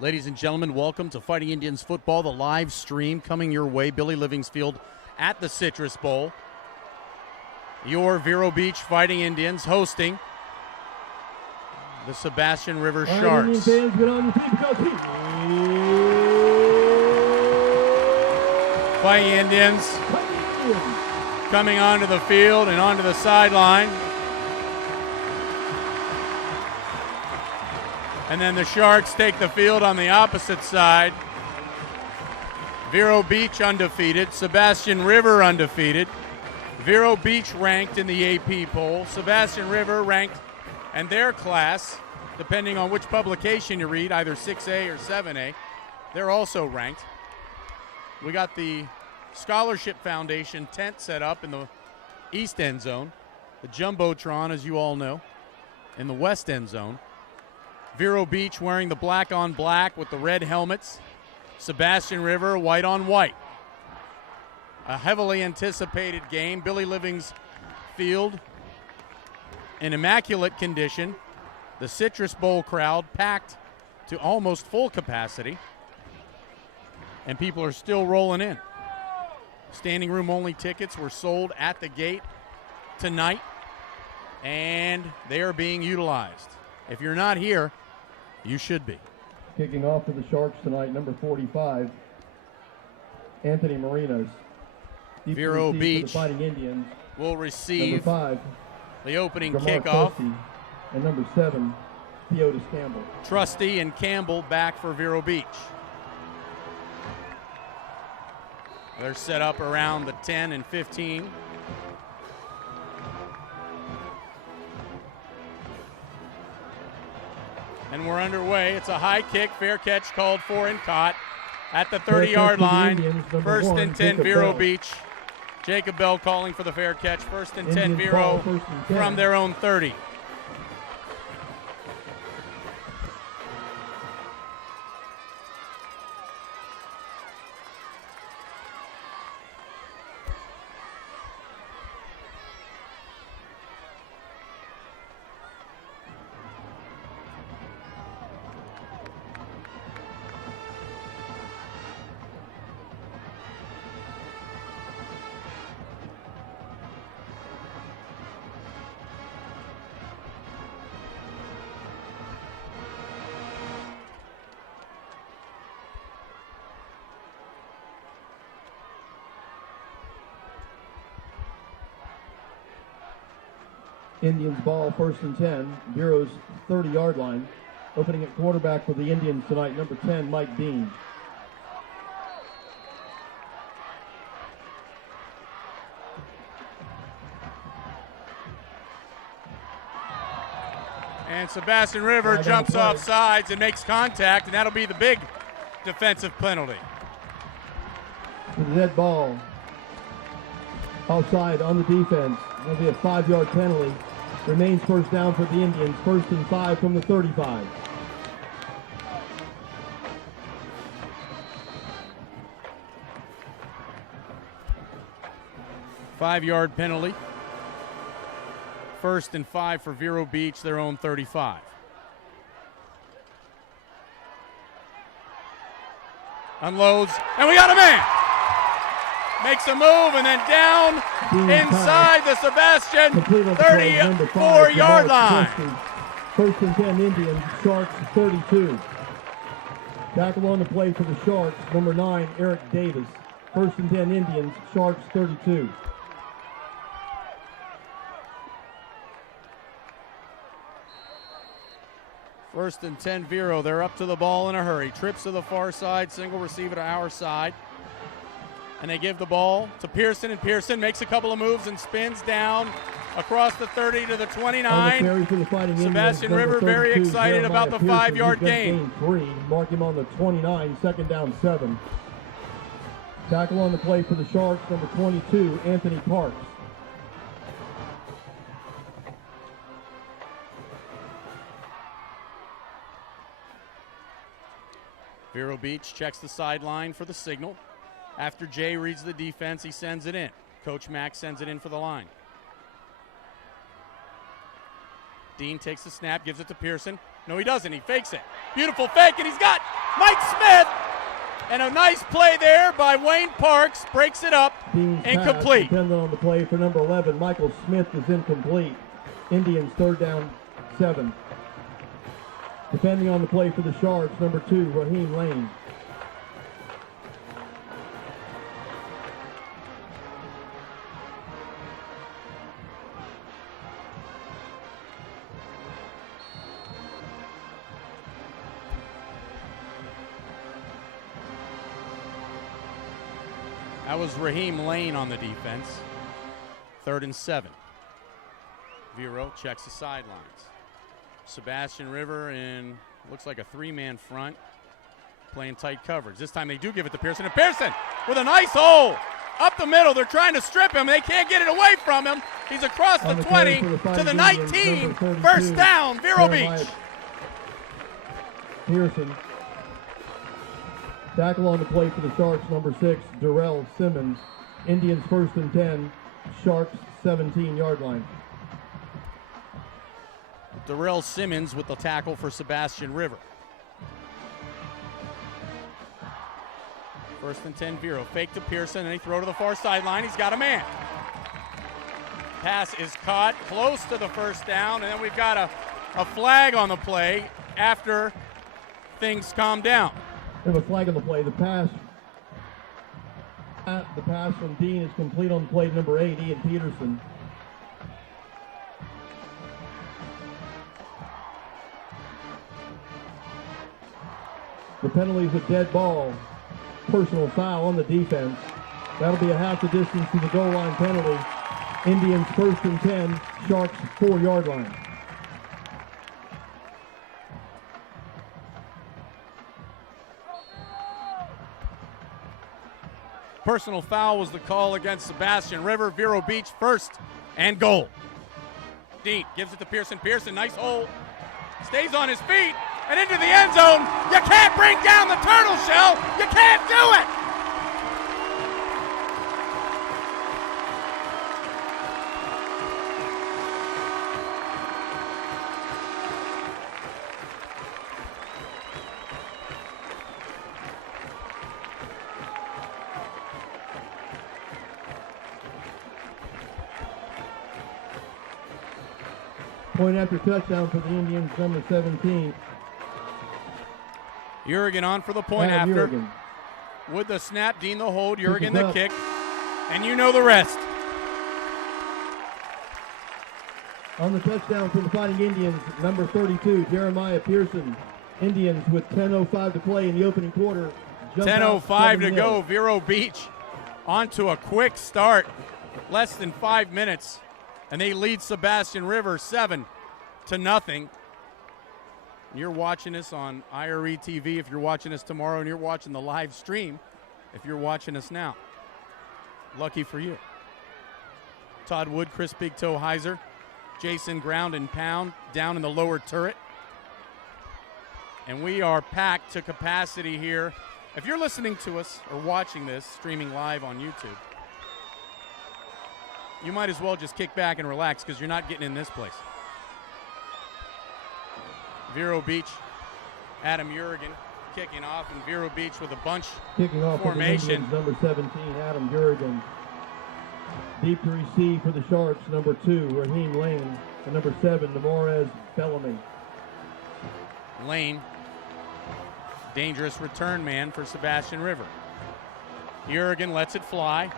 Ladies and gentlemen, welcome to Fighting Indians Football, the live stream coming your way. Billy Livingsfield at the Citrus Bowl. Your Vero Beach Fighting Indians hosting the SebastianRiver Sharks. Fighting Indians coming onto the field and onto the sideline. And then the Sharks take the field on the opposite side. Vero Beach undefeated, SebastianRiver undefeated. Vero Beach ranked in the AP poll, SebastianRiver ranked in their class, depending on which publication you read, either 6A or 7A. They're also ranked. We got the Scholarship Foundation tent set up in the east end zone. The Jumbotron, as you all know, in the west end zone. Vero Beach wearing the black on black with the red helmets. SebastianRiver white on white. A heavily anticipated game. Billy Livingsfield in immaculate condition. The Citrus Bowl crowd packed to almost full capacity. And people are still rolling in. Standing room only tickets were sold at the gate tonight, and they are being utilized. If you're not here, you should be. Kicking off for the Sharks tonight, number 45, Anthony Marinos. Vero Beach Fighting Indians will receive number 5, the opening Gamar kickoff. Trusty, and number 7, Theodis Campbell. Trusty and Campbell back for Vero Beach. They're set up around the 10 and 15. And we're underway. It's a high kick, fair catch called for and caught at the 30-yard line. First and 10, Vero Beach. Jacob Bell calling for the fair catch. First and 10, Vero from their own 30. Indians ball, first and 10, Vero's 30-yard line. Opening at quarterback for the Indians tonight, number 10, Mike Dean. And SebastianRiver jumps off sides and makes contact, and that'll be the big defensive penalty. The dead ball. Offside on the defense. That'll be a 5-yard penalty. Remains first down for the Indians. First and 5 from the 35. Five-yard penalty. First and 5 for Vero Beach, their own 35. Unloads, and we got a man! Makes a move and then down inside the Sebastian 34-yard line. First and 10 Indians, Sharks 32. Tackle on the play for the Sharks, number 9, Eric Davis. First and 10 Indians, Sharks 32. First and 10 Vero, they're up to the ball in a hurry. Trips to the far side, single receiver to our side. And they give the ball to Pearson, and Pearson makes a couple of moves and spins down across the 30 to the 29. SebastianRiver very excited about the 5-yard gain. Mark him on the 29, second down 7. Tackle on the play for the Sharks, number 22, Anthony Parks. Vero Beach checks the sideline for the signal. After Jay reads the defense, he sends it in. Coach Mack sends it in for the line. Dean takes the snap, gives it to Pearson. No, he doesn't. He fakes it. Beautiful fake, and he's got Mike Smith. And a nice play there by Wayne Parks. Breaks it up. Dean's Incomplete. Pass intended on the play for number 11, Michael Smith, is incomplete. Indians third down 7. Depending on the play for the Sharks, number 2, Raheem Lane. That was Raheem Lane on the defense. 3rd and 7. Vero checks the sidelines. SebastianRiver in, looks like a 3-man front, playing tight coverage. This time they do give it to Pearson, and Pearson with a nice hole up the middle. They're trying to strip him. They can't get it away from him. He's across the 20 to the 19. First down, Vero Beach. Pearson. Tackle on the play for the Sharks, number 6, Darrell Simmons. Indians 1st and 10, Sharks 17-yard line. Darrell Simmons with the tackle for SebastianRiver. 1st and 10, Vero. Fake to Pearson, and he throw to the far sideline. He's got a man. Pass is caught close to the first down, and then we've got a flag on the play after things calm down. We have a flag on the play. The pass from Dean is complete on play number 8, Ian Peterson. The penalty is a dead ball. Personal foul on the defense. That'll be a half the distance to the goal line penalty. Indians 1st and 10, Sharks 4-yard line. Personal foul was the call against SebastianRiver. Vero Beach 1st and goal. Dean gives it to Pearson. Pearson, nice hole. Stays on his feet and into the end zone. You can't bring down the turtle shell. You can't do it. Point after touchdown for the Indians, number 17. Jurgen on for the point after. Jurgen. With the snap, Dean the hold, Jurgen the kick. And you know the rest. On the touchdown for the Fighting Indians, number 32, Jeremiah Pearson. Indians with 10:05 to play in the opening quarter. 10:05 to go. Vero Beach onto a quick start. Less than 5 minutes. And they lead SebastianRiver 7-0. You're watching us on IRE TV if you're watching us tomorrow, and you're watching the live stream if you're watching us now. Lucky for you. Todd Wood, Chris Big Toe Heiser, Jason Ground and Pound down in the lower turret. And we are packed to capacity here. If you're listening to us or watching this streaming live on YouTube, you might as well just kick back and relax because you're not getting in this place. Vero Beach, Adam Jurgen kicking off, and Vero Beach with a bunch kicking off formation. For the Indians, number 17, Adam Jurgen. Deep to receive for the Sharks, number 2, Raheem Lane, and number 7, Demorez Bellamy. Lane, dangerous return man for SebastianRiver. Jurgen lets it fly.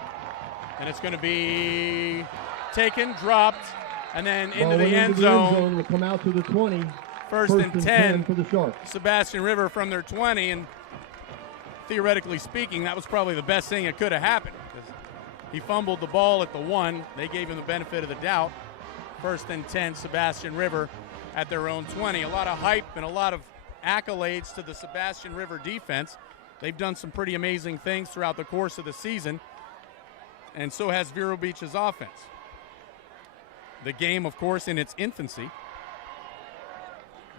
And it's going to be taken, dropped, and then into the end zone. Will come out to the 20. First and 10 for the Sharks. SebastianRiver from their 20, and theoretically speaking, that was probably the best thing that could have happened. He fumbled the ball at the 1. They gave him the benefit of the doubt. First and 10, SebastianRiver at their own 20. A lot of hype and a lot of accolades to the SebastianRiver defense. They've done some pretty amazing things throughout the course of the season. And so has Vero Beach's offense. The game, of course, in its infancy.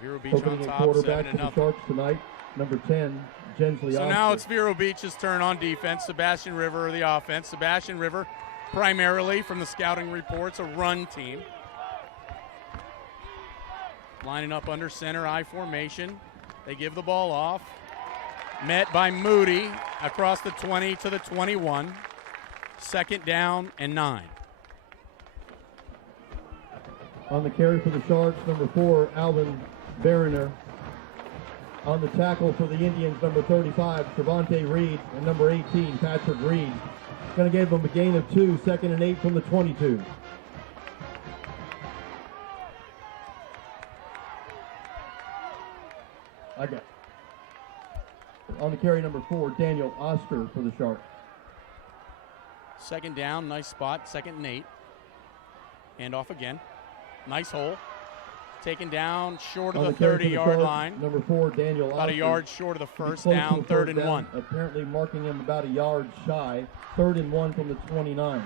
Vero Beach Opening on top, quarterback 7-0. for the Sharks tonight, number 10, Gensley. So now it's Vero Beach's turn on defense. SebastianRiver the offense. SebastianRiver primarily from the scouting reports, a run team. lining up under center I formation. They give the ball off. Met by Moody across the 20 to the 21. Second down and 9. On the carry for the Sharks, number 4, Alvin Beriner. On the tackle for the Indians, number 35, Trevante Reed, and number 18, Patrick Reed. Going to give them a gain of 2, 2nd and 8 from the 22. I got it. On the carry, number 4, Daniel Oscar for the Sharks. Second down, nice spot, 2nd and 8. Hand off again. Nice hole. Taken down short of the 30-yard line. Number 4, Daniel Oscar. About a yard short of the first down, 3rd and 1. Apparently marking him about a yard shy. 3rd and 1 from the 29.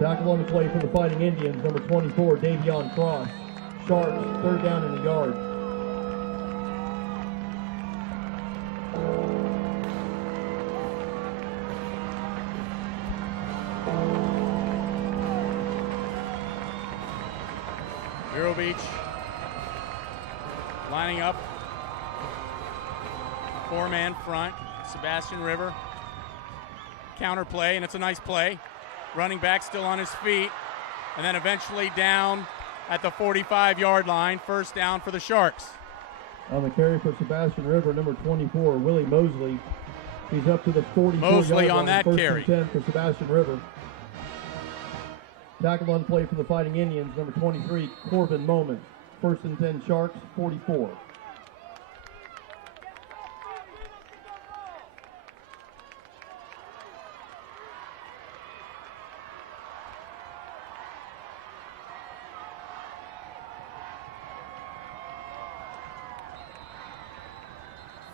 Tackle on the play for the Fighting Indians, number 24, Davion Cross. Sharks, 3rd down and a yard. Vero Beach lining up. 4-man front. SebastianRiver. Counter play, and it's a nice play. Running back still on his feet. And then eventually down at the 45-yard line. First down for the Sharks. On the carry for SebastianRiver, number 24, Willie Mosley. He's up to the 44-yard line. Mosley on that First carry. and 10 for SebastianRiver. Tackle on play for the Fighting Indians, number 23, Corbin Moment. 1st and 10 Sharks, 44.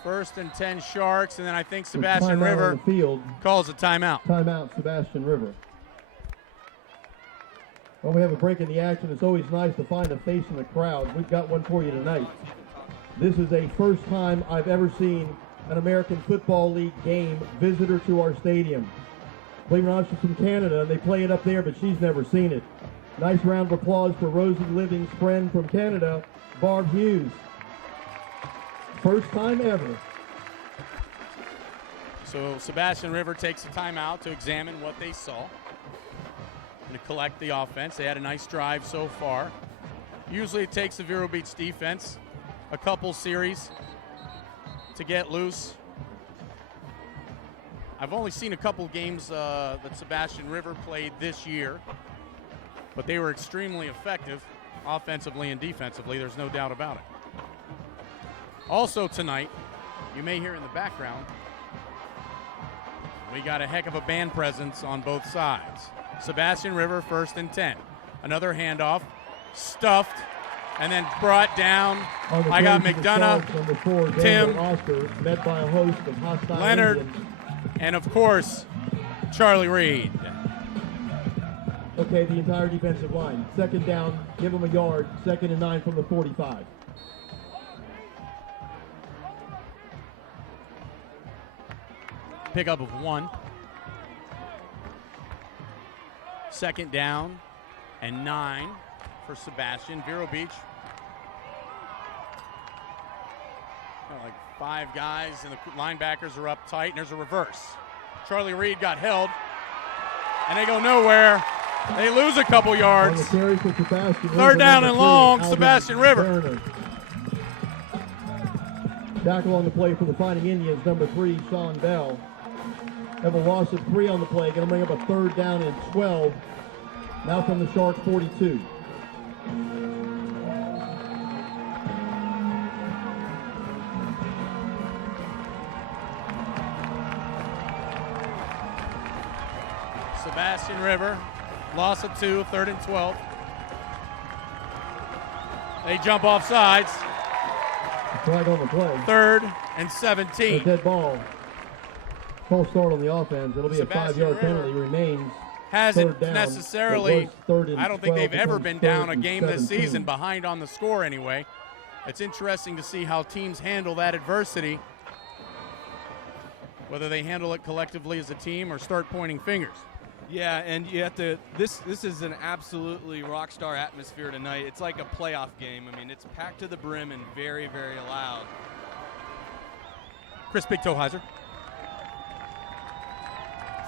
First and 10 Sharks, and then I think Timeout on SebastianRiver the field. calls a timeout. Timeout, SebastianRiver. Well, we have a break in the action. It's always nice to find a face in the crowd. We've got one for you tonight. This is a first time I've ever seen an American Football League game visitor to our stadium. Believe it or not, she's from Canada, and they play it up there, but she's never seen it. Nice round of applause for Rosie Living's friend from Canada, Barb Hughes. First time ever. So SebastianRiver takes a timeout to examine what they saw and to collect the offense. They had a nice drive so far. Usually it takes the Vero Beach defense a couple series to get loose. I've only seen a couple games that SebastianRiver played this year, but they were extremely effective offensively and defensively. There's no doubt about it. Also tonight, you may hear in the background, we got a heck of a band presence on both sides. SebastianRiver, 1st and 10. Another handoff, stuffed, and then brought down. I got McDonough, Tim, Oscar, met by a host of hostile Leonard, Indians. and of course, Charlie Reed. Okay, the entire defensive line. 2nd down, give them a yard. 2nd and 9 from the 45. Pickup of 1. 2nd down and 9 for Sebastian. Vero Beach. Like 5 guys, and the linebackers are up tight, and there's a reverse. Charlie Reed got held, and they go nowhere. They lose a couple yards. 3rd down and long, SebastianRiver. Tackle on the play for the Fighting Indians, number 3, Sean Bell. Have a loss of 3 on the play. Going to bring up a 3rd down and 12. Now from the Shark 42. SebastianRiver, loss of 2, 3rd and 12. They jump off sides. Flag on the play. 3rd and 17. A dead ball. Full start on the offense. It'll be a 5-yard penalty. Remains. Hasn't necessarily, I don't think they've ever been down a game this season behind on the score anyway. It's interesting to see how teams handle that adversity, whether they handle it collectively as a team or start pointing fingers. Yeah, and you have to. This is an absolutely rock star atmosphere tonight. It's like a playoff game. I mean, it's packed to the brim and very, very loud. Chris Big Toeheiser.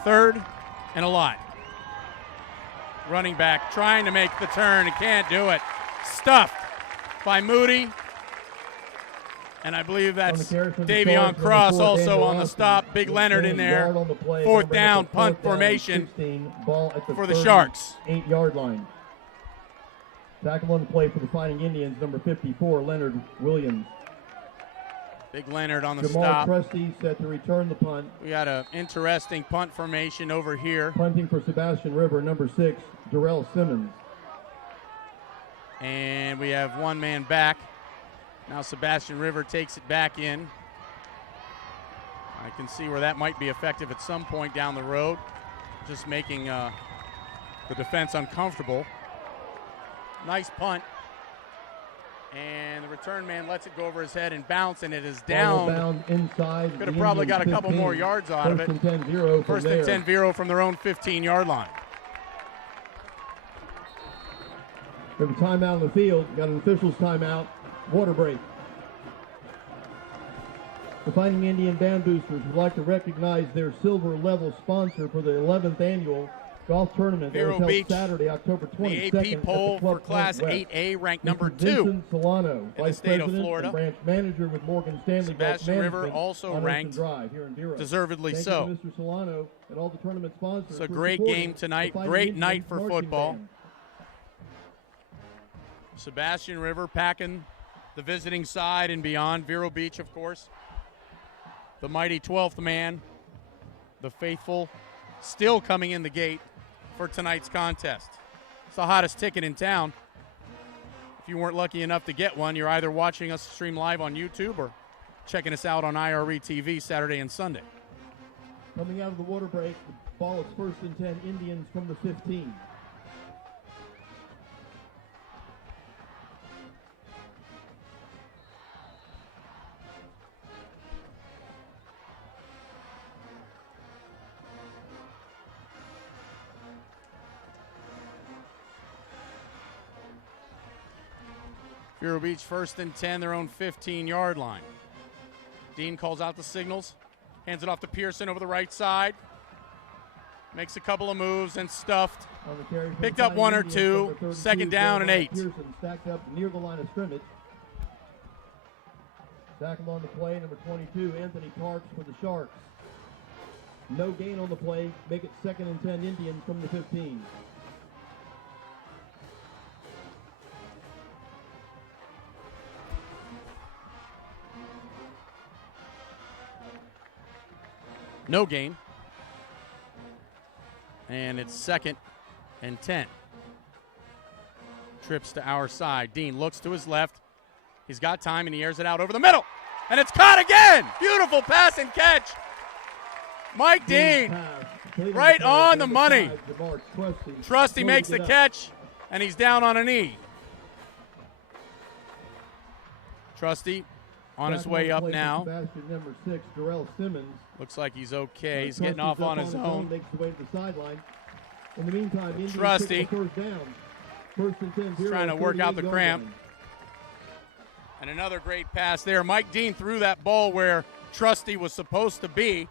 3rd and a lot. Running back trying to make the turn and can't do it. Stuffed by Moody. And I believe that's Davion Cross also on the stop. Big Leonard in there. 4th down, punt formation for the Sharks. 8-yard line. Tackle on the play for the Fighting Indians, number 54, Leonard Williams. Big Leonard on the Jamal stop. Trusty set to return the punt. We got an interesting punt formation over here. Punting for SebastianRiver, number 6, Darrell Simmons. And we have one man back. Now SebastianRiver takes it back in. I can see where that might be effective at some point down the road. Just making the defense uncomfortable. Nice punt. And the return man lets it go over his head and bounce, and it is down. Inside. Could have probably got a couple more yards out of it. First and 10 Vero First and 10 Vero from their own 15-yard line. We have a timeout on the field. Got an official's timeout. Water break. The Fighting Indian Band Boosters would like to recognize their silver level sponsor for the 11th annual golf tournament that was held Beach, Saturday, October 22nd. The AP poll for Class 8A ranked number 2 Vincent Solano, in the Vice state of President Florida. and Branch Manager with Morgan Stanley Golf SebastianRiver Management also on ranked Ocean Drive here in Vero. deservedly Thank so. you to Mr. Solano and all the tournament sponsors. It's a for great supporting game tonight. the Fighting Great Indians night for marching football. band. SebastianRiver packing the visiting side and beyond. Vero Beach, of course. The mighty 12th man, the faithful, still coming in the gate for tonight's contest. It's the hottest ticket in town. If you weren't lucky enough to get one, you're either watching us stream live on YouTube or checking us out on IRE TV Saturday and Sunday. Coming out of the water break, the ball is 1st and 10 Indians from the 15. Vero Beach 1st and 10, their own 15-yard line. Dean calls out the signals, hands it off to Pearson over the right side. Makes a couple of moves and stuffed. Picked up 1 or 2, 2nd down and 8. Pearson stacked up near the line of scrimmage. Tackle on the play, number 22, Anthony Parks for the Sharks. No gain on the play, make it 2nd and 10 Indians from the 15. No gain. And it's 2nd and 10. Trips to our side. Dean looks to his left. He's got time and he airs it out over the middle. And it's caught again. Beautiful pass and catch. Mike Dean, right on the money. Trusty makes the catch, and he's down on a knee. Trusty on his way up now. Number 6, Darrell Simmons. Looks like he's okay. He's getting off on his own. Makes his way to the sideline. In the meantime, Indians Trusty. pick up first down. 1st and 10. He's trying to work out the 38-yard cramp. line. And another great pass there. Mike Dean threw that ball where Trusty was supposed to be.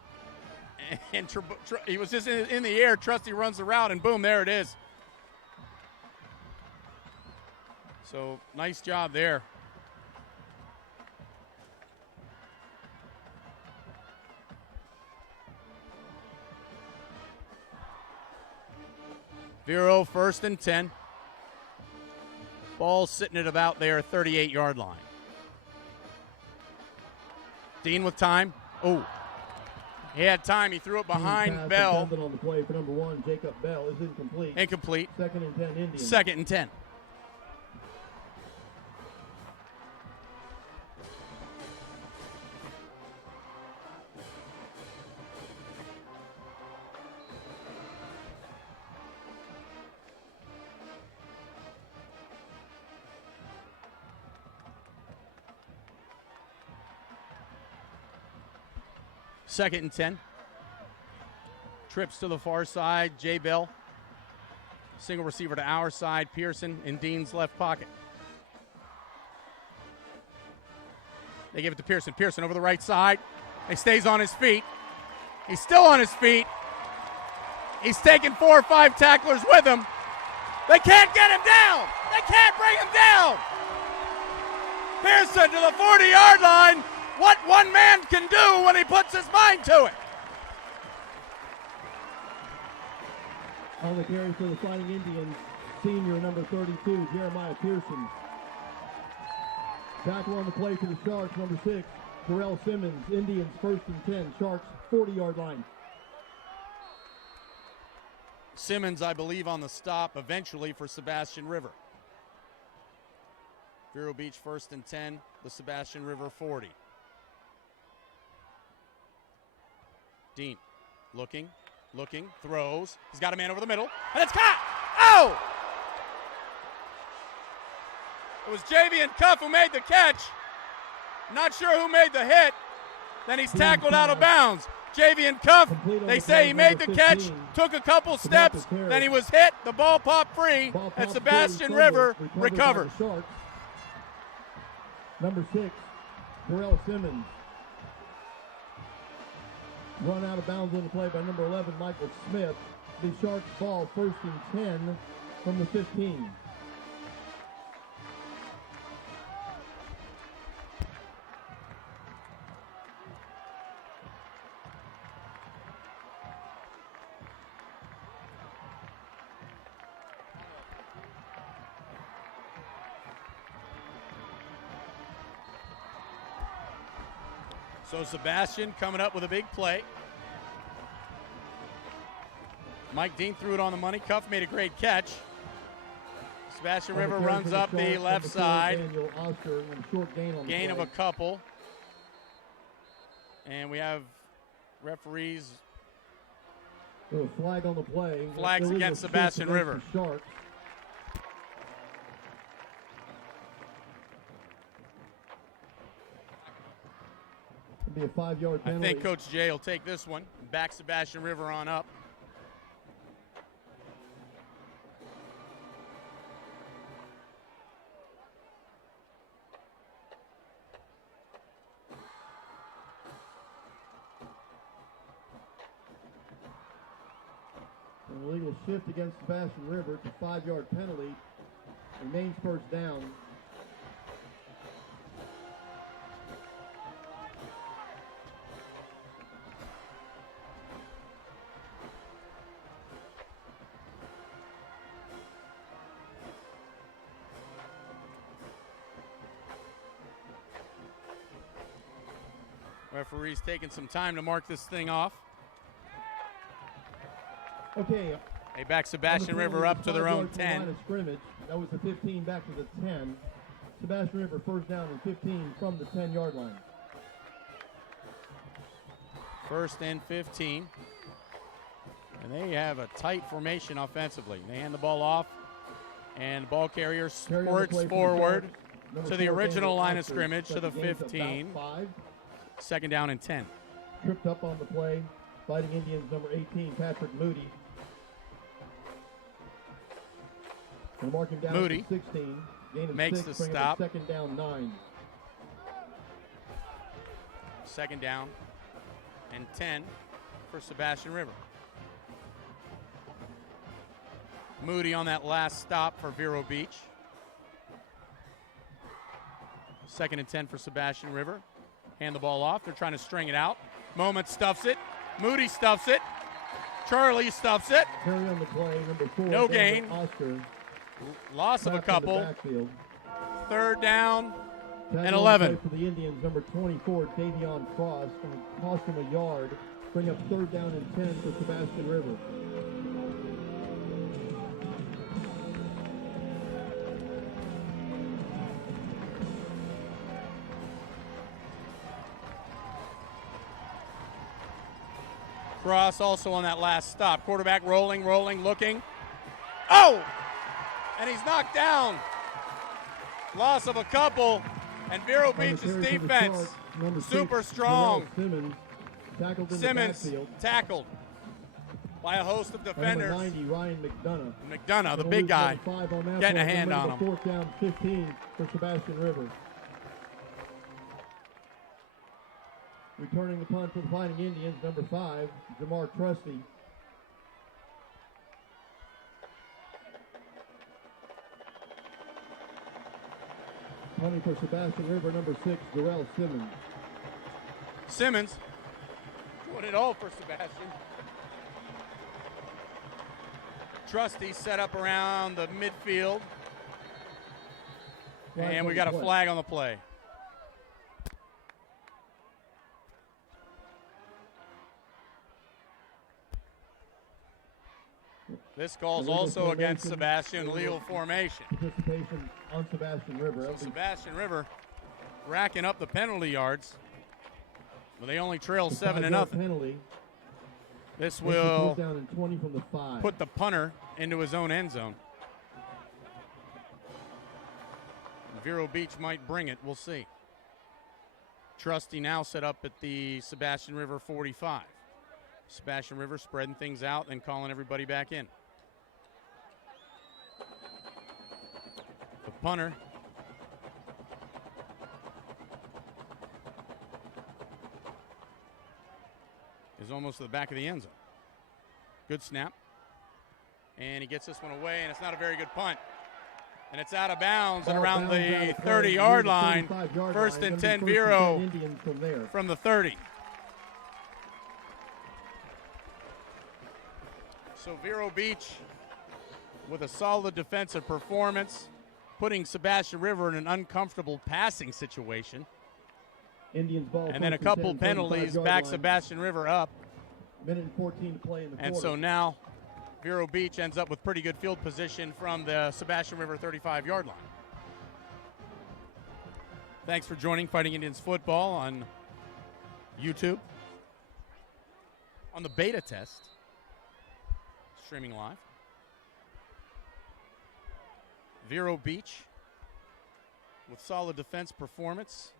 And he was just in the air. Trusty runs the route, and boom, there it is. So nice job there. Vero 1st and 10. Ball sitting at about their 38-yard line. Dean with time. Oh, he had time. He threw it behind Bell. On the play for number 1, Jacob Bell is incomplete. Incomplete. 2nd and 10 Indians. 2nd and 10. Second and 10. Trips to the far side. J. Bell. Single receiver to our side. Pearson in Dean's left pocket. They give it to Pearson. Pearson over the right side. He stays on his feet. He's still on his feet. He's taking 4 or 5 tacklers with him. They can't get him down. They can't bring him down. Pearson to the 40-yard line. What one man can do when he puts his mind to it. On the carry for the Fighting Indians, senior number 32, Jeremiah Pearson. Tackle on the play for the Sharks, number 6, Terrell Simmons. Indians 1st and 10, Sharks 40-yard line. Simmons, I believe, on the stop eventually for SebastianRiver. Vero Beach 1st and 10, the SebastianRiver 40. Dean looking, throws. He's got a man over the middle, and it's caught! Oh! It was Javian Cuff who made the catch. Not sure who made the hit. Then he's tackled out of bounds. Javian Cuff, they say he made the catch, took a couple steps, then he was hit, the ball popped free, and SebastianRiver recovers. Number 6, Terrell Simmons. Run out of bounds on the play by number 11, Michael Smith. The Sharks ball 1st and 10 from the 15. So Sebastian coming up with a big play. Mike Dean threw it on the money. Cuff made a great catch. SebastianRiver runs up the left side. Gain of a couple. And we have referees. A flag on the play. Flags against SebastianRiver. Be a 5-yard penalty. I think Coach Jay will take this one. Back SebastianRiver on up. An illegal shift against SebastianRiver. It's a 5-yard penalty. Remains first down. Referee's taking some time to mark this thing off. Okay. They back SebastianRiver up to their own 10. Line of scrimmage. That was the 15 back to the 10. SebastianRiver first down and 15 from the 10-yard line. 1st and 15. And they have a tight formation offensively. They hand the ball off, and the ball carrier squirts forward to the original line of scrimmage to the 15. 2nd down and 10. Tripped up on the play. Fighting Indians number 18, Patrick Moody. And mark him down Moody to 16. Gain of makes 6, the stop. 2nd down 9. 2nd down and 10 for SebastianRiver. Moody on that last stop for Vero Beach. 2nd and 10 for SebastianRiver. Hand the ball off. They're trying to string it out. Moment stuffs it. Moody stuffs it. Charlie stuffs it. Carry on the play, number 4. No gain. Oscar. Loss of a couple. 3rd down and Tackle 11. for the Indians, number 24, Davion Cross. Going to cost him a yard. Bring up 3rd down and 10 for SebastianRiver. Cross also on that last stop. Quarterback rolling, looking. Oh! And he's knocked down. Loss of a couple. And Vero Beach's defense, super strong. Simmons tackled in Simmons the backfield. tackled. by a host of defenders. Number 90, Ryan McDonough. McDonough, the Gonna big lose guy, number 5 on that getting a play. hand on Number him. 4th down, 15 for Sebastian River. Returning the punt for the Fighting Indians, number 5, Jamar Trusty. Punting for Sebastian River, number 6, Darrell Simmons. Simmons doing it all for Sebastian. Trusty set up around the midfield. And we got a flag on the play. This call's also against Sebastian, legal formation. Participation on Sebastian River. So Sebastian River racking up the penalty yards. Well, they only trail 7-0. Penalty. This will down in 20 from the 5. put the punter into his own end zone. Vero Beach might bring it. We'll see. Trusty now set up at the Sebastian River 45. Sebastian River spreading things out and calling everybody back in. The punter is almost to the back of the end zone. Good snap. And he gets this one away, and it's not a very good punt. And it's out of bounds and around the 30-yard line. First and 10, Vero from the 30. So Vero Beach with a solid defensive performance, putting Sebastian River in an uncomfortable passing situation. Indians ball. And then a couple penalties back line. Sebastian River up. Minute and 14 to play in the And quarter. so now Vero Beach ends up with pretty good field position from the Sebastian River 35-yard line. Thanks for joining Fighting Indians Football on YouTube, on the beta test, streaming live. Vero Beach with solid defense performance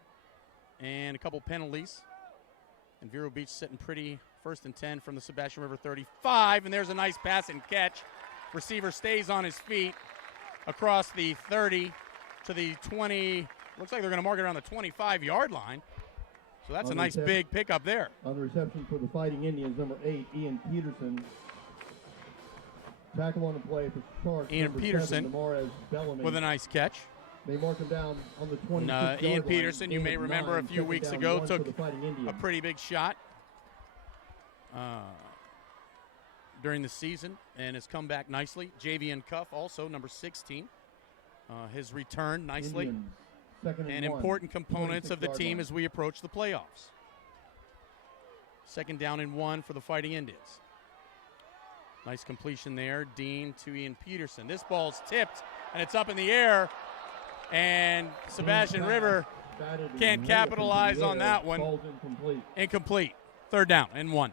and a couple penalties. And Vero Beach sitting pretty. First and 10 from the Sebastian River 35, and there's a nice pass and catch. Receiver stays on his feet across the 30 to the 20. Looks like they're going to mark it around the 25-yard line. So that's a nice big pickup there. On the reception for the Fighting Indians, number 8, Ian Peterson. Tackle on the play for Sharks. Ian Peterson with a nice catch. They mark him down on the 26-yard line. Ian Peterson, you may remember a few weeks ago, took a pretty big shot during the season and has come back nicely. Javian Cuff also, number 16, his return nicely. And important components of the team as we approach the playoffs. 2nd down and 1 for the Fighting Indians. Nice completion there, Dean to Ian Peterson. This ball's tipped and it's up in the air, and Sebastian River can't capitalize on that one. Incomplete. 3rd down and 1.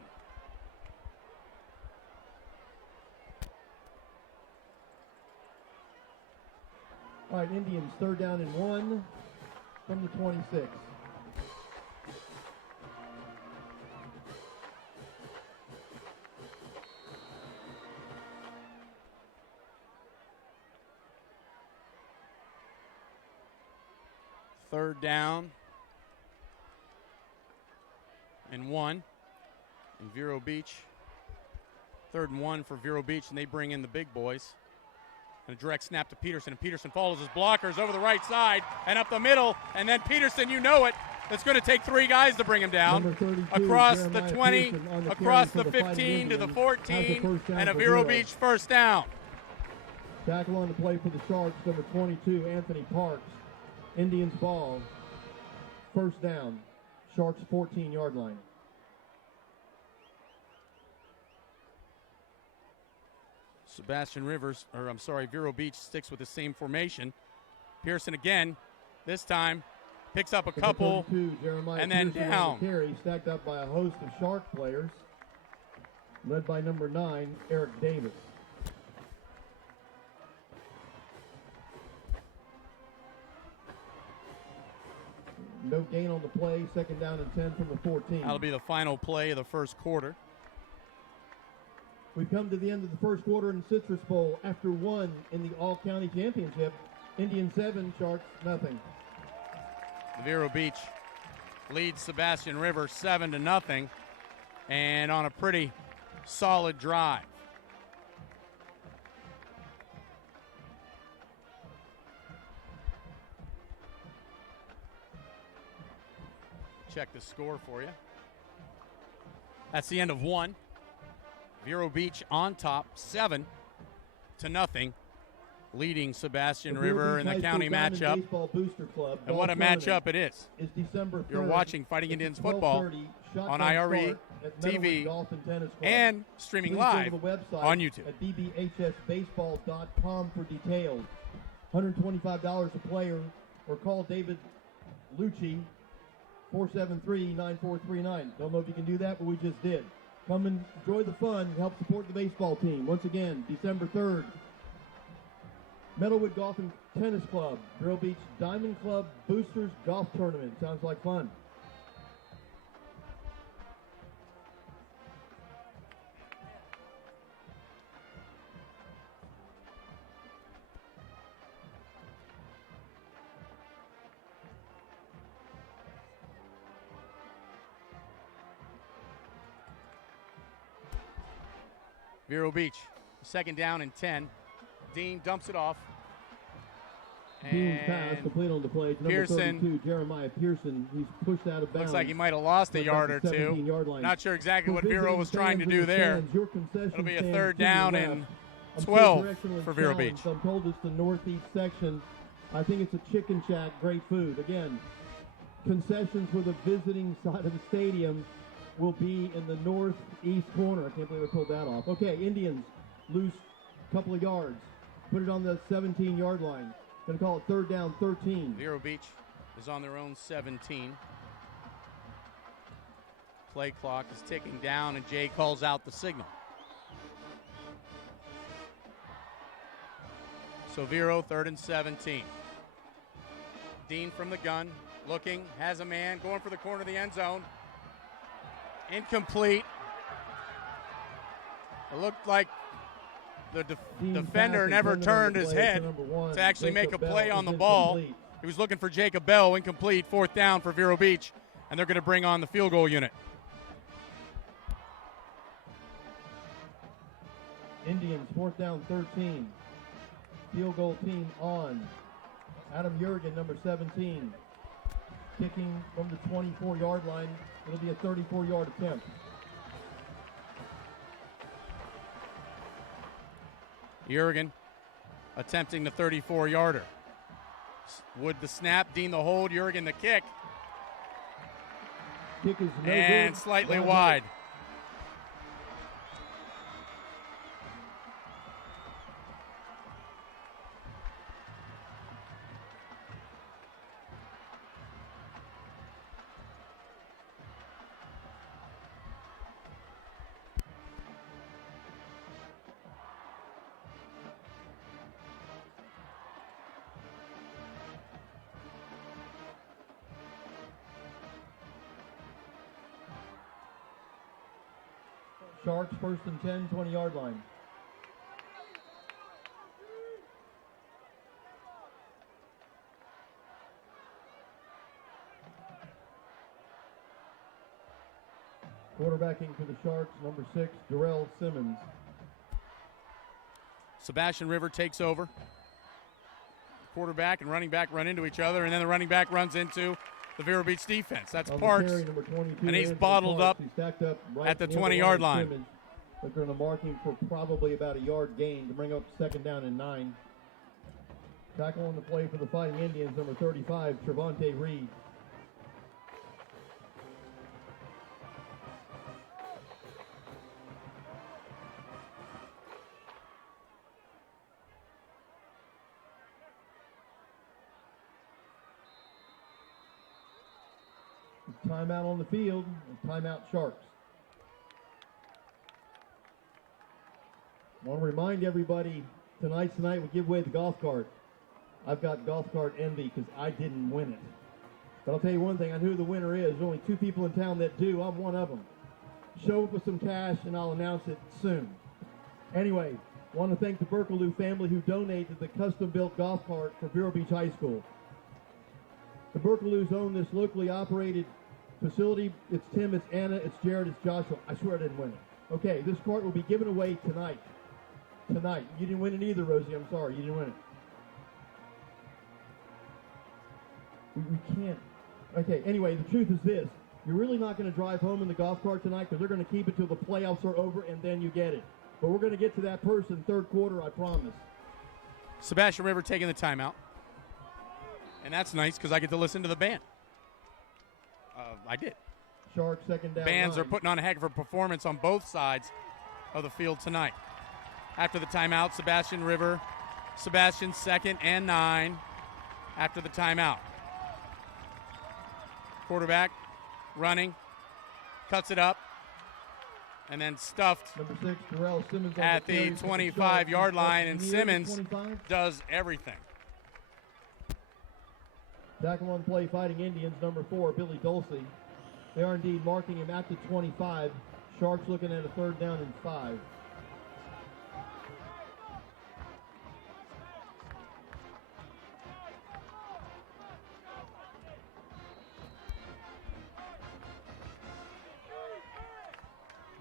All right, Indians 3rd down and 1 from the 26. Third down and 1 in Vero Beach. 3rd and 1 for Vero Beach, and they bring in the big boys. And a direct snap to Peterson, and Peterson follows his blockers over the right side and up the middle, and then Peterson, you know it, it's going to take 3 guys to bring him down. Across the 20, across the 15 to the 14, and a Vero Beach first down. Tackle on the play for the Sharks, number 22, Anthony Parks. Indians ball, 1st down, Sharks 14-yard line. Vero Beach sticks with the same formation. Pearson again, this time picks up a couple, and then down. Carry stacked up by a host of Shark players, led by number 9, Eric Davis. No gain on the play, 2nd down and 10 from the 14. That'll be the final play of the first quarter. We've come to the end of the first quarter in Citrus Bowl. After one in the All-County Championship, Indians 7, Sharks nothing. The Vero Beach leads Sebastian River 7-0, and on a pretty solid drive. Check the score for you. That's the end of one. Vero Beach on top, 7-0, leading Sebastian River in the county matchup. And what a matchup it is. You're watching Fighting Indians football on IRE TV and streaming live on YouTube. At bbhsbaseball.com for details. $125 a player, or call David Lucci, 473-9439. Don't know if you can do that, but we just did. Come and enjoy the fun, help support the baseball team. Once again, December 3rd, Meadowwood Golf and Tennis Club, Vero Beach Diamond Club Boosters Golf Tournament. Sounds like fun. Vero Beach, second down and 10. Dean dumps it off. Dean's pass complete on the play. Number Pearson, 32, Jeremiah Pearson. He's pushed out of bounds. Looks like he might have lost a yard or two. Not sure exactly what Vero was trying to do there. It'll be a third down and 12 for Vero Beach. I'm told it's the northeast section. I think it's a chicken shack. Great food. Again, concessions for the visiting side of the stadium will be in the northeast corner. I can't believe I pulled that off. Okay, Indians lose a couple of yards. Put it on the 17-yard line. Going to call it third down, 13. Vero Beach is on their own 17. Play clock is ticking down, and Jay calls out the signal. So Vero, 3rd and 17. Dean from the gun, looking, has a man, going for the corner of the end zone. Incomplete. It looked like the defender never turned his head to actually make a play on the ball. He was looking for Jacob Bell, incomplete, 4th down for Vero Beach, and they're going to bring on the field goal unit. Indians, 4th down, 13. Field goal team on. Adam Jurgen, number 17, kicking from the 24-yard line. It'll be a 34-yard attempt. Jurgen attempting the 34-yarder. Wood the snap, Dean the hold, Jurgen the kick. Kick is no and good. Slightly wide. Sharks, 1st and 10, 20-yard line. Quarterbacking for the Sharks, number 6, Darrell Simmons. Sebastian River takes over. Quarterback and running back run into each other, and then the running back runs into the Vero Beach defense. That's Parks, and he's bottled up at the 20-yard line. They're going to marking for probably about a yard gain to bring up 2nd down and 9. Tackle on the play for the Fighting Indians, number 35, Trevante Reed. Timeout on the field, and timeout Sharks. I want to remind everybody, tonight's the night we give away the golf cart. I've got golf cart envy because I didn't win it. But I'll tell you one thing, I know who the winner is. There's only 2 people in town that do. I'm one of them. Show up with some cash and I'll announce it soon. Anyway, want to thank the Berkeley family who donated the custom-built golf cart for Vero Beach High School. The Berkeleys own this locally operated facility. It's Tim, it's Anna, it's Jared, it's Joshua. I swear I didn't win it. Okay, this cart will be given away tonight. Tonight. You didn't win it either, Rosie. I'm sorry. You didn't win it. We can't. Okay, anyway, the truth is this. You're really not going to drive home in the golf cart tonight because they're going to keep it till the playoffs are over and then you get it. But we're going to get to that person third quarter, I promise. Sebastian River taking the timeout. And that's nice because I get to listen to the band. I did. Sharks second down. Bands 9. are putting on a heck of a performance on both sides of the field tonight. After the timeout, Sebastian River. Sebastian second and 9 after the timeout. Quarterback running, cuts it up, and then stuffed Number 6, Terrell Simmons at the 25-yard line, and Simmons 25. does everything. Tackle on play, Fighting Indians, number 4, Billy Dulce. They are indeed marking him at the 25. Sharks looking at a third down and 5.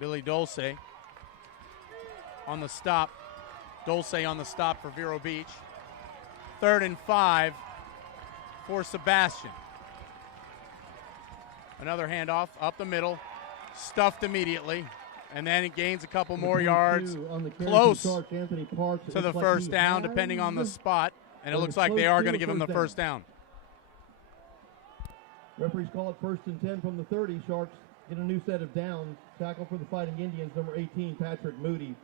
Billy Dulce on the stop. Dulce on the stop for Vero Beach. 3rd and 5 for Sebastian. Another handoff up the middle, stuffed immediately, and then he gains a couple more yards, close to the first down, depending on the spot, and it looks like they are going to give him the first down. Referees call it 1st and 10 from the 30. Sharks get a new set of downs. Tackle for the Fighting Indians, number 18, Patrick Moody.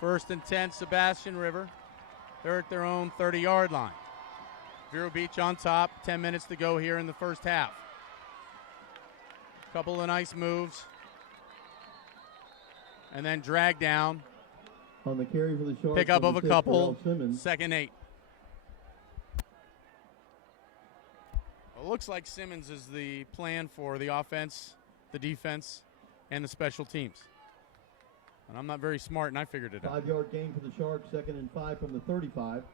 First and 10, Sebastian River. They're at their own 30-yard line. Vero Beach on top, 10 minutes to go here in the first half. Couple of nice moves. And then drag down. On the carry for the Sharks. Pick up of a couple. 2nd 8. Well, it looks like Simmons is the plan for the offense, the defense, and the special teams. And I'm not very smart, and I figured it out. 5-yard gain for the Sharks, 2nd and 5 from the 35.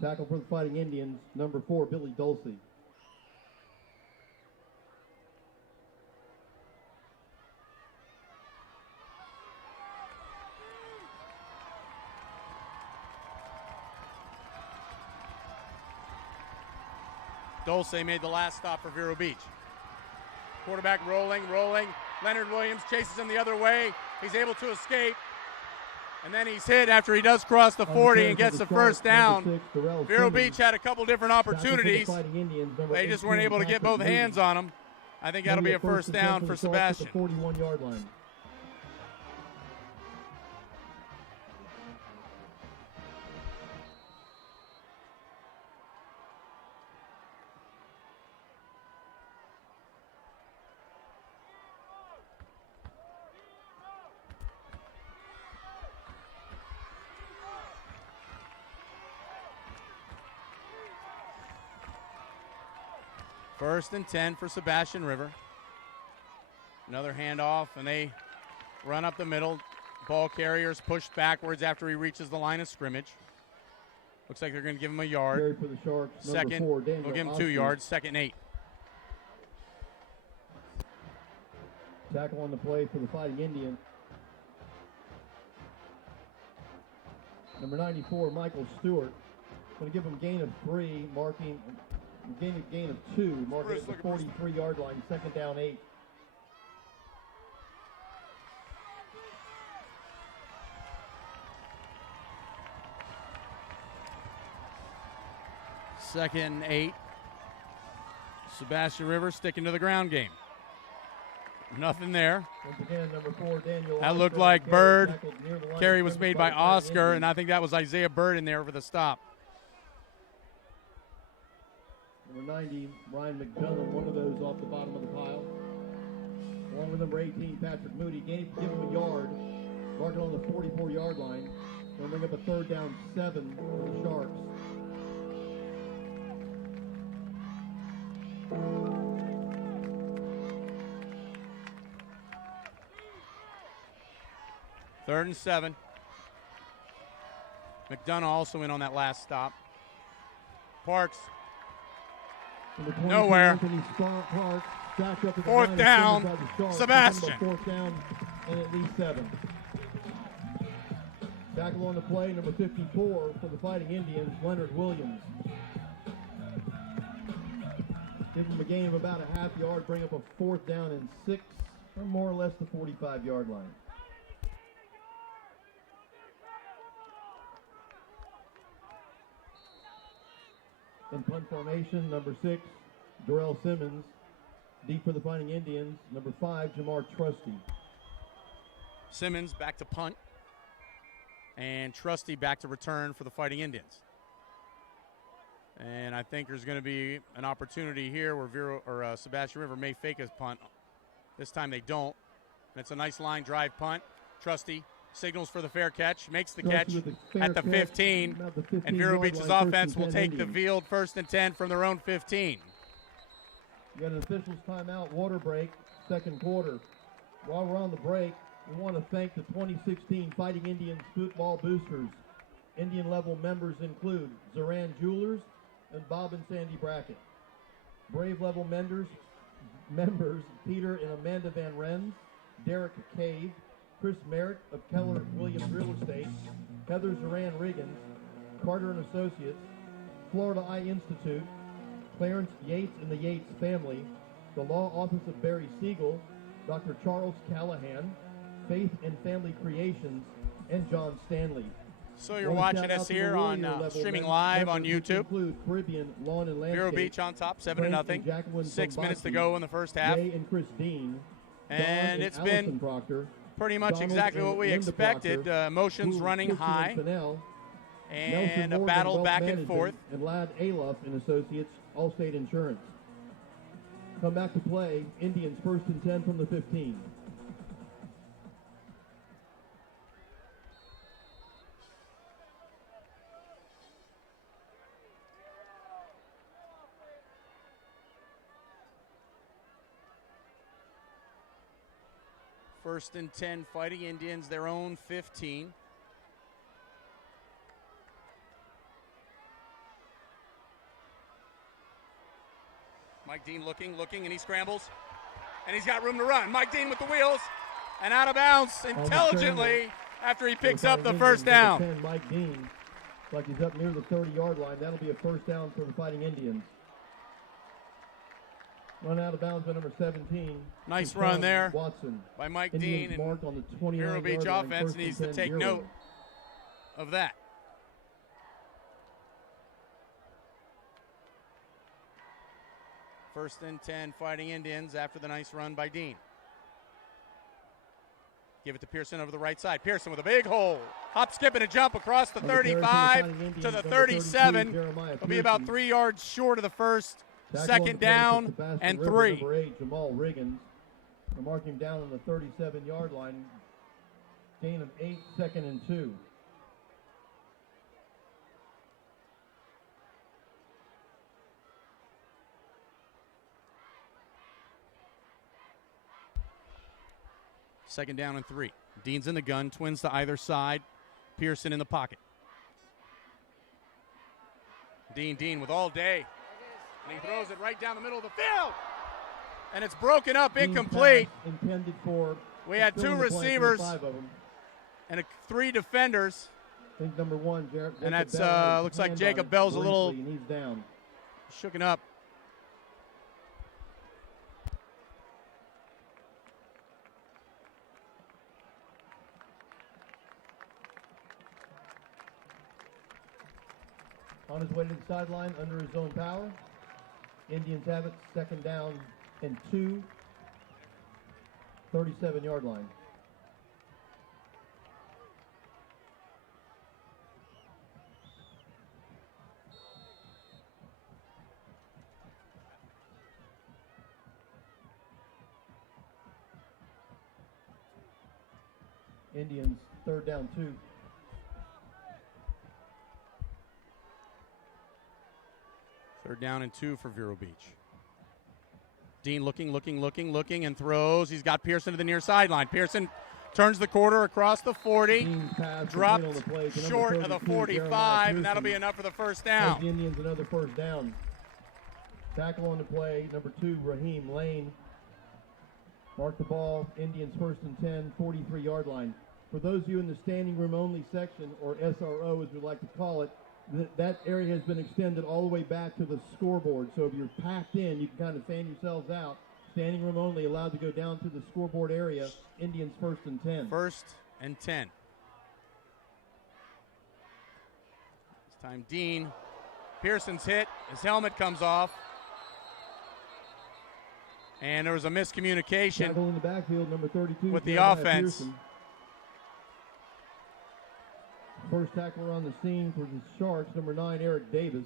Tackle for the Fighting Indians, number 4, Billy Dulce. Dulce made the last stop for Vero Beach. Quarterback rolling. Leonard Williams chases him the other way. He's able to escape. And then he's hit after he does cross the 40 and gets the first down. Vero Beach had a couple different opportunities. They just weren't able to get both hands on him. I think that'll be a first down for Sebastian. 41-yard line. First and 10 for Sebastian River. Another handoff, and they run up the middle. Ball carrier's pushed backwards after he reaches the line of scrimmage. Looks like they're going to give him a yard. Carry for the Sharks, Second, 4, they'll give him 2 yards. 2nd 8. Tackle on the play for the Fighting Indians. Number 94, Michael Stewart. Going to give him gain of 3, marking gain of 2, marking at the 43-yard line, 2nd down 8. Second 8. Sebastian River sticking to the ground game. Nothing there. Once again, number 4, Daniel. That looked like Bird. Carry was made by Oscar, and I think that was Isaiah Bird in there for the stop. Number 90, Ryan McDonough, one of those off the bottom of the pile. along with number 18, Patrick Moody. Give him a yard. Mark it on the 44-yard line. They'll bring up a 3rd down 7 for the Sharks. Third and 7. McDonough also in on that last stop. Parks. Nowhere. Clark, up at the 4th down. Sebastian. 4th down and at least 7. Tackle on the play, number 54 for the Fighting Indians, Leonard Williams. Give them a gain of about a half yard, bring up a 4th down and 6, or more or less the 45-yard line. In punt formation, number 6, Darrell Simmons. Deep for the Fighting Indians, number 5, Jamar Trusty. Simmons back to punt. And Trusty back to return for the Fighting Indians. And I think there's going to be an opportunity here where Vero or Sebastian River may fake his punt. This time they don't. And it's a nice line drive punt. Trusty signals for the fair catch, makes the catch at the 15. And Vero Beach's offense will take the field 1st and 10 from their own 15. You got an official's timeout, water break, 2nd quarter. While we're on the break, we want to thank the 2016 Fighting Indians football boosters. Indian level members include Zoran Jewelers and Bob and Sandy Brackett. Brave level members Peter and Amanda Van Renz, Derek Cave, Chris Merritt of Keller Williams Real Estate, Heather Zoran Riggins, Carter and Associates, Florida Eye Institute, Clarence Yates and the Yates family, the Law Office of Barry Siegel, Dr. Charles Callahan, Faith and Family Creations, and John Stanley. So you're watching us here on streaming live on YouTube. Caribbean Lawn and Landscape, Vero Beach on top, 7-0. 6 minutes to go in the first half. Ray and Chris Dean, and it's been Proctor, pretty much Donald exactly what we Linda expected. Proctor, Emotions running high, and a battle back and forth. And Lad Alof and Associates, Allstate Insurance. Come back to play. Indians 1st and 10 from the 15. First and 10, Fighting Indians, their own 15. Mike Dean looking, and he scrambles. And he's got room to run. Mike Dean with the wheels, and out of bounds intelligently after he picks up the 1st down. Mike Dean, like he's up near the 30-yard line. That'll be a 1st down for the Fighting Indians. Run out of bounds by number 17. Nice run there Watson by Mike Indians Dean. marked on the 29-yard Vero Beach line, offense 1st needs and to 10, take Vero. note of that. First and 10, Fighting Indians after the nice run by Dean. Give it to Pearson over the right side. Pearson with a big hole. Hop, skip, and a jump across the 35 to the 37. It'll be about 3 yards short of the first. 2nd down and 3. Number 8, Jamal Riggins. They'll mark him down on the 37-yard line. Gain of 8, 2nd and 2. Second down and 3. Dean's in the gun, twins to either side. Pearson in the pocket. Dean with all day. And he throws it right down the middle of the field. And it's broken up, incomplete. Intended for we had 2 receivers and 3 defenders. I think number 1, Jacob and that's Bell looks like Jacob Bell's a little and he's down. Shooken up. On his way to the sideline, under his own power. Indians have it, 2nd down and 2, 37-yard line. Indians 3rd down 2. Third down and 2 for Vero Beach. Dean looking, and throws. He's got Pearson to the near sideline. Pearson turns the quarter across the 40, dropped short of the 45, and that'll be enough for the first down. The Indians another first down. Tackle on the play, number 2, Raheem Lane. Mark the ball, Indians 1st and 10, 43-yard line. For those of you in the standing room only section, or SRO as we like to call it, that area has been extended all the way back to the scoreboard. So if you're packed in, you can kind of fan yourselves out. Standing room only, allowed to go down to the scoreboard area. Indians 1st and 10. 1st and 10. This time Dean. Pearson's hit. His helmet comes off. And there was a miscommunication Tackle in the backfield, number 32, with the Jeremiah offense. Pearson. First tackler on the scene for the Sharks, number 9, Eric Davis.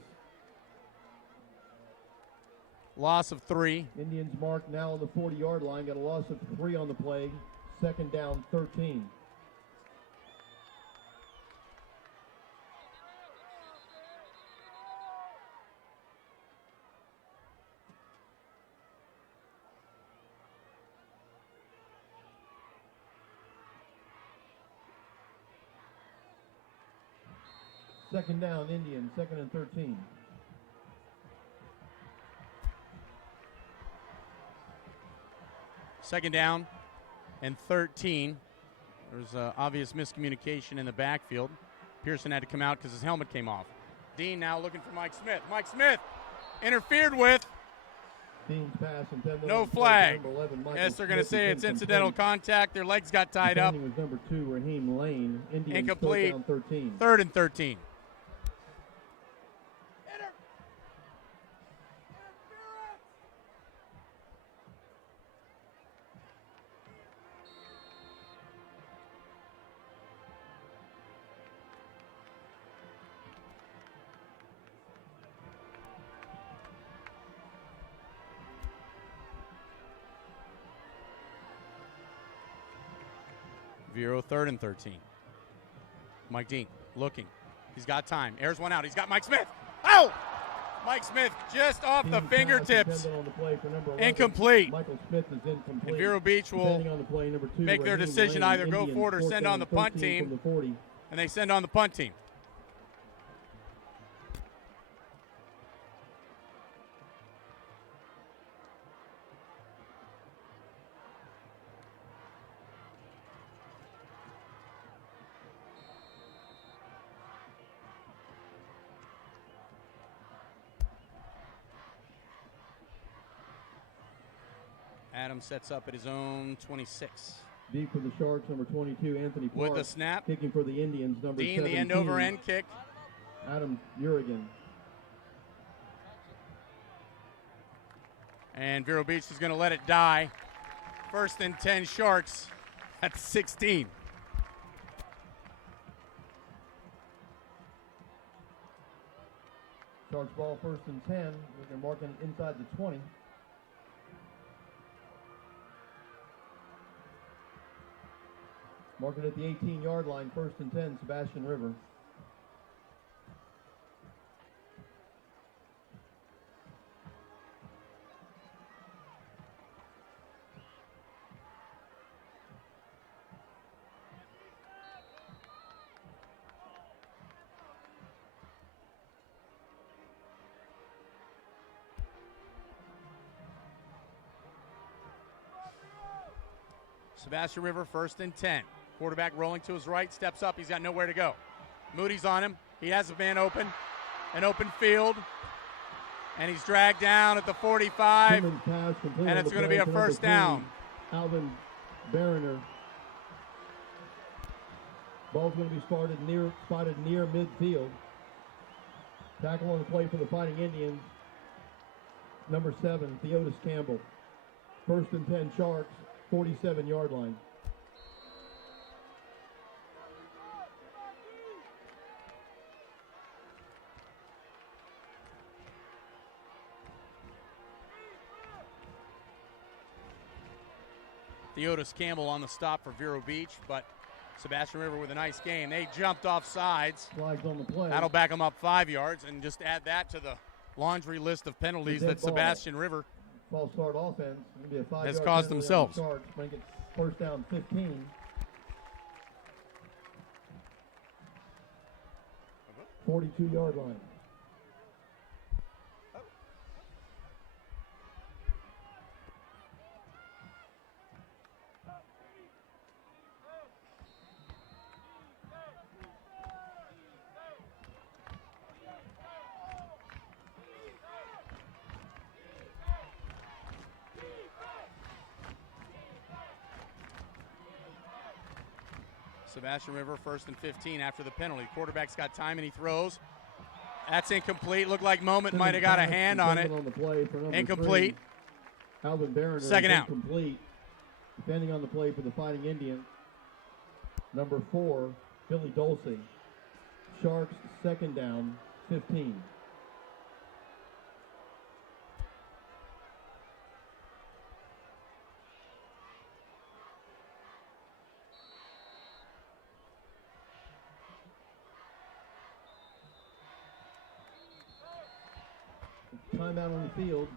Loss of 3. Indians mark now on the 40-yard line. Got a loss of 3 on the play. 2nd down, 13. Second down, Indians, 2nd and 13. Second down and 13. There was obvious miscommunication in the backfield. Pearson had to come out because his helmet came off. Dean now looking for Mike Smith. Mike Smith interfered with. Dean's pass intended No on play, flag. number 11, Michael Yes, they're going to Smith say is it's incidental incomplete. contact. Their legs got tied up. Defending was number 2, Raheem Lane. Indians Incomplete. 3rd down, 13. 3rd and 13. Vero 3rd and 13. Mike Dean looking. He's got time. Airs one out. He's got Mike Smith. Oh! Mike Smith just off the Dean's pass fingertips. intended on the play for number 11. Incomplete. Michael Smith is incomplete. And Vero Beach will Defending on the play, number 2, make their Raheem decision, Lane. either go Indians for it or 4th send down, on the punt 13 team. from the 40. And they send on the punt team. Adams sets up at his own 26. Deep for the Sharks, number 22, Anthony Park. With the snap. Kicking for the Indians, number Dean, 17. the end over end kick. Adam Urigan. And Vero Beach is going to let it die. 1st and 10 Sharks at 16. Sharks ball 1st and 10. They're marking inside the 20. Marking at the 18-yard line, 1st and 10, SebastianRiver. SebastianRiver 1st and 10. Quarterback rolling to his right, steps up. He's got nowhere to go. Moody's on him. He has a man open, an open field, and he's dragged down at the 45, and it's going to be a first down. Alvin Bariner. Ball's going to be spotted near midfield. Tackle on the play for the Fighting Indians. Number 7, Theodis Campbell. 1st and 10 Sharks, 47-yard line. Theodis Campbell on the stop for Vero Beach, but Sebastian River with a nice game. They jumped off sides. Flags on the play. That'll back them up 5 yards, and just add that to the laundry list of penalties that Sebastian River false start offense. It'll be a 5-yard has caused penalty themselves. on the Sharks. Make it first down 15. 42-yard line. Sebastian River first and 15 after the penalty. Quarterback's got time and he throws. That's incomplete. Looked like Moment might have got a hand on it. On the play for Incomplete. 3, Alvin Barron. Second out. Incomplete. Depending on the play for the Fighting Indians. Number 4, Billy Dulce. Sharks second down, 15. Timeout on the field.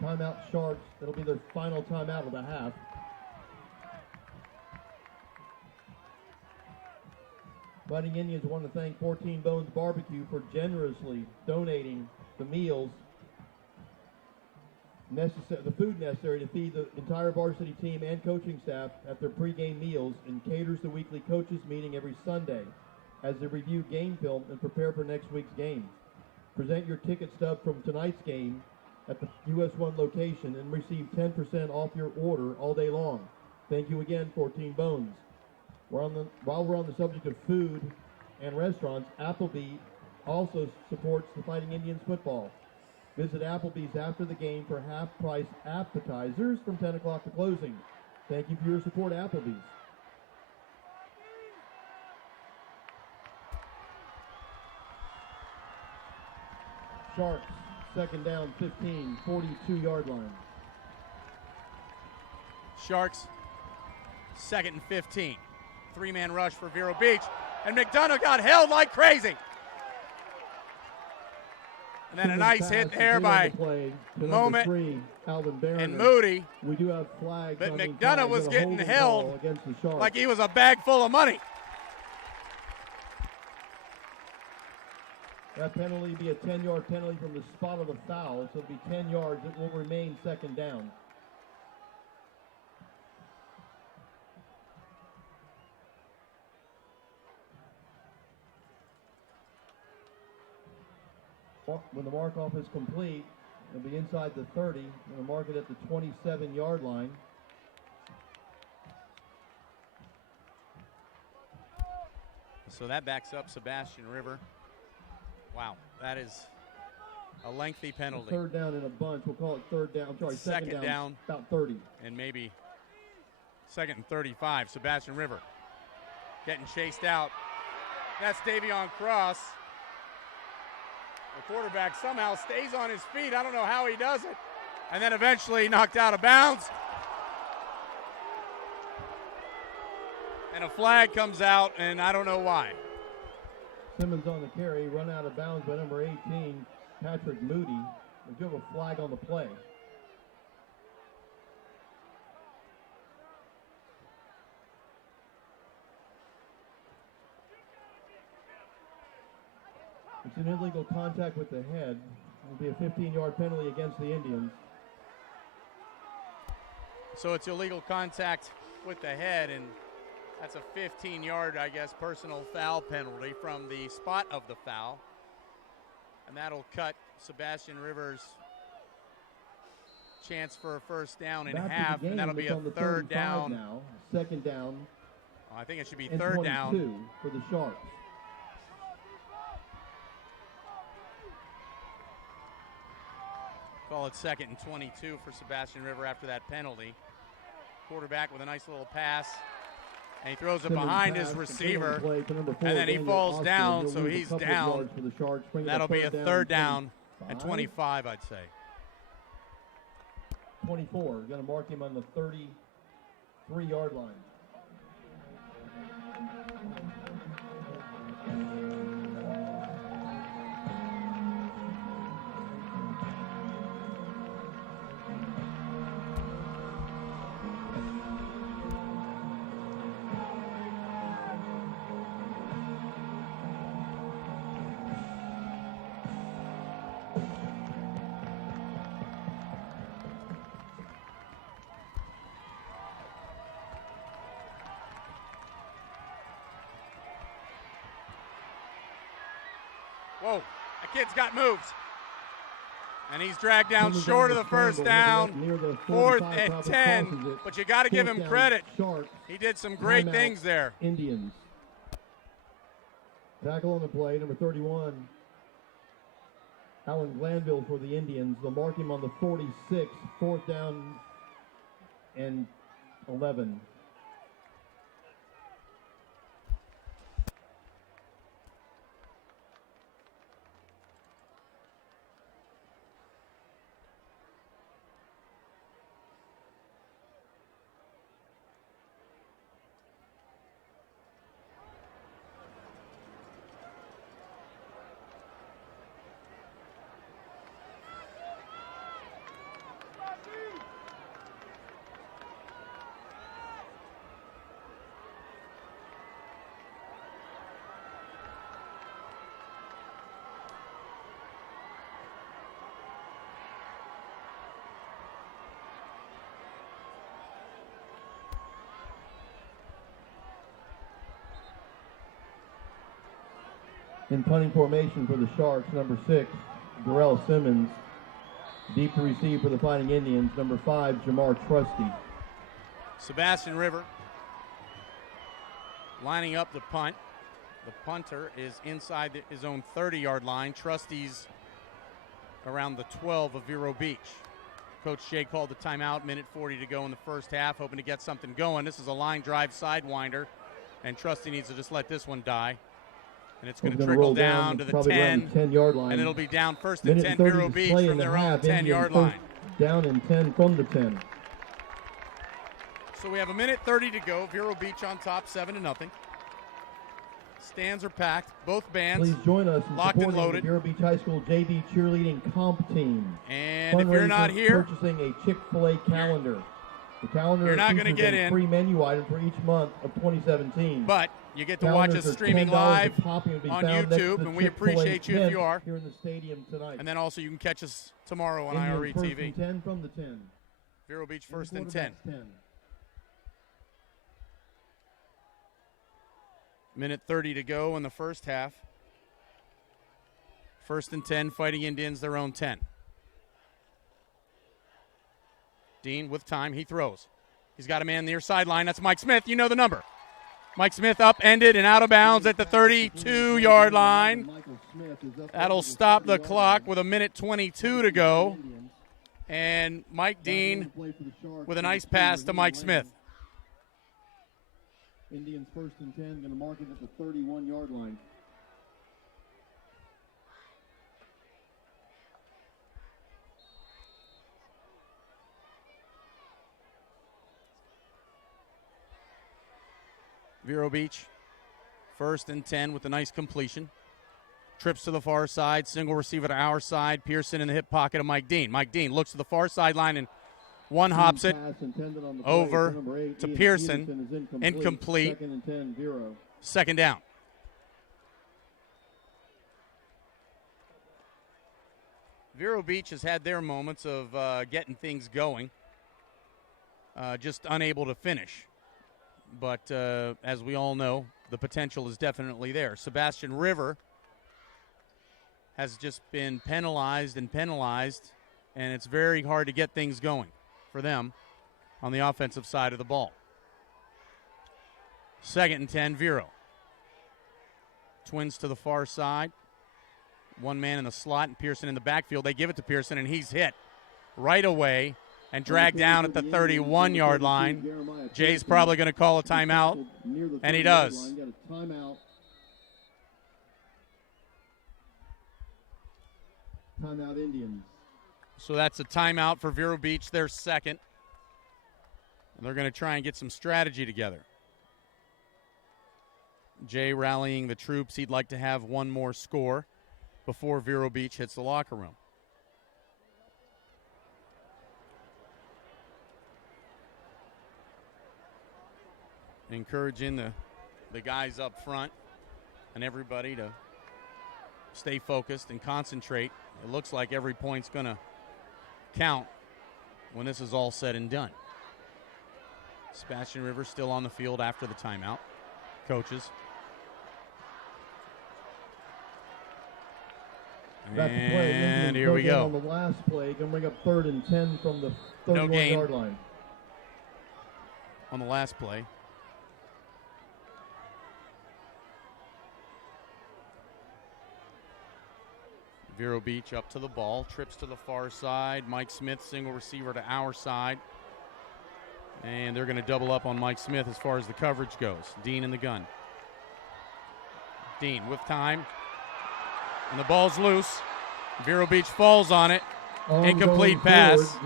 Timeout Sharks. That'll be their final timeout of the half. Fighting Indians want to thank 14 Bones Barbecue for generously donating the meals the food necessary to feed the entire varsity team and coaching staff at their pregame meals, and caters the weekly coaches meeting every Sunday as they review game film and prepare for next week's game. Present your ticket stub from tonight's game at the US 1 location and receive 10% off your order all day long. Thank you again, 14 Bones. While we're on the subject of food and restaurants, Applebee also supports the Fighting Indians football. Visit Applebee's after the game for half-price appetizers from 10 o'clock to closing. Thank you for your support, Applebee's. Sharks, second down, 15, 42-yard line. Sharks, second and 15. Three-man rush for Vero Beach, and McDonough got held like crazy. And then a nice hit there by Moment 3, and Moody. We do have flags. But McDonough was getting held like he was a bag full of money. That penalty will be a 10-yard penalty from the spot of the foul, so it'll be 10 yards. It will remain second down. When the mark-off is complete, it'll be inside the 30. We'll mark it at the 27-yard line. So that backs up Sebastian River. Wow, that is a lengthy penalty. Third down in a bunch. We'll call it third down. I'm sorry, second down. About 30. And maybe second and 35. Sebastian River getting chased out. That's Davion Cross. The quarterback somehow stays on his feet. I don't know how he does it. And then eventually knocked out of bounds. And a flag comes out, and I don't know why. Simmons on the carry, run out of bounds by number 18, Patrick Moody. We do have a flag on the play. It's an illegal contact with the head. It'll be a 15-yard penalty against the Indians. So it's illegal contact with the head, and that's a 15-yard, I guess, personal foul penalty from the spot of the foul. And that'll cut Sebastian Rivers' chance for a first down in half, and that'll be a third down. Now. Second down. I think it should be third down. For the Sharks. Call it second and 22 for Sebastian River after that penalty. Quarterback with a nice little pass. And he throws it behind his receiver, and then he falls down, so he's down. That'll be a third down and 25, I'd say. 24, going to mark him on the 33-yard line. Whoa, that kid's got moves. And he's dragged down Coming short of down the the first scramble, down. near the 4th 45, and probably 10, crosses it. but you got to give him Fourth down, credit. Sharks. He did some great Timeout, things there. Indians. Tackle on the play, number 31. Alan Glanville for the Indians. They'll mark him on the 46, 4th down and 11. In punting formation for the Sharks, number 6, Darrell Simmons. Deep to receive for the Fighting Indians, number 5, Jamar Trusty. SebastianRiver lining up the punt. The punter is inside his own 30-yard line. Trusty's around the 12 of Vero Beach. Coach Shea called the timeout, minute 40 to go in the first half, hoping to get something going. This is a line drive sidewinder, and Trusty needs to just let this one die. And it's going to trickle down to the 10, 10-yard line. and it'll be down 1st and 10 30 Vero Beach from their own 10-yard line. Down in 10 from the 10. So we have a minute 30 to go. Vero Beach on top, 7-0. Stands are packed. Both bands Please join us in locked and supporting loaded. the Vero Beach High School JV cheerleading comp team. And if you're not here, purchasing a Chick-fil-A calendar. The calendar you're not going to get a in. free menu item for each month of 2017. But you get to watch us streaming live on YouTube, and we appreciate you if you are. Here in the stadium tonight. And then also you can catch us tomorrow on Indians IRE first TV. and 10 from the 10. Vero Beach 1st and 10. 10. Minute 30 to go in the first half. 1st and 10, Fighting Indians their own 10. Dean with time, he throws. He's got a man near sideline. That's Mike Smith. You know the number. Mike Smith upended and out of bounds at the 32-yard line. That'll stop the clock with a minute 22 to go. And Mike Dean with a nice pass to Mike Smith. Indians 1st and 10, going to mark it at the 31-yard line. Vero Beach, 1st and 10 with a nice completion. Trips to the far side, single receiver to our side. Pearson in the hip pocket of Mike Dean. Mike Dean looks to the far sideline and one hops it over to Pearson. Incomplete. 2nd and 10, Vero. 2nd down. Vero Beach has had their moments of getting things going, just unable to finish. But as we all know, the potential is definitely there. SebastianRiver has just been penalized, and it's very hard to get things going for them on the offensive side of the ball. 2nd and 10, Vero. Twins to the far side. One man in the slot and Pearson in the backfield. They give it to Pearson, and he's hit right away and dragged down at the 31-yard line. Jay's probably going to call a timeout, and he does. Timeout Indians. So that's a timeout for Vero Beach, their 2nd. And they're going to try and get some strategy together. Jay rallying the troops. He'd like to have one more score before Vero Beach hits the locker room. Encouraging the guys up front and everybody to stay focused and concentrate. It looks like every point's going to count when this is all said and done. SebastianRiver still on the field after the timeout. Coaches. Back to play. And Indians here we go down go. on the last play. Going to bring up 3rd and 10 from the No gain. 31-yard line. On the last play. Vero Beach up to the ball, trips to the far side. Mike Smith, single receiver to our side. And they're going to double up on Mike Smith as far as the coverage goes. Dean in the gun. Dean with time. And the ball's loose. Vero Beach falls on it. Incomplete pass.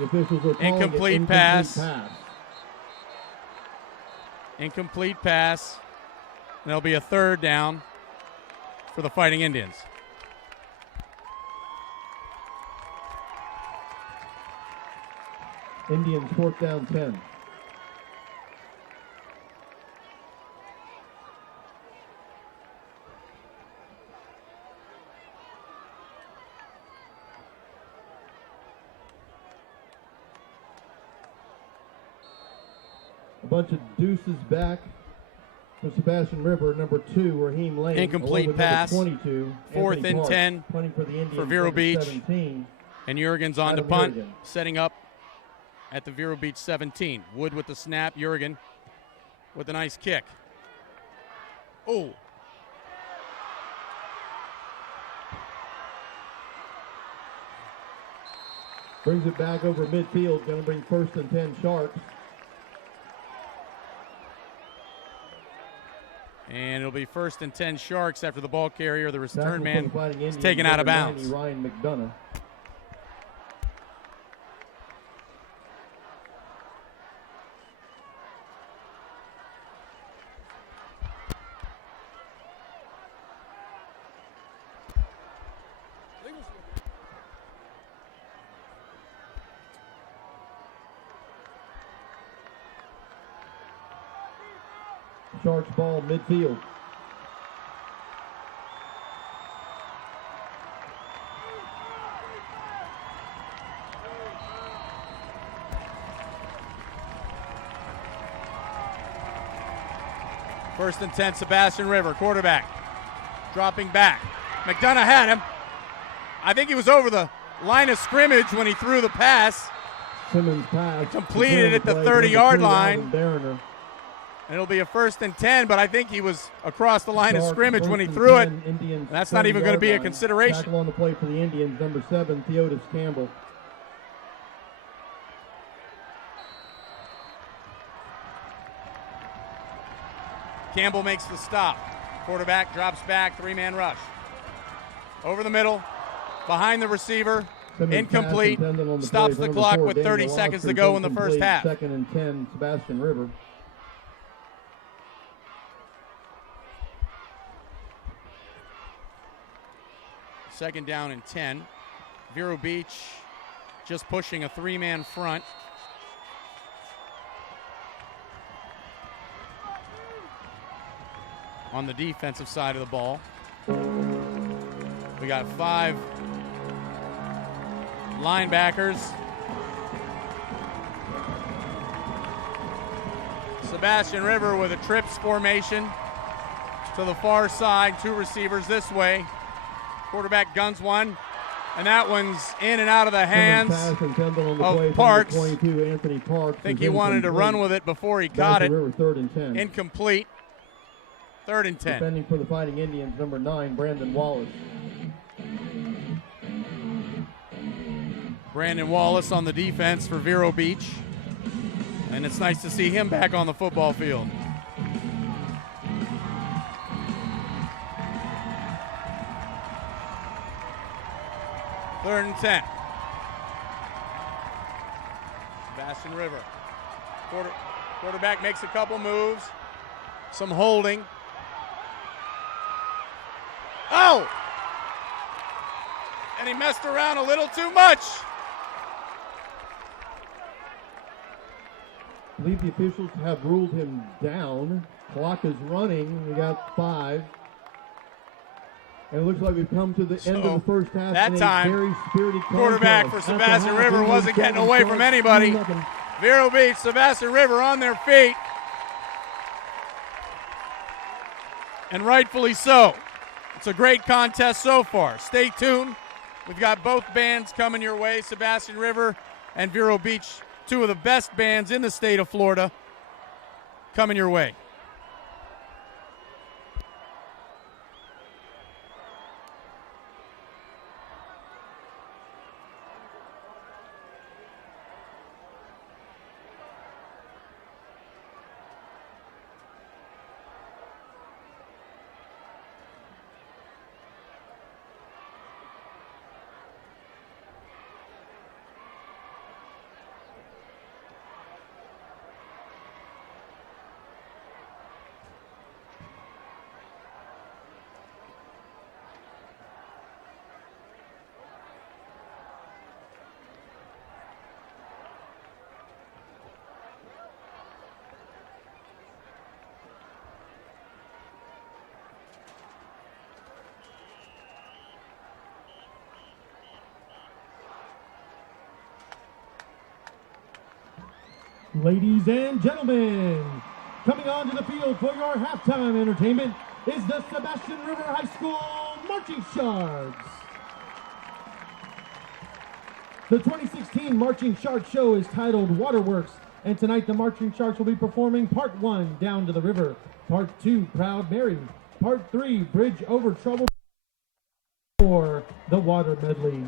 Incomplete pass. Incomplete pass. And there'll be a 3rd down for the Fighting Indians. Indians 4th down 10. A bunch of deuces back for Sebastian River, number 2, Raheem Lane. Incomplete pass. 22, 4th and 10 punting for the Indians, for Vero Beach. 17. And Jurgen's on to Adam punt, Jurgen. setting up at the Vero Beach 17. Wood with the snap, Jurgen with a nice kick. Oh. Brings it back over midfield, going to bring 1st and 10 Sharks. And it'll be 1st and 10 Sharks after the ball carrier. The return Tackle man for the Fighting is Indians, taken out of number bounds. 90, Ryan McDonough. Sharks ball midfield. First and 10, Sebastian River, quarterback. Dropping back. McDonough had him. I think he was over the line of scrimmage when he threw the pass. Simmons pass. Completed at the 30-yard line. And it'll be a 1st and 10, but I think he was across the line of scrimmage when he threw it. Indians, that's not even going to be a line. consideration. Tackle on the play for the Indians, number 7, Theodis Campbell. Campbell makes the stop. Quarterback drops back, 3-man rush. Over the middle, behind the receiver, Simmons incomplete. Stops the clock with 30 seconds to go in the first half. 2nd and 10, Sebastian River. Second down and 10. Vero Beach just pushing a 3-man front. On the defensive side of the ball. We got 5 linebackers. Sebastian River with a trips formation to the far side, 2 receivers this way. Quarterback guns one, and that one's in and out of the hands of Parks. 22, Anthony Parks. I think he wanted to run with it before he caught it. River, 3rd and 10. Incomplete. 3rd and 10. Defending for the Fighting Indians, number 9, Brandon Wallace. Brandon Wallace on the defense for Vero Beach. And it's nice to see him back on the football field. Third and 10. Sebastian River. Quarterback makes a couple moves. Some holding. Oh! And he messed around a little too much. I believe the officials have ruled him down. Clock is running. We got 5. And it looks like we've come to the end of the first half. That time, very spirited quarterback for Sebastian River wasn't getting away from anybody. Vero Beach, Sebastian River on their feet. And rightfully so. It's a great contest so far. Stay tuned We've got both bands coming your way, Sebastian River and Vero Beach, two of the best bands in the state of Florida, coming your way. Ladies and gentlemen, coming onto the field for your halftime entertainment is the Sebastian River High School Marching Sharks. The 2016 Marching Sharks show is titled Waterworks, and tonight the Marching Sharks will be performing Part 1, Down to the River, Part 2, Proud Mary, Part 3, Bridge Over Troubled, or the Water Medley.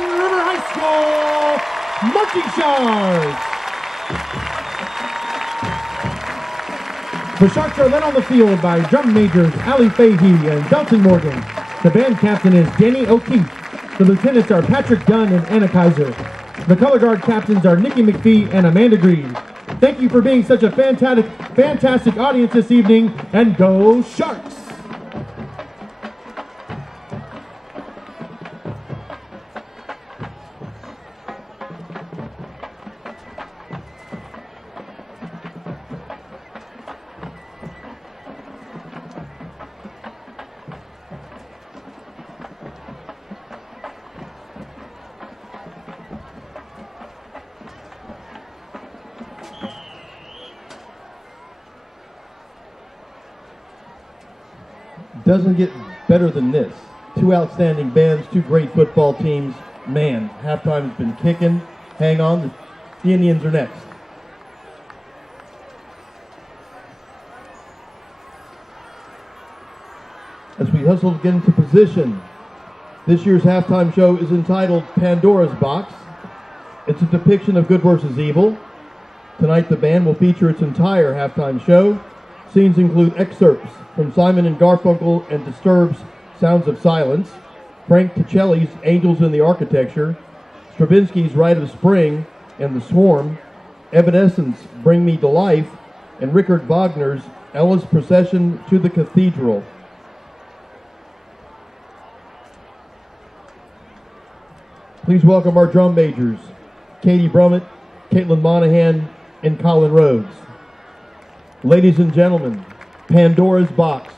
River High School Monkey Sharks. The Sharks are led on the field by drum majors Ali Fahey and Dalton Morgan. The band captain is Danny O'Keefe. The lieutenants are Patrick Dunn and Anna Kaiser. The color guard captains are Nikki McPhee and Amanda Greed. Thank you for being such a fantastic audience this evening, and go Sharks! Doesn't get better than this. Two outstanding bands, two great football teams. Man, halftime has been kicking. Hang on, the Indians are next. As we hustle to get into position, this year's halftime show is entitled Pandora's Box. It's a depiction of good versus evil. Tonight the band will feature its entire halftime show. Scenes include excerpts from Simon and Garfunkel and Disturbed's Sounds of Silence, Frank Ticelli's Angels in the Architecture, Stravinsky's Rite of Spring and The Swarm, Evanescence Bring Me to Life, and Richard Wagner's Ella's Procession to the Cathedral. Please welcome our drum majors, Katie Brummett, Caitlin Monahan, and Colin Rhodes. Ladies and gentlemen, Pandora's Box.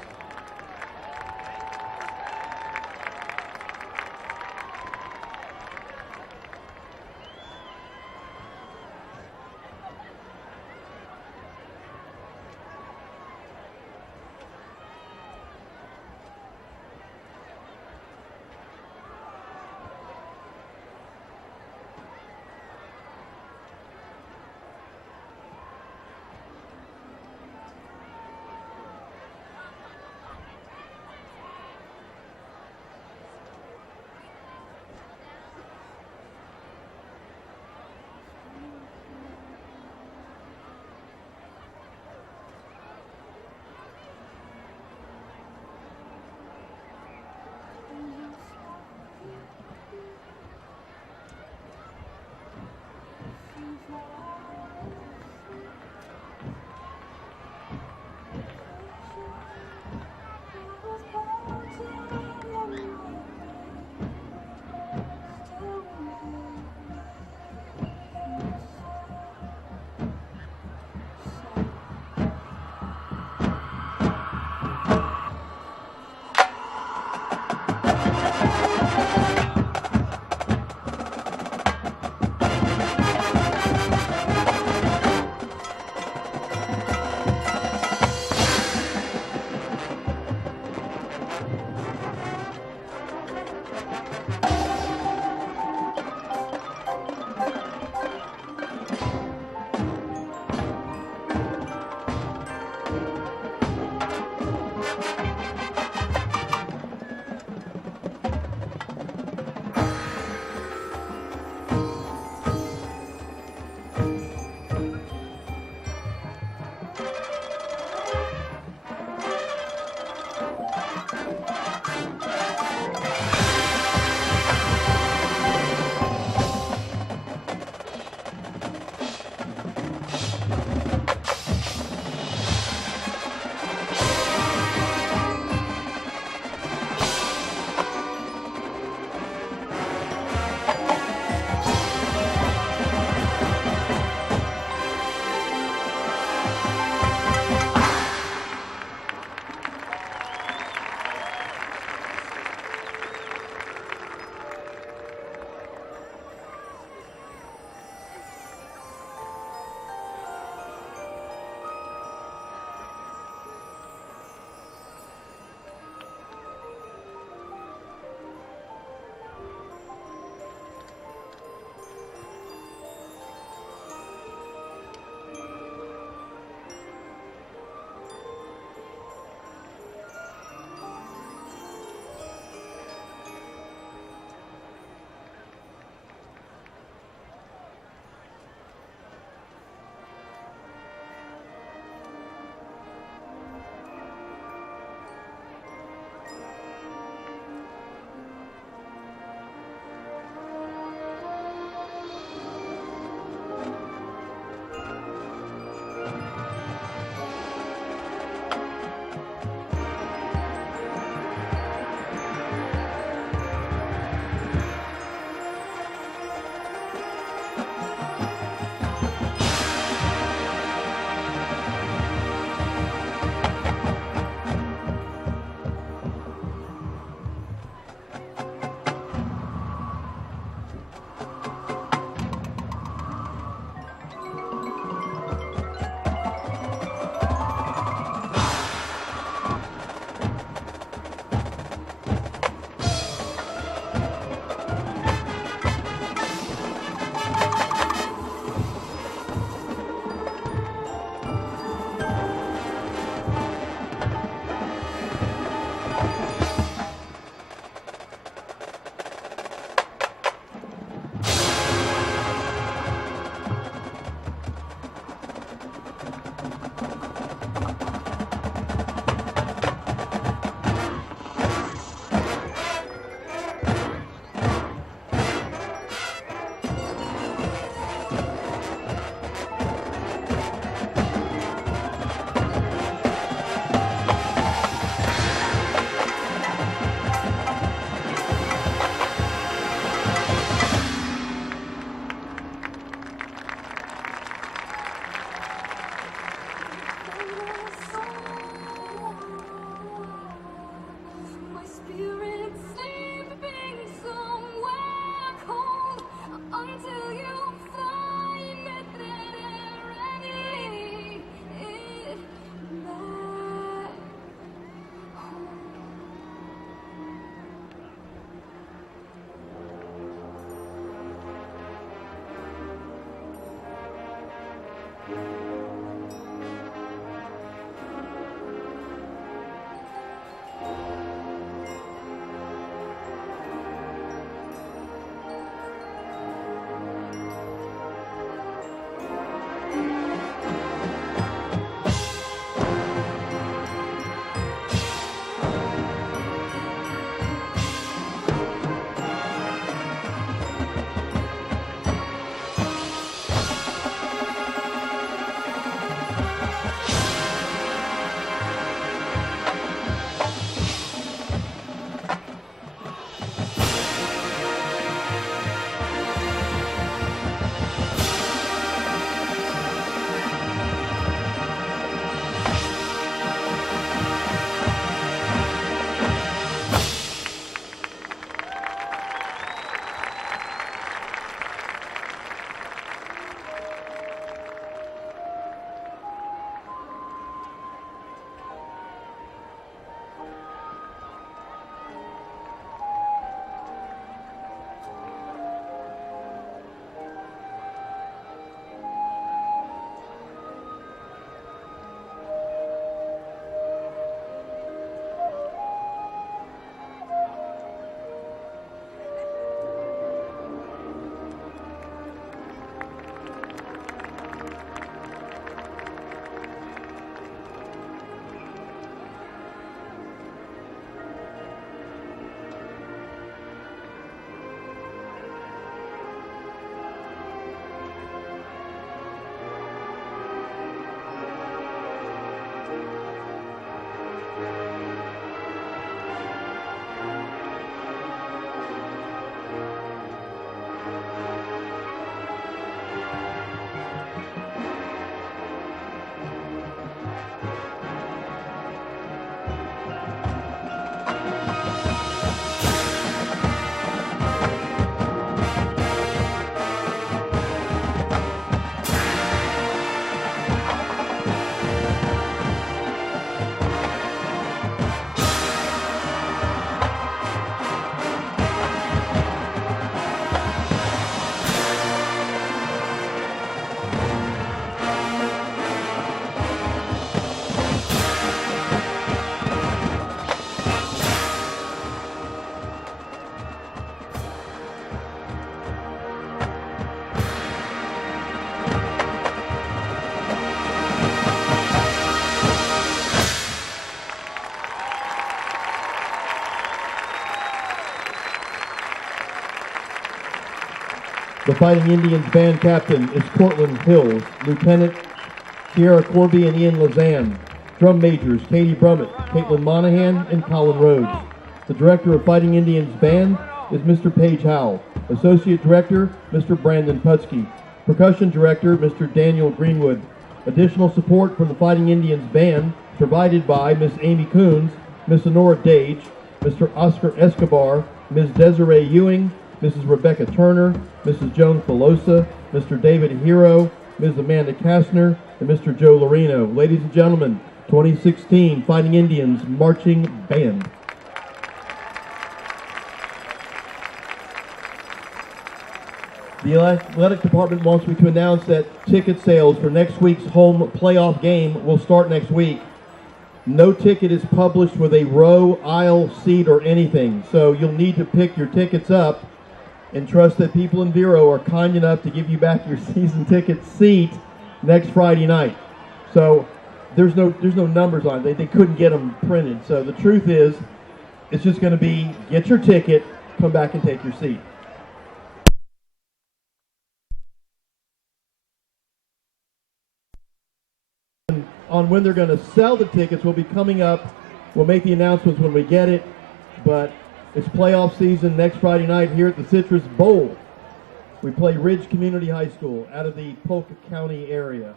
The Fighting Indians band captain is Cortland Hills. Lieutenant Sierra Corby and Ian Lazan. Drum majors Katie Brummett, Caitlin Monahan, and Colin Rhodes. The director of Fighting Indians band is Mr. Paige Howell. Associate director, Mr. Brandon Putsky. Percussion director, Mr. Daniel Greenwood. Additional support from the Fighting Indians band provided by Miss Amy Coons, Miss Honora Dage, Mr. Oscar Escobar, Ms. Desiree Ewing, Mrs. Rebecca Turner, Mrs. Joan Filosa, Mr. David Hero, Ms. Amanda Kastner, and Mr. Joe Loreno. Ladies and gentlemen, 2016 Fighting Indians Marching Band. The athletic department wants me to announce that ticket sales for next week's home playoff game will start next week. No ticket is published with a row, aisle, seat, or anything, so you'll need to pick your tickets up and trust that people in Vero are kind enough to give you back your season ticket seat next Friday night. So there's no numbers on it. They couldn't get them printed. So the truth is, it's just going to be get your ticket, come back and take your seat. On when they're going to sell the tickets will be coming up. We'll make the announcements when we get it, but it's playoff season next Friday night here at the Citrus Bowl. We play Ridge Community High School out of the Polk County area.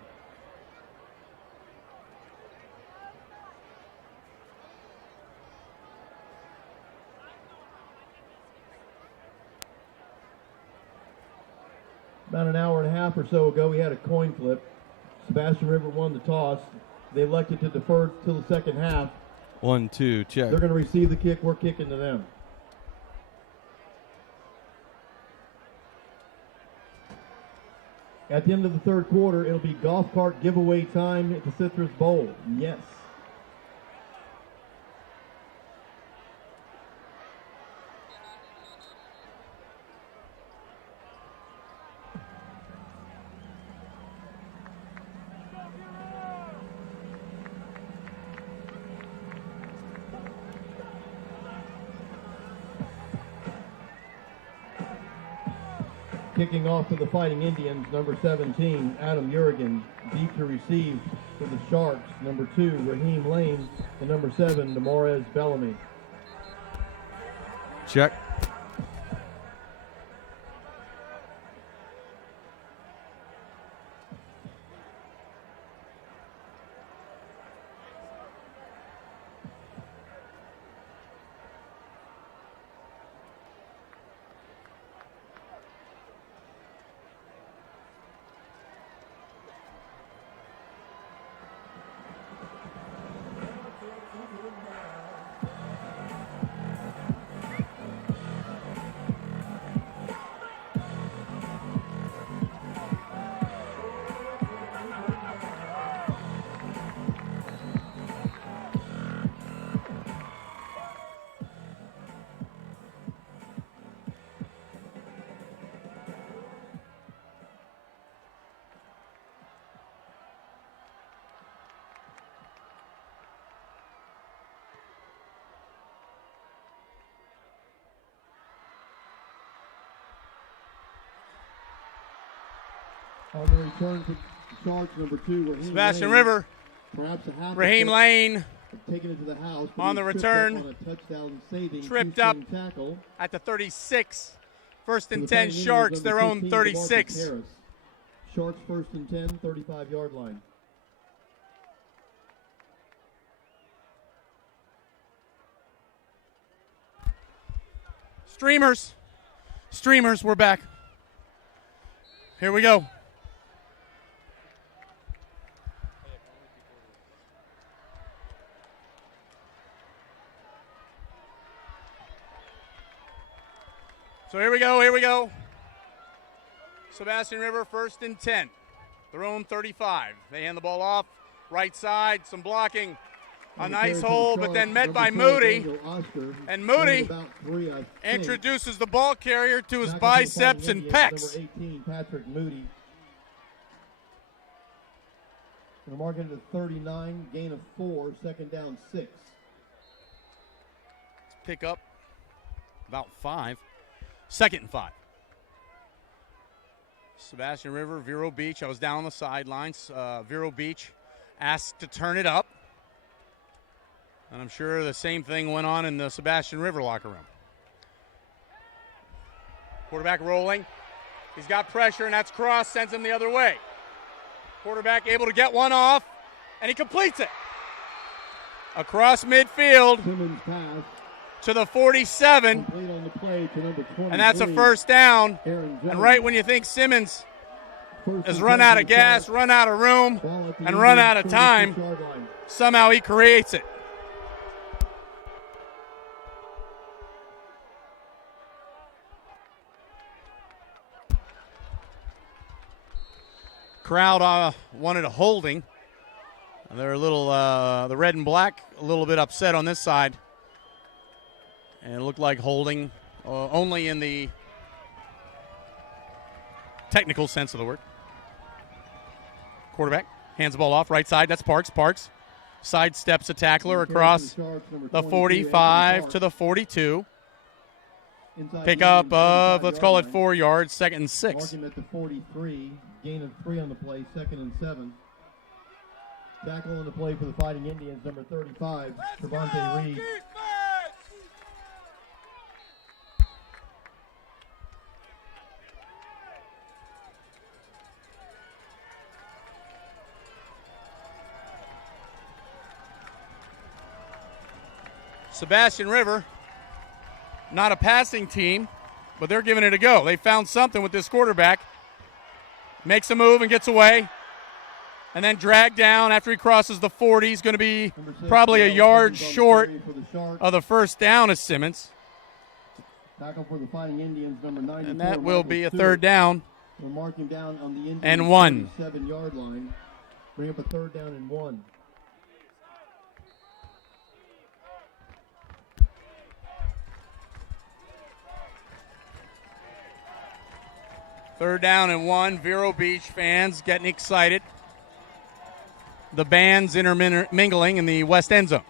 About an hour and a half or so ago, we had a coin flip. SebastianRiver won the toss. They elected to defer till the second half. 1-2, check. They're going to receive the kick. We're kicking to them. At the end of the third quarter, it'll be golf cart giveaway time at the Citrus Bowl. Yes. Kicking off for the Fighting Indians, number 17, Adam Urigan. Deep to receive for the Sharks, number 2, Raheem Lane, and number 7, Demorez Bellamy. Check. On the return for Sharks, number 2, SebastianRiver. Perhaps a half Raheem Lane taken it to the house. on the return. On a touchdown saving Tripped up tackle. at the 36. First and For the 10 Fighting Sharks, Indians, their number own 15, 36. DeMarcus Harris. Sharks first and 10, 35-yard line. Streamers, we're back. Here we go. So here we go. SebastianRiver first and 10. Their own 35. They hand the ball off. Right side, some blocking. A nice hole, but then met by Moody. And Moody introduces the ball carrier to his biceps and pecs. Number 18, Patrick Moody. Going to mark it at 39, gain of 4, second down 6. Pick up about 5. Second and 5. SebastianRiver, Vero Beach. I was down on the sidelines. Vero Beach asked to turn it up. And I'm sure the same thing went on in the SebastianRiver locker room. Quarterback rolling. He's got pressure, and that's cross, sends him the other way. Quarterback able to get one off, and he completes it. Across midfield to the 47, and that's a first down. And right when you think Simmons has run out of gas, run out of room, and run out of time, somehow he creates it. Crowd wanted a holding. They're a little, the red and black, a little bit upset on this side. And it looked like holding only in the technical sense of the word. Quarterback hands the ball off, right side. That's Parks. Parks sidesteps a tackler across the 45 to the 42. Pickup of, let's call it 4 yards, 2nd and 6. Marking at the 43, gain of 3 on the play, 2nd and 7. Tackle on the play for the Fighting Indians, number 35, Trevante Reed. SebastianRiver, not a passing team, but they're giving it a go. They found something with this quarterback. Makes a move and gets away. And then dragged down after he crosses the 40. He's going to be probably a yard short of the first down of Simmons. Tackle for the Fighting Indians, number 94. And that will be a third down. We're marking down on the Indians and 1. 7-yard line. Bring up a third down and 1. Third down and 1. Vero Beach fans getting excited. The bands intermingling in the west end zone.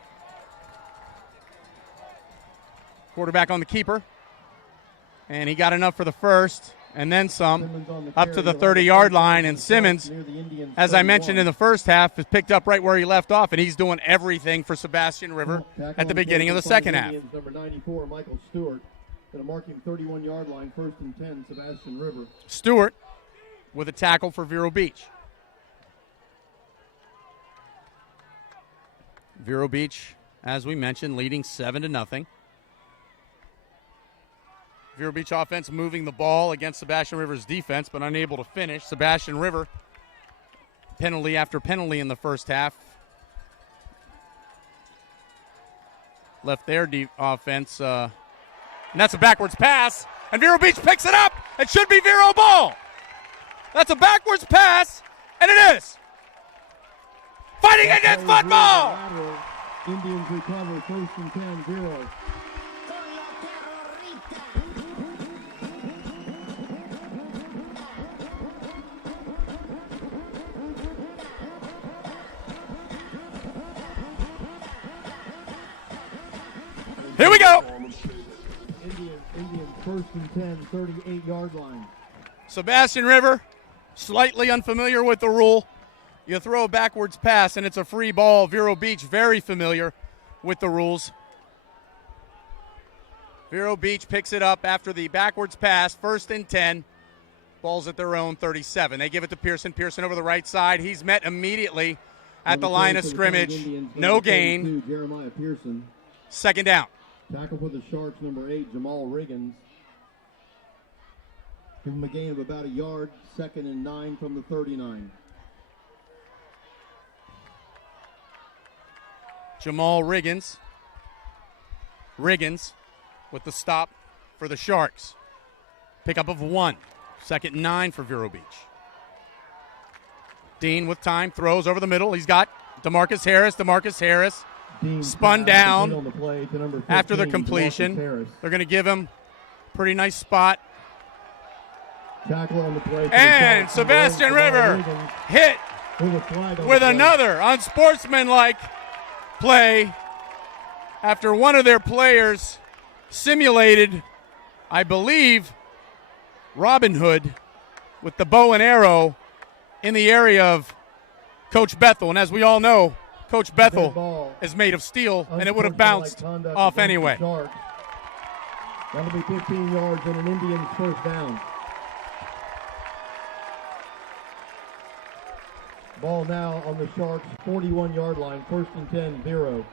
Quarterback on the keeper. And he got enough for the first and then some up to the 30-yard line. And Simmons, as I mentioned in the first half, has picked up right where he left off, and he's doing everything for SebastianRiver at the beginning of the second half. Number 94, Michael Stewart. Going to mark him 31-yard line, 1st and 10, SebastianRiver. Stewart with a tackle for Vero Beach. Vero Beach, as we mentioned, leading 7-0. Vero Beach offense moving the ball against SebastianRiver's defense, but unable to finish. SebastianRiver, penalty after penalty in the first half, left their offense. And that's a backwards pass, and Vero Beach picks it up. It should be Vero ball. That's a backwards pass, and it is. Fighting Indians football! Indians recover, 1st and 10, Vero. Here we go. Indians 1st and 10, 38-yard line. SebastianRiver, slightly unfamiliar with the rule. You throw a backwards pass, and it's a free ball. Vero Beach, very familiar with the rules. Vero Beach picks it up after the backwards pass, 1st and 10. Ball's at their own 37. They give it to Pearson. Pearson over the right side. He's met immediately at the line of scrimmage. No gain. Jeremiah Pearson. 2nd down. Tackle for the Sharks, number 8, Jamal Riggins. Give him a gain of about a yard, 2nd and 9 from the 39. Jamal Riggins. Riggins with the stop for the Sharks. Pickup of 1. 2nd and 9 for Vero Beach. Dean with time, throws over the middle. He's got DeMarcus Harris. DeMarcus Harris spun down on the play to number 15, after the completion. They're going to give him a pretty nice spot. Tackle on the play. And SebastianRiver hit with another unsportsmanlike play after one of their players simulated, I believe, Robin Hood with the bow and arrow in the area of Coach Bethel. And as we all know, Coach Bethel is made of steel, and it would have bounced off anyway. That'll be 15 yards and an Indians first down. Ball now on the Sharks' 41-yard line, 1st and 10, Vero.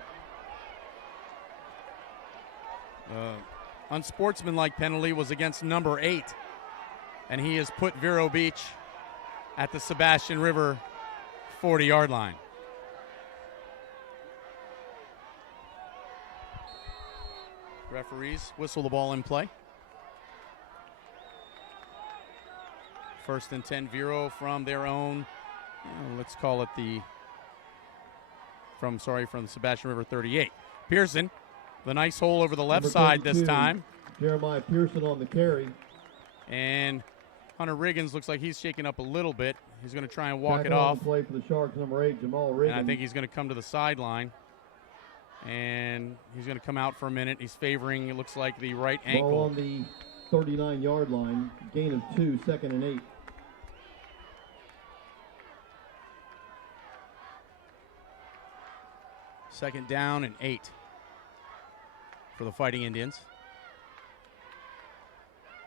Unsportsmanlike penalty was against number 8, and he has put Vero Beach at the Sebastian River 40-yard line. Referees whistle the ball in play. 1st and 10, Vero from their own, let's call it from the Sebastian River 38. Pearson, the nice hole over the left side this time. Jeremiah Pearson on the carry. And Hunter Riggins looks like he's shaking up a little bit. He's going to try and walk it Tackle on off. the play for the Sharks, number 8, Jamal Riggins. And I think he's going to come to the sideline. And he's going to come out for a minute. He's favoring, it looks like, the right ankle. Ball on the 39-yard line, gain of 2, 2nd and 8. Second down and 8 for the Fighting Indians.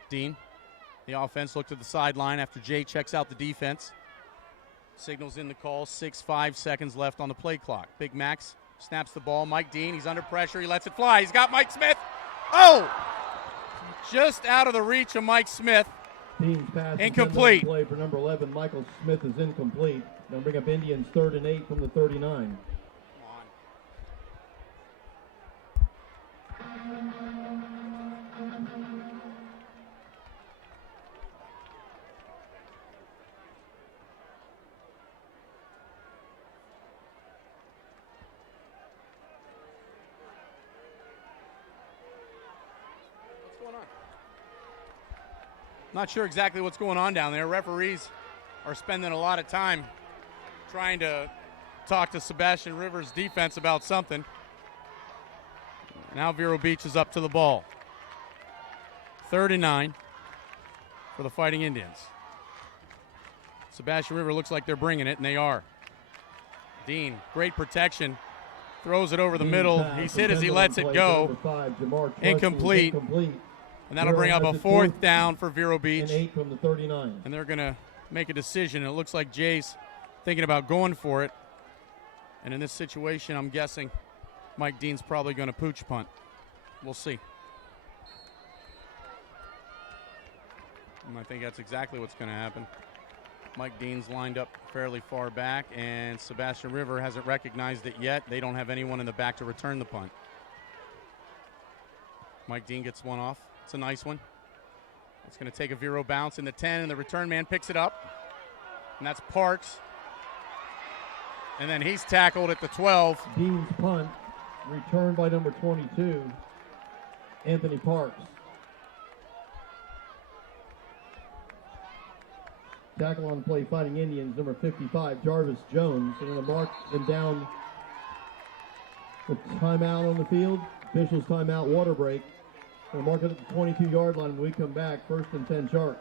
Dean, the offense, looked to the sideline after Jay checks out the defense. Signals in the call, 5 seconds left on the play clock. Big Max snaps the ball. Mike Dean, he's under pressure. He lets it fly. He's got Mike Smith. Oh! Just out of the reach of Mike Smith. Dean's pass incomplete. Play for number 11, Michael Smith, is incomplete. Going to bring up Indians 3rd and 8 from the 39. Not sure exactly what's going on down there. Referees are spending a lot of time trying to talk to Sebastian River's defense about something. Now Vero Beach is up to the ball. 3rd and 9 for the Fighting Indians. Sebastian River looks like they're bringing it, and they are. Dean, great protection. Throws it over the middle. He's hit as he lets it go. Incomplete. And that'll bring up a 4th down for Vero Beach. And 8 from the 39. And they're going to make a decision. It looks like Jay's thinking about going for it. And in this situation, I'm guessing Mike Dean's probably going to pooch punt. We'll see. And I think that's exactly what's going to happen. Mike Dean's lined up fairly far back, and Sebastian River hasn't recognized it yet. They don't have anyone in the back to return the punt. Mike Dean gets one off. It's a nice one. It's going to take a Vero bounce in the 10, and the return man picks it up. And that's Parks. And then he's tackled at the 12. Dean's punt, returned by number 22, Anthony Parks. Tackle on the play, Fighting Indians, number 55, Jarvis Jones. They're going to mark them down with timeout on the field. Officials timeout, water break. We'll mark it at the 22-yard line when we come back. 1st and 10 Sharks.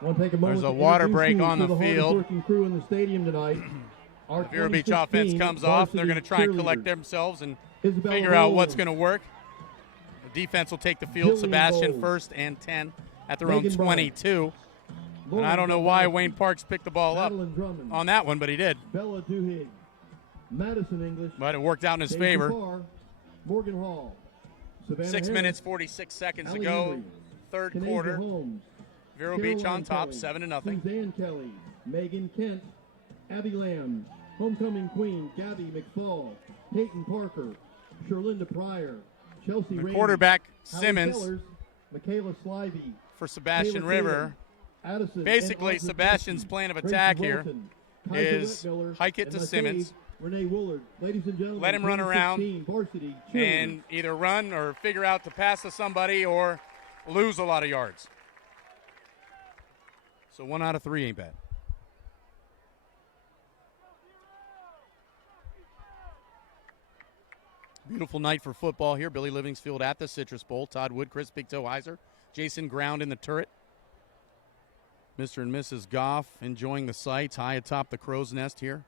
There's a water break on the field. Working crew in the stadium tonight. The Vero Beach offense comes off. They're going to try and collect themselves and figure out what's going to work. The defense will take the field. Sebastian 1st and 10 at their own 22. And I don't know why Wayne Parks picked the ball up on that one, but he did. Bella Duhigg, Madison English. But it worked out in his favor. Morgan Hall. 6 minutes, 46 seconds to go. Third quarter. Vero Beach on top, 7-0. Suzanne Kelly, Megan Kent, Abby Lamb, Homecoming Queen, Gabby McFall, Peyton Parker, Sherlinda Pryor, Chelsea Rainey, quarterback Hallie Simmons Sellers, Michaela Slivey, for Sebastian River. Addison, Basically, Sebastian's plan of attack here is hike it to Simmons, Renee Woolard. Ladies and gentlemen, let him run around varsity and either run or figure out to pass to somebody or lose a lot of yards. So 1 out of 3 ain't bad. Beautiful night for football here. Billy Livingsfield at the Citrus Bowl. Todd Wood, Chris Big Toe Heiser, Jason Ground in the turret. Mr. and Mrs. Goff enjoying the sights high atop the crow's nest here.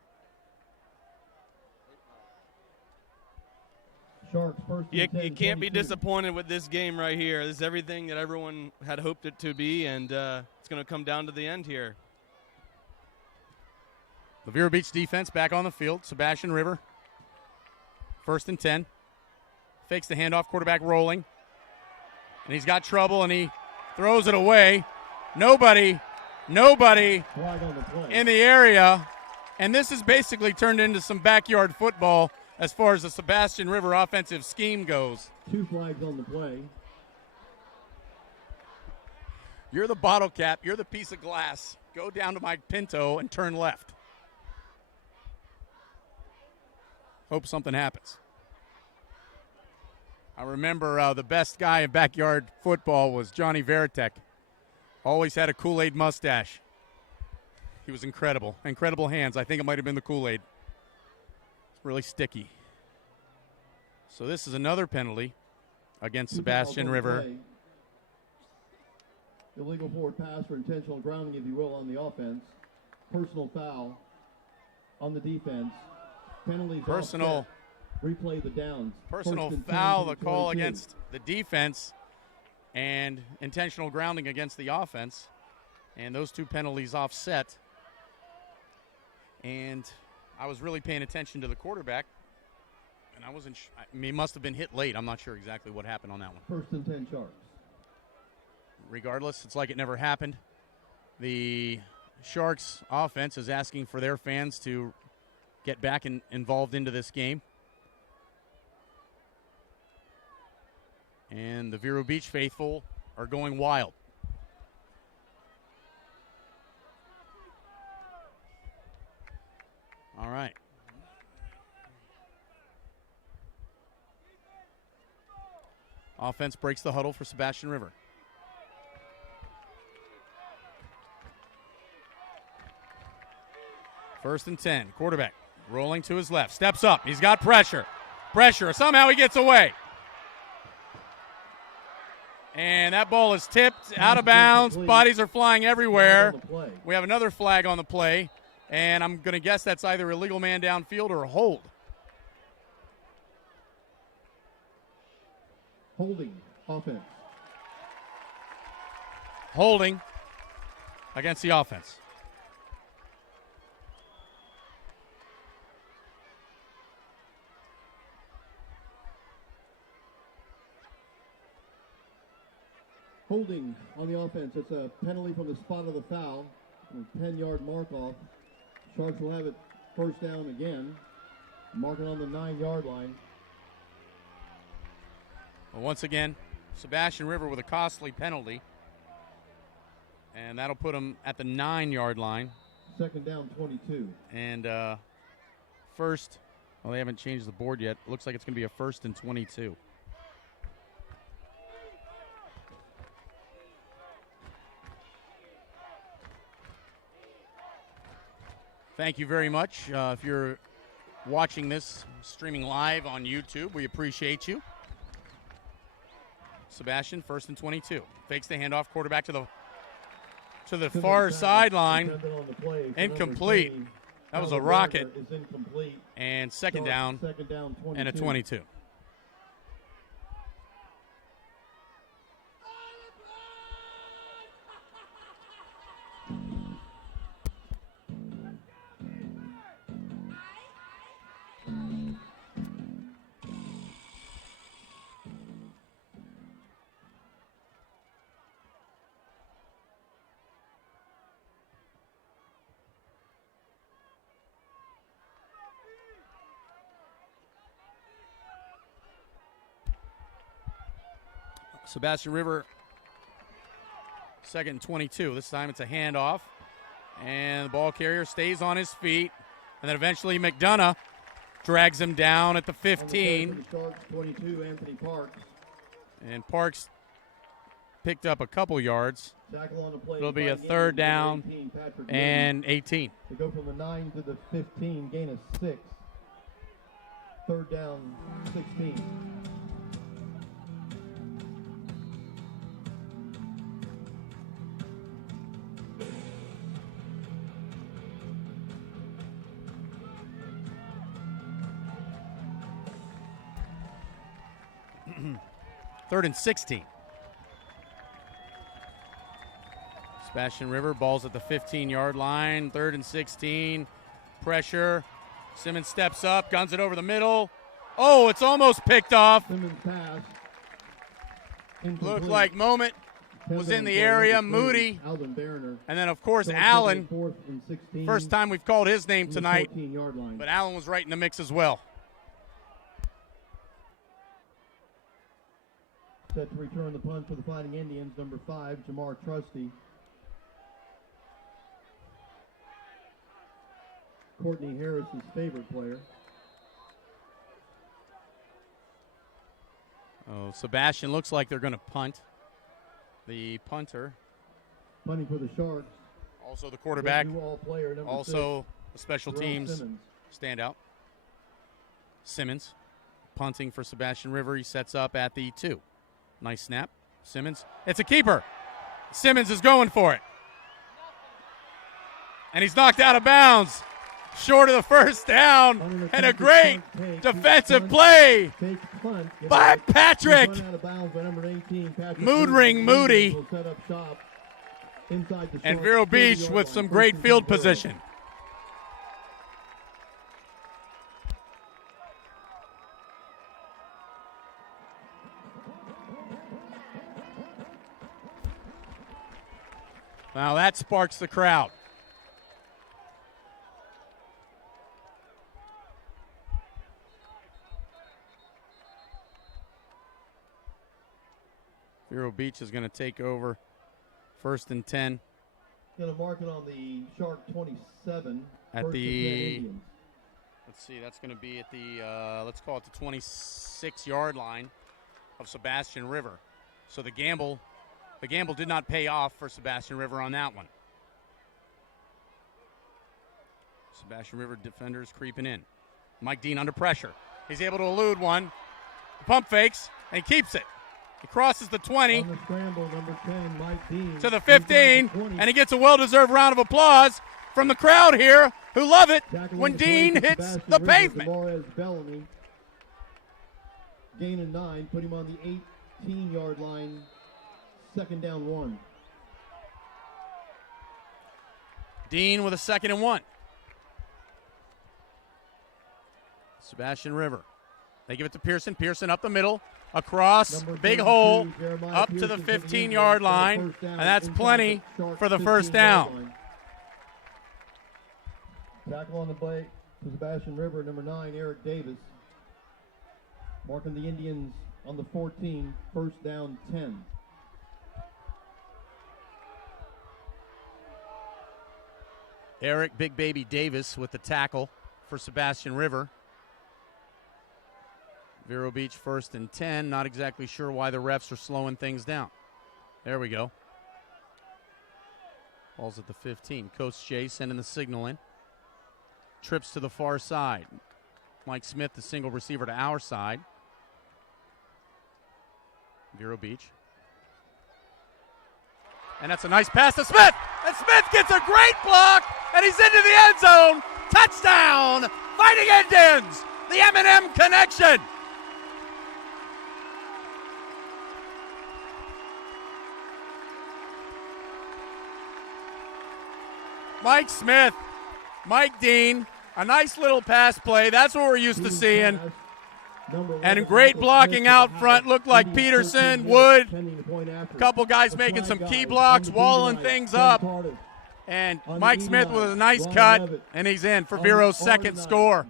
Sharks first and 10, You can't be 22. disappointed with this game right here. This is everything that everyone had hoped it to be, and it's going to come down to the end here. The Vero Beach defense back on the field. SebastianRiver. First and 10. Fakes the handoff, quarterback rolling. And he's got trouble, and he throws it away. Nobody Flag on the play. in the area. And this has basically turned into some backyard football as far as the SebastianRiver offensive scheme goes. 2 flags on the play. You're the bottle cap. You're the piece of glass. Go down to Mike Pinto and turn left. Hope something happens. I remember the best guy in backyard football was Johnny Veritek. Always had a Kool-Aid mustache. He was incredible. Incredible hands. I think it might have been the Kool-Aid. It's really sticky. So this is another penalty against 2 fouls on the SebastianRiver. play. Illegal forward pass for intentional grounding, if you will, on the offense. Personal foul on the defense. Penalties Personal. offset. Replay the downs. Personal First and 10 foul, to the call 22. against the defense, and intentional grounding against the offense. And those 2 penalties offset. And I was really paying attention to the quarterback, and I wasn't he must have been hit late. I'm not sure exactly what happened on that one. First and 10 Sharks. Regardless, it's like it never happened. The Sharks offense is asking for their fans to get back involved into this game. And the Vero Beach faithful are going wild. All right. Offense breaks the huddle for SebastianRiver. First and 10. Quarterback rolling to his left. Steps up. He's got pressure. Pressure. Somehow he gets away. And that ball is tipped out of bounds. Bodies are flying everywhere. We have another flag on the play. And I'm going to guess that's either a illegal man downfield or a hold. Holding offense. Holding against the offense. Holding on the offense. It's a penalty from the spot of the foul. A 10-yard mark off. Sharks will have it first down again. Marking on the 9-yard line. Well, once again, SebastianRiver with a costly penalty. And that'll put him at the 9-yard line. Second down, 22. And first, well, they haven't changed the board yet. Looks like it's going to be a first and 22. Thank you very much. If you're watching this streaming live on YouTube, we appreciate you. Sebastian, first and 22. Fakes the handoff, quarterback to the far sideline. Incomplete. That was a rocket. And second down and a 22. SebastianRiver, second and 22. This time it's a handoff. And the ball carrier stays on his feet. And then eventually McDonough drags him down at the 15. 22, Anthony Parks. And Parks picked up a couple yards. Tackle on the play. It'll be a third down 18, and 18. They go from the 9 to the 15, gain of 6. Third down, 16. 3rd and 16. Sebastian River, ball's at the 15-yard line. 3rd and 16. Pressure. Simmons steps up, guns it over the middle. Oh, it's almost picked off. Simmons pass. Looked like Moment was in the area. Moody. And then, of course, Allen. First time we've called his name tonight. But Allen was right in the mix as well. Set to return the punt for the Fighting Indians, number 5, Jamar Trusty. Courtney Harris's favorite player. Oh, Sebastian looks like they're going to punt. The punter. Punting for the Sharks. Also the quarterback. Player, also 6, the special Jerome teams Simmons. standout. Simmons punting for Sebastian River. He sets up at the 2. Nice snap. Simmons. It's a keeper. Simmons is going for it. And he's knocked out of bounds. Short of the first down. And a great defensive play by Patrick. Mood ring Moody. And Vero Beach with some great field position. Now that sparks the crowd. Vero Beach is going to take over 1st and 10. Going to mark it on the Shark 27. At the, let's see, that's going to be at the, let's call it the 26-yard line of Sebastian River. So the gamble did not pay off for Sebastian River on that one. Sebastian River defenders creeping in. Mike Dean under pressure. He's able to elude one. Pump fakes and keeps it. He crosses the 20 on the scramble, number 10, Mike Dean, to the 15, and he gets a well-deserved round of applause from the crowd here who love it when Dean hits the pavement. Bellamy, gain of 9, put him on the 18-yard line, 2nd down 1. Dean with a 2nd and 1. Sebastian River. They give it to Pearson. Pearson up the middle. Across, big hole, up to the 15-yard line, and that's plenty for the first down. Tackle on the play to Sebastian River, number 9, Eric Davis. Marking the Indians on the 14, 1st down 10. Eric Big Baby Davis with the tackle for Sebastian River. Vero Beach 1st and 10. Not exactly sure why the refs are slowing things down. There we go. Ball's at the 15. Coach Jay sending the signal in. Trips to the far side. Mike Smith, the single receiver to our side. Vero Beach. And that's a nice pass to Smith. And Smith gets a great block, and he's into the end zone. Touchdown, Fighting Indians. The M&M connection. Mike Smith, Mike Dean, a nice little pass play. That's what we're used to seeing. And great blocking out front. Looked like Peterson, Wood, a couple guys making some key blocks, walling things up. And Mike Smith with a nice cut, and he's in for Vero's 2nd score.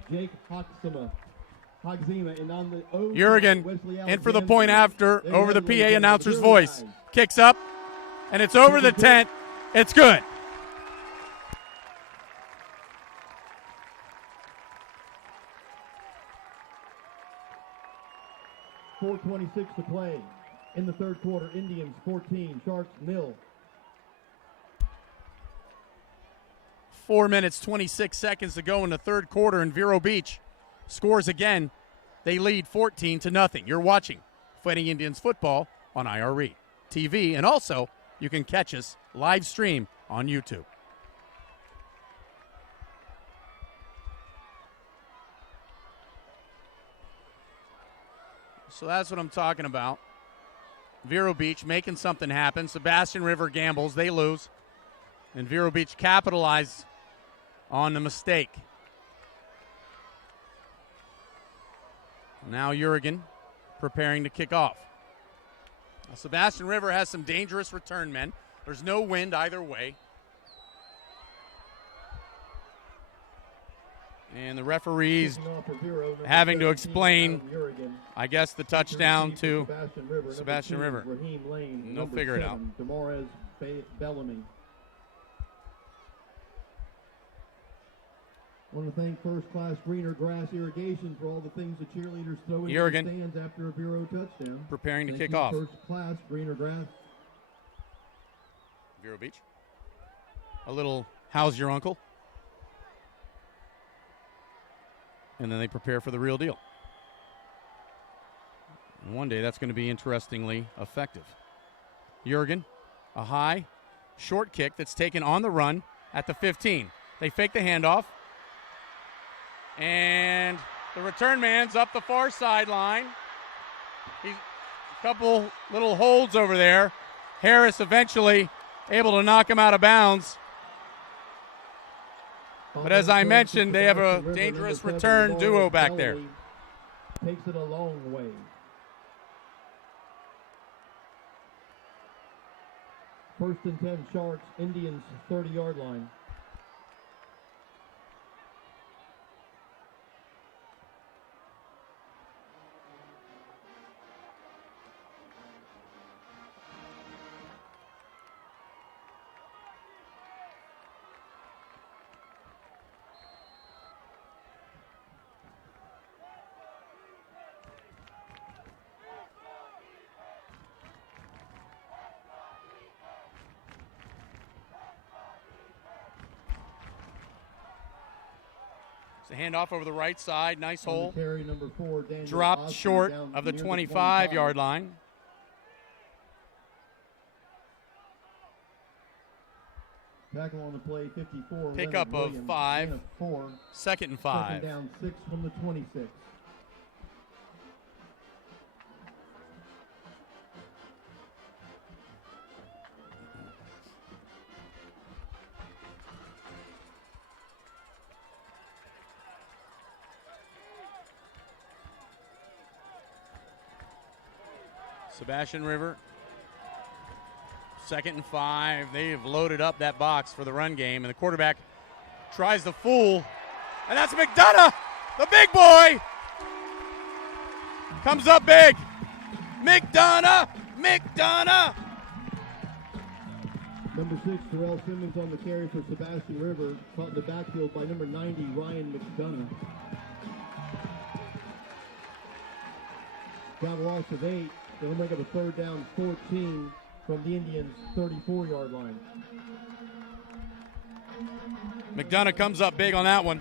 Jurgen in for the point after over the PA announcer's voice. Kicks up, and it's over the tent. It's good. 4:26 to play in the 3rd quarter. Indians 14, Sharks 0. 4 minutes, 26 seconds to go in the 3rd quarter, and Vero Beach scores again. They lead 14-0. You're watching Fighting Indians football on IRE TV, and also you can catch us live stream on YouTube. So that's what I'm talking about. Vero Beach making something happen. SebastianRiver gambles. They lose. And Vero Beach capitalized on the mistake. Now Jurgen preparing to kick off. Now, SebastianRiver has some dangerous return men. There's no wind either way. And the referees having to explain, I guess, the touchdown to SebastianRiver. They'll figure it out. Bellamy. I want to thank first-class greener grass irrigation for all the things the cheerleaders throw in the stands after a Vero touchdown. Preparing to kick off. First-class greener grass. Vero Beach. A little how's your uncle? And then they prepare for the real deal. And one day that's going to be interestingly effective. Jurgen, a high, short kick that's taken on the run at the 15. They fake the handoff. And the return man's up the far sideline. He's a couple little holds over there. Harris eventually able to knock him out of bounds. But as I mentioned, they have a dangerous return duo back there. Takes it a long way. First and 10 Sharks, Indians 30-yard line. It's a handoff over the right side. Nice hole. Carry number 4, dropped short of the 25-yard line. Tackle on the play, 54. Pickup of 5. 4. Second and 5. Second down 6 from the 26. SebastianRiver, second and 5. They've loaded up that box for the run game, and the quarterback tries to fool, and that's McDonough, the big boy. Comes up big. McDonough. Number 6, Terrell Simmons on the carry for SebastianRiver, caught in the backfield by number 90, Ryan McDonough. Got a loss of 8. They'll make up a third down 14 from the Indians' 34-yard line. McDonough comes up big on that one.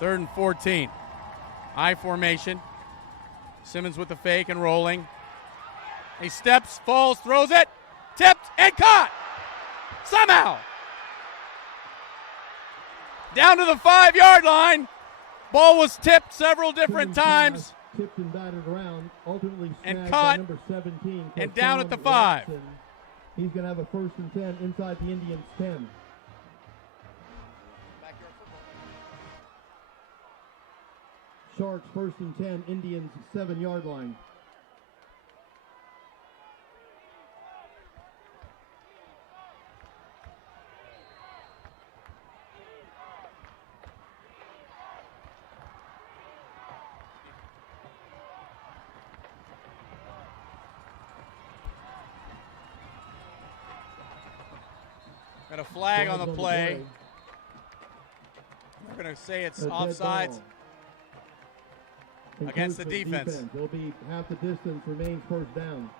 Third and 14. I formation. Simmons with the fake and rolling. He steps, falls, throws it, tipped, and caught. Somehow. Down to the 5-yard line. Ball was tipped several different times. Tipped and batted around, ultimately and caught caught number 17. and down at the 5. Jackson. He's going to have a first and 10 inside the Indians' 10. Sharks first and 10, Indians 7-yard line. Got a flag on the play. They're going to say it's offsides against the defense. It'll be half the distance, remains first down.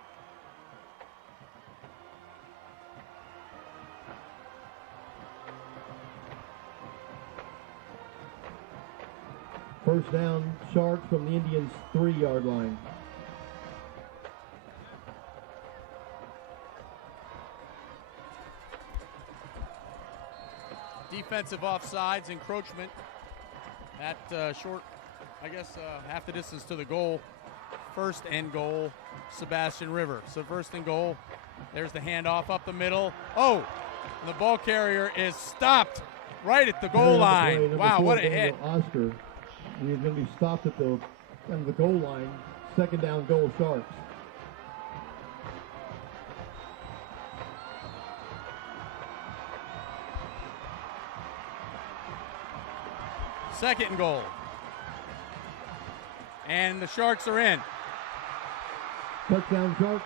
First down, Sharks from the Indians' 3-yard line. defensive offsides, encroachment at short, I guess, half the distance to the goal. First and goal, SebastianRiver. So first and goal, there's the handoff up the middle. Oh, the ball carrier is stopped right at the goal line. Wow, what a hit. Oscar, and he's going to be stopped at the end of the goal line. Second down goal, Sharks. Second and goal. And the Sharks are in. Touchdown, Sharks.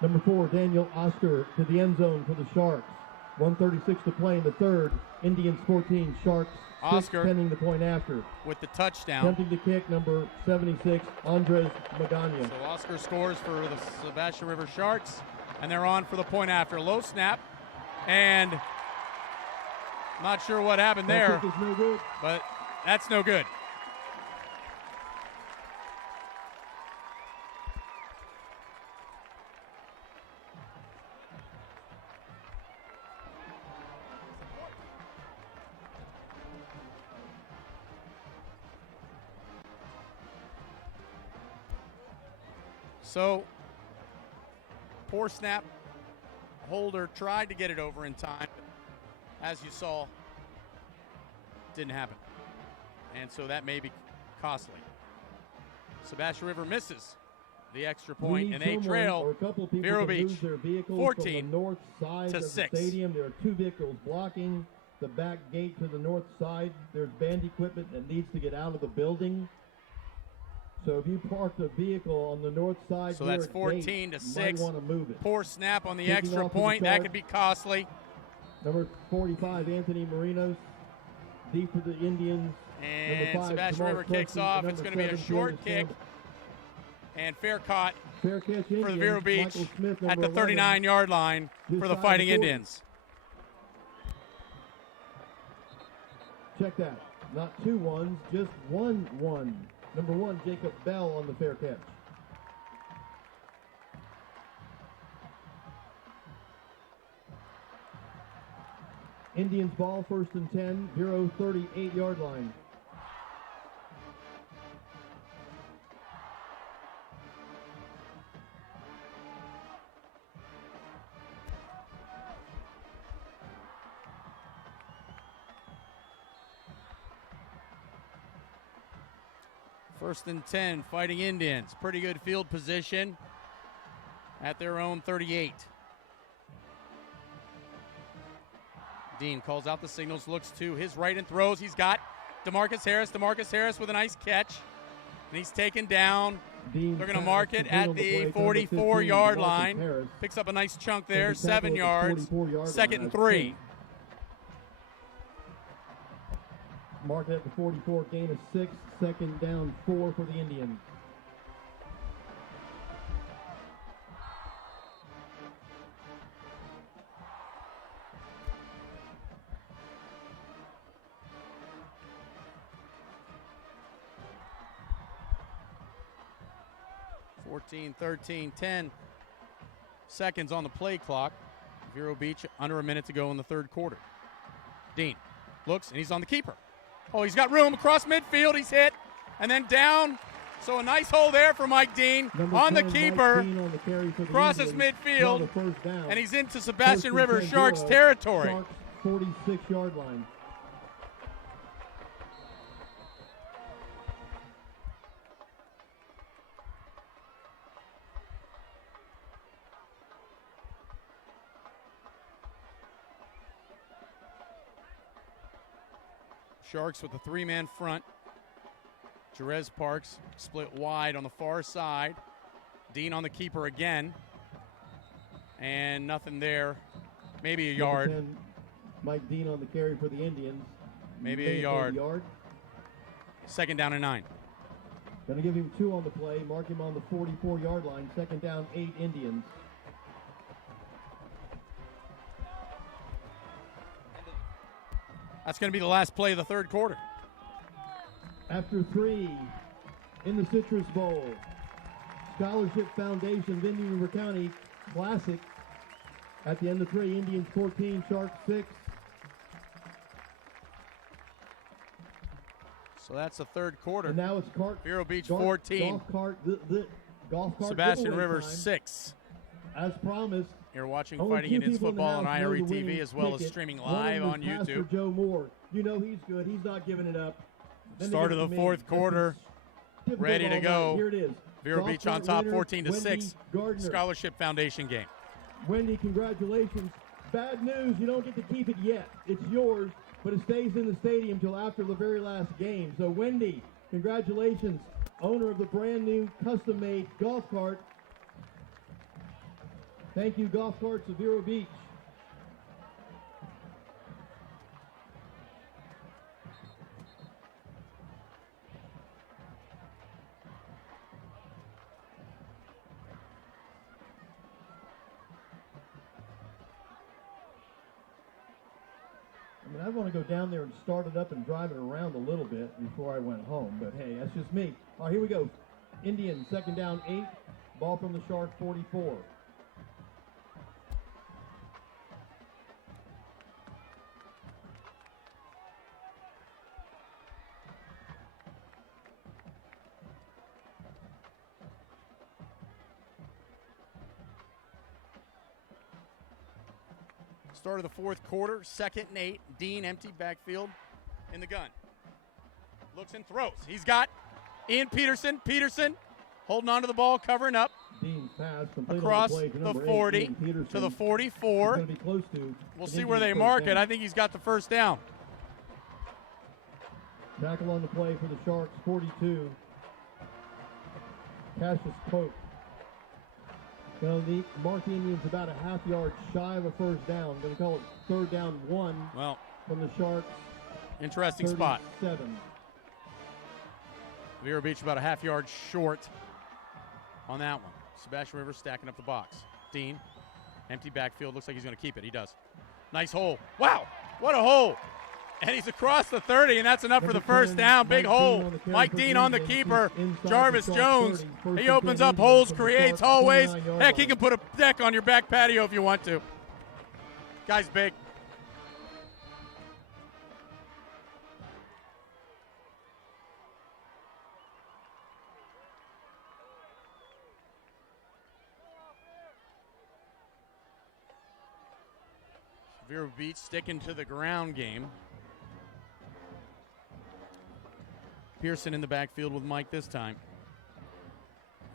Number 4, Daniel Oscar to the end zone for the Sharks. 1:36 to play in the third. Indians 14, Sharks 6, Oscar pending the point after. with the touchdown. Attempting to kick, number 76, Andres Magana. So Oscar scores for the SebastianRiver Sharks, and they're on for the point after. Low snap, and not sure what happened there, That kick is no good. but that's no good. So, poor snap. Holder tried to get it over in time. As you saw, didn't happen. And so that may be costly. SebastianRiver misses the extra point, and they trail Vero Beach 14 north side to of 6. The stadium. There are 2 vehicles blocking the back gate to the north side. There's band equipment that needs to get out of the building. So if you parked a vehicle on the north side, so that's 14 to 6. You might want to move it. Poor snap on the Kicking extra off to the point. That Sharks. could be costly. Number 45, Anthony Marinos. Deep for the Indians. And Number 5, SebastianRiver kicks Preston, off. and It's going number to be a 7, short Jonas kick. Campbell. And fair caught Fair catch for the Indians. Vero Beach Michael Smith, at number the 39-yard line This for the side Fighting of the 40. Indians. Check that. Not 2 1s, just 1 1. Number 1, Jacob Bell on the fair catch. Indians ball, first and 10, Vero 38-yard line. First and 10, Fighting Indians. Pretty good field position at their own 38. Dean calls out the signals, looks to his right and throws. He's got DeMarcus Harris. DeMarcus Harris with a nice catch. And he's taken down. Dean They're going to pass mark it complete at on the play, 44-yard DeMarcus line. Harris. Picks up a nice chunk And there, the tackle 7 at the yards. 44-yard Second line. and 3. Mark it at the 44, gain of 6, second down 4 for the Indians. $14, 13, 10 seconds on the play clock. Vero Beach under a minute to go in the third quarter. Dean looks, and he's on the keeper. Oh, he's got room across midfield. He's hit, and then down. So a nice hole there for Mike Dean Number on the 10, keeper. Mike Dean on the carry for the Crosses Indians. midfield, Now the first down. and he's into First and SebastianRiver 10, Sharks Vero, territory. Sharks 46-yard line. Sharks with a 3-man front. Jerez Parks split wide on the far side. Dean on the keeper again. And nothing there. Maybe a Number yard. 10, Mike Dean on the carry for the Indians. Maybe a May have yard. Second down and 9. Going to give him 2 on the play. Mark him on the 44-yard line. Second down, 8 Indians. That's going to be the last play of the third quarter. After 3 in the Citrus Bowl, Scholarship Foundation, Indian River County Classic. At the end of 3, Indians 14, Sharks 6. So that's the third quarter. And now it's Vero Beach 14. Golf cart Sebastian River time. 6. As promised. You're watching only Fighting 2 Indians people in the football on house know IRE the TV winning as well as ticket. streaming One of live them on is Pastor YouTube. Joe Moore. You know he's good. He's not giving it up. Then Start they of give the it to me. fourth quarter. Typical Ready to all go. night. Here it is. Vero Golf Beach on cart top winner, 14 to Wendy 6. Gardner. Scholarship Foundation game. Wendy, congratulations. Bad news, you don't get to keep it yet. It's yours, but it stays in the stadium till after the very last game. So Wendy, congratulations, owner of the brand new custom-made golf cart. Thank you, Golf Carts of Vero Beach. I want to go down there and start it up and drive it around a little bit before I went home, but hey, that's just me. All right, here we go. Indians, second down 8, ball from the Shark 44. Start of the fourth quarter, 2nd and 8. Dean empty backfield in the gun. Looks and throws. He's got Ian Peterson. Peterson holding on to the ball, covering up. Dean's pass across the, the 40 to the 44. Be close to we'll see where they mark it. I think he's got the first down. Tackle on the play for the Sharks, 42. Cassius Pope. Well, the mark the Indians about a half yard shy of a first down. Going to call it third down 1. Well, from the Sharks. Interesting 37. spot. Vero Beach about a half yard short on that one. Sebastian River stacking up the box. Dean, empty backfield. Looks like he's going to keep it. He does. Nice hole. Wow, what a hole. And he's across the 30, and that's enough for the first down. Big hole. Mike Dean on the keeper. Jarvis Jones. He opens up holes, creates hallways. Heck, he can put a deck on your back patio if you want to. Guy's big. Vero Beach sticking to the ground game. Pearson in the backfield with Mike this time.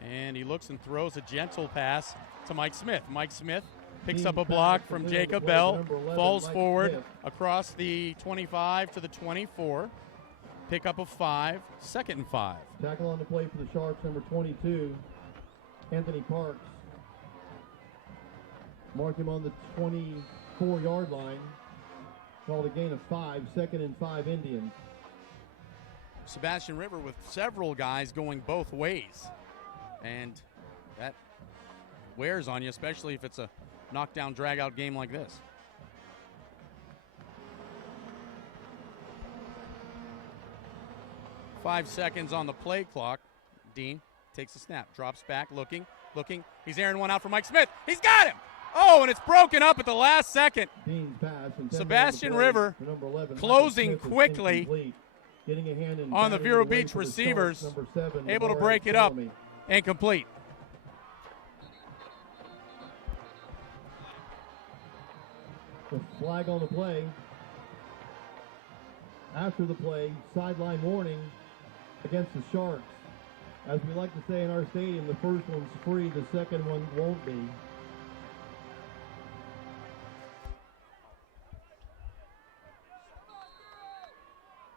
And he looks and throws a gentle pass to Mike Smith. Mike Smith picks up a block from Jacob Bell, falls forward across the 25 to the 24. Pick up of 5, 2nd and 5. Tackle on the play for the Sharks, number 22, Anthony Parks. Mark him on the 24-yard line. Called a gain of 5, 2nd and 5 Indians. Sebastian River with several guys going both ways. And that wears on you, especially if it's a knockdown, drag-out game like this. Five seconds on the play clock. Dean takes the snap, drops back, looking. He's airing one out for Mike Smith. He's got him! Oh, and it's broken up at the last second. Dean's pass. Sebastian River 11, closing quickly getting a hand in on the Vero Beach receivers, able to break it up and complete. The flag on the play. After the play, sideline warning against the Sharks. As we like to say in our stadium, the first one's free, the second one won't be.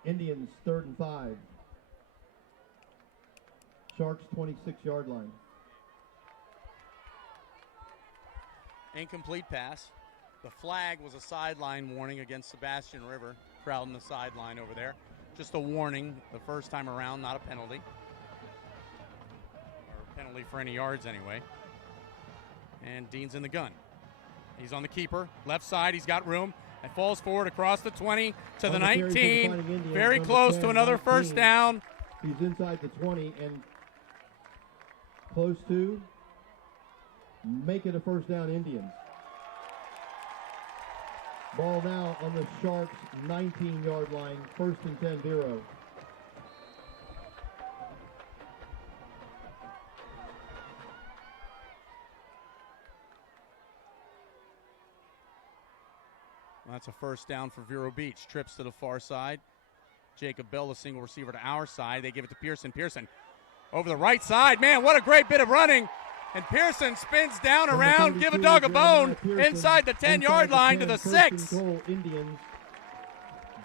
Indians 3rd and 5. Sharks 26-yard line. Incomplete pass. The flag was a sideline warning against Sebastian River, crowding the sideline over there. Just a warning the first time around, not a penalty. Or a penalty for any yards anyway. And Dean's in the gun. He's on the keeper. Left side, he's got room. It falls forward across the 20 to the On the carry for the 19. Fighting Indians, Very number close 10, to another 19. first down. He's inside the 20 and close to make it a first down, Indians. Ball now on the Sharks' 19-yard line, 1st and 10, Vero. That's a first down for Vero Beach. Trips to the far side. Jacob Bell, the single receiver to our side. They give it to Pearson. Pearson over the right side. Man, what a great bit of running. And Pearson spins down around. Give a dog a bone. Inside the 10-yard line to the 6. Goal, Indians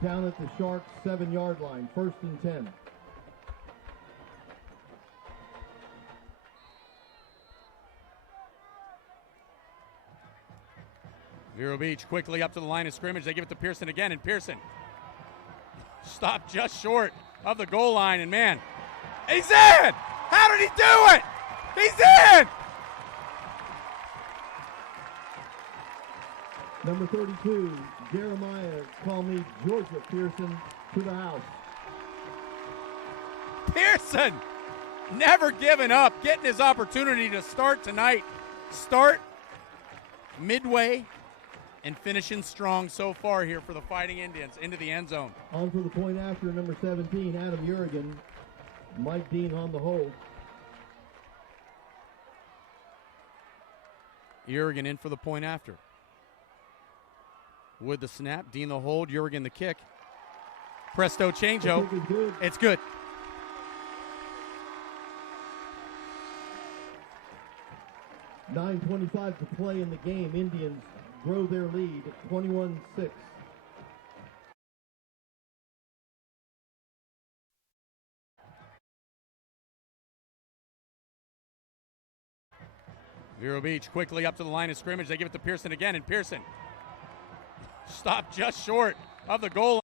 down at the Sharks' 7-yard line. 1st and 10. Vero Beach quickly up to the line of scrimmage. They give it to Pearson again, and Pearson stopped just short of the goal line. And man, he's in! How did he do it? He's in! Number 32, Jeremiah, call me Georgia Pearson, to the house. Pearson never giving up, getting his opportunity to start tonight. Start midway and finishing strong so far here for the Fighting Indians into the end zone. On for the point after, number 17, Adam Urigan. Mike Dean on the hold. Urigan in for the point after. Wood the snap, Dean the hold, Urigan the kick. Presto changeo. Good. It's good. .9:25 to play in the game. Indians grow their lead, 21-6. Vero Beach quickly up to the line of scrimmage. They give it to Pearson again, and Pearson stopped just short of the goal.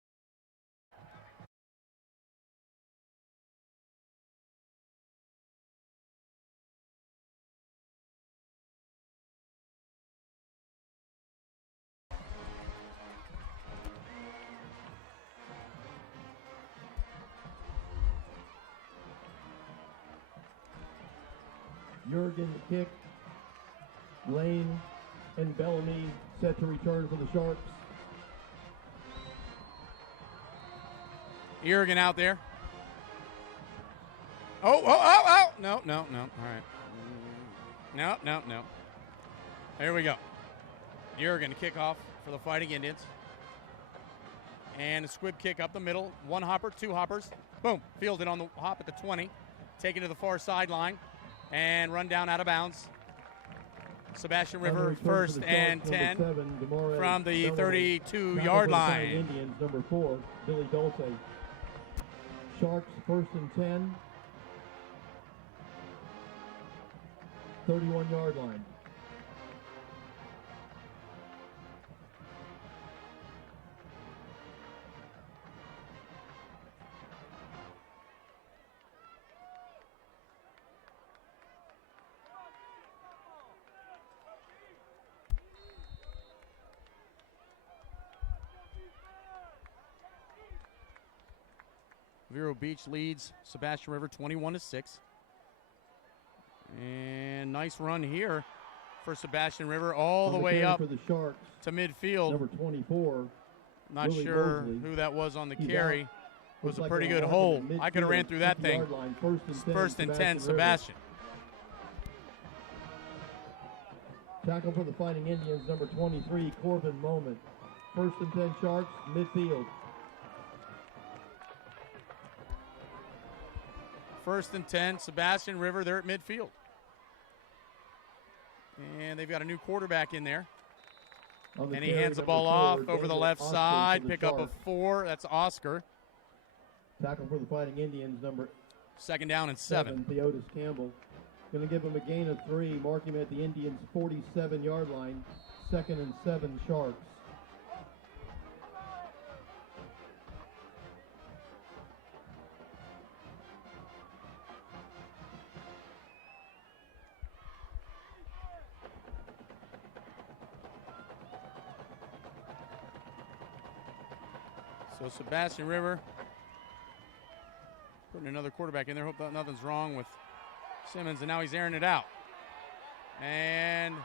Jurgen the kick. Lane and Bellamy set to return for the Sharks. Urigan out there. Oh. No. All right. No. There we go. Urigan kickoff for the Fighting Indians. And a squib kick up the middle. One hopper, two hoppers. Boom. Fielded on the hop at the 20. Taken to the far sideline. And run down out of bounds. Sebastian River, 1st and 10 from the 32-yard line. Indians, number 4, Billy Dulce. Sharks, 1st and 10. 31-yard line. Vero Beach leads Sebastian River 21-6. And nice run here for Sebastian River all the way up for the Sharks, to midfield. Number 24. Not Willie sure Mosley. who that was on the He's carry. out. It was Looks a like pretty they're good walking hole. in I could have ran midfield, through that thing. 50-yard line, 1st and 10, 1st and 10, River. Sebastian. Tackle for the Fighting Indians, number 23, Corbin Moment. 1st and 10 Sharks, midfield. 1st and 10, Sebastian River, they're at midfield. And they've got a new quarterback in there. And he hands the ball off over the left side. Pick up a 4. That's Oscar. Tackle for the Fighting Indians, number 2nd down and 7. Theotis Campbell. Going to give him a gain of 3. Mark him at the Indians' 47-yard line. 2nd and 7 Sharks. So Sebastian River putting another quarterback in there. Hope that nothing's wrong with Simmons, and now he's airing it out. And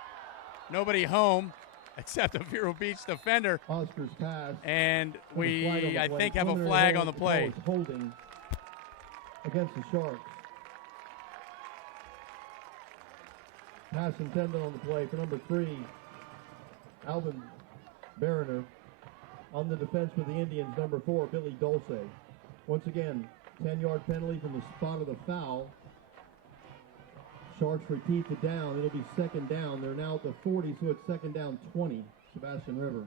nobody home except a Vero Beach defender. Oscar's pass. And I think, have a flag on the play. Holding against the Sharks. Pass intended on the play for number 3, Alvin Bariner. On the defense for the Indians, number 4, Billy Dulce. Once again, 10-yard penalty from the spot of the foul. Sharks repeat the down. It'll be second down. They're now at the 40, so it's second down 20, Sebastian River.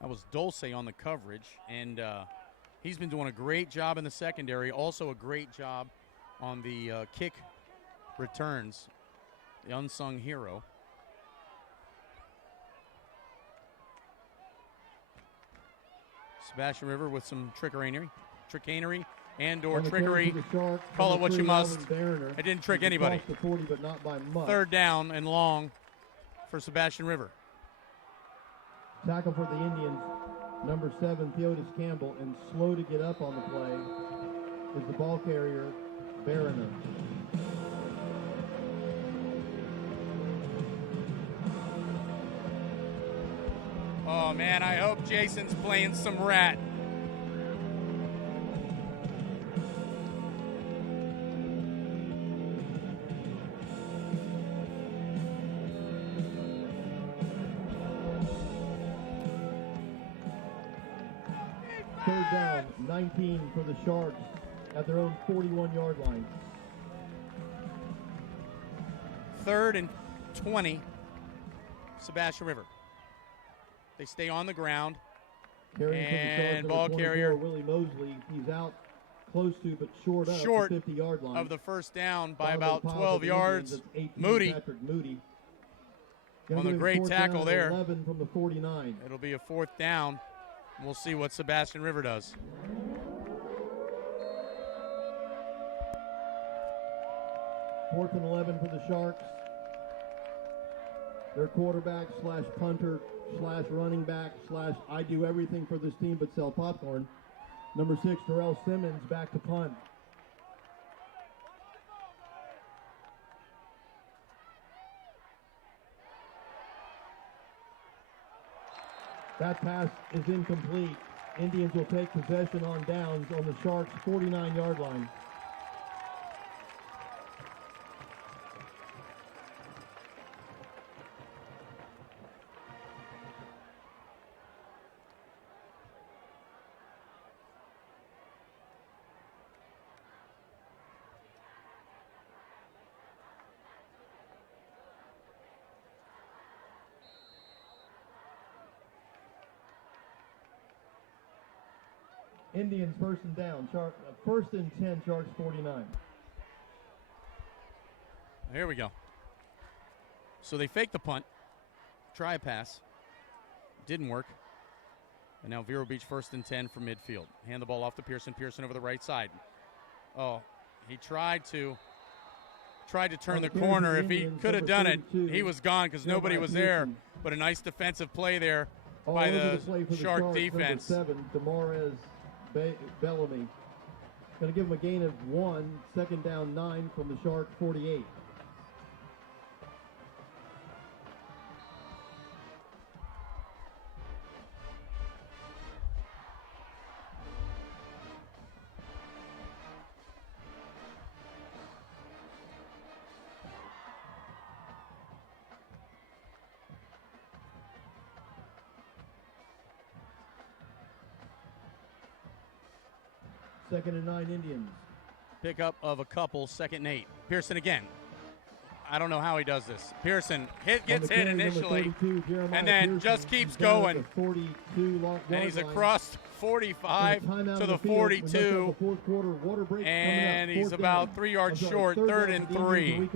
That was Dulce on the coverage, and he's been doing a great job in the secondary. Also a great job on the kick returns, the unsung hero. Sebastian River with some trickery and or trickery. Call it what you must. It didn't trick anybody. 40, but not by much. Third down and long for Sebastian River. Tackle for the Indians, number 7, Theodis Campbell, and slow to get up on the play is the ball carrier, Bariner. Oh, man, I hope Jason's playing some rat. Third down, 19 for the Sharks at their own 41-yard line. 3rd and 20, Sebastian River. They stay on the ground. And ball carrier Willie Mosley. He's out close to, but short of the 50-yard line. Of the first down by about 12 yards. Moody on the great tackle there. 11 from the 49. It'll be a 4th down. We'll see what Sebastian River does. Fourth and 11 for the Sharks. Their quarterback slash punter slash running back slash I do everything for this team but sell popcorn. Number 6, Terrell Simmons, back to punt. That pass is incomplete. Indians will take possession on downs on the Sharks' 49-yard line. Indians first and down. First and 10, Sharks 49. Here we go. So they fake the punt, try a pass, didn't work, and now Vero Beach first and 10 from midfield. Hand the ball off to Pearson. Pearson over the right side. Oh, he tried to turn the corner. If he could have done it, he was gone because nobody was there. But a nice defensive play there by the Shark defense. 7, Demarez Bellamy. Going to give him a gain of 1. Second down 9 from the Shark 48. Second and 9 Indians. Pickup of a couple, 2nd and 8. Pearson again. I don't know how he does this. Pearson gets hit initially, and then just keeps going. And he's across 45 to the 42, and he's about 3 yards short, 3rd and 3.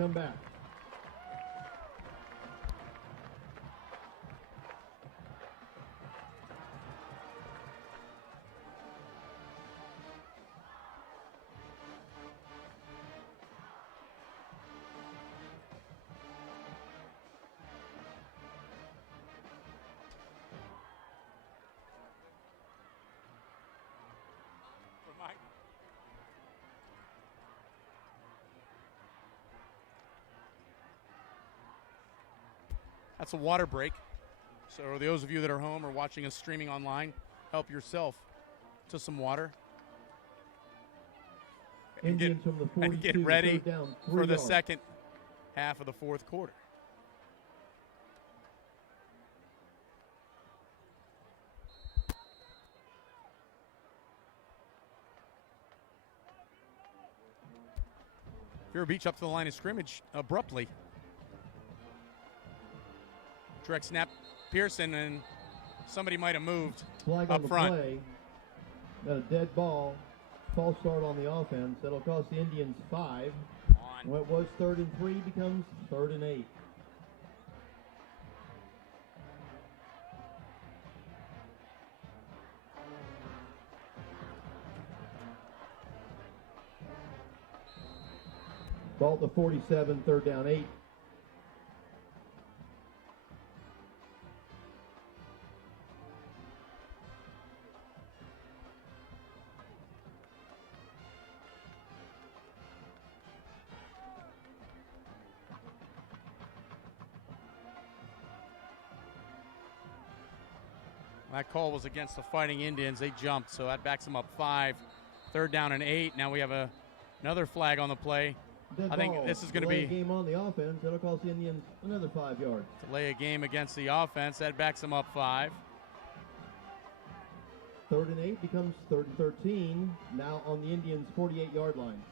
That's a water break. So those of you that are home or watching us streaming online, help yourself to some water. And Indians from the 42, get ready third down, 3 for the yards. second half of the fourth quarter. Vero Beach up to the line of scrimmage abruptly. Direct snap, Pearson, and somebody might have moved Flag up on the front. play. Got a dead ball. False start on the offense. That'll cost the Indians 5. What was 3rd and 3 becomes 3rd and 8. Ball at the 47, 3rd down 8. That call was against the Fighting Indians. They jumped, so that backs them up 5. 3rd down and 8. Now we have another flag on the play. Dead I think ball. this is going to Delay be game on the offense. That'll cost the Indians another 5 yards. delay a game against the offense. That backs them up 5. 3rd and 8 becomes 3rd and 13. Now on the Indians' 48-yard line.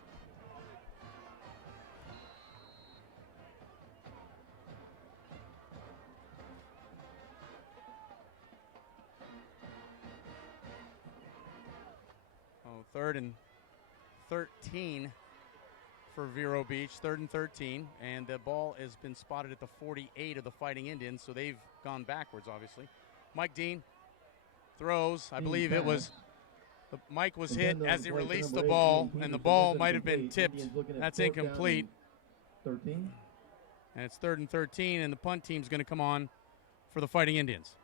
Oh, 3rd and 13 for Vero Beach. 3rd and 13, and the ball has been spotted at the 48 of the Fighting Indians, so they've gone backwards, obviously. Mike Dean throws. I believe it was Mike was hit as he released the ball, and the ball might have been tipped. That's incomplete. 13. And it's 3rd and 13, and the punt team's going to come on for the Fighting Indians.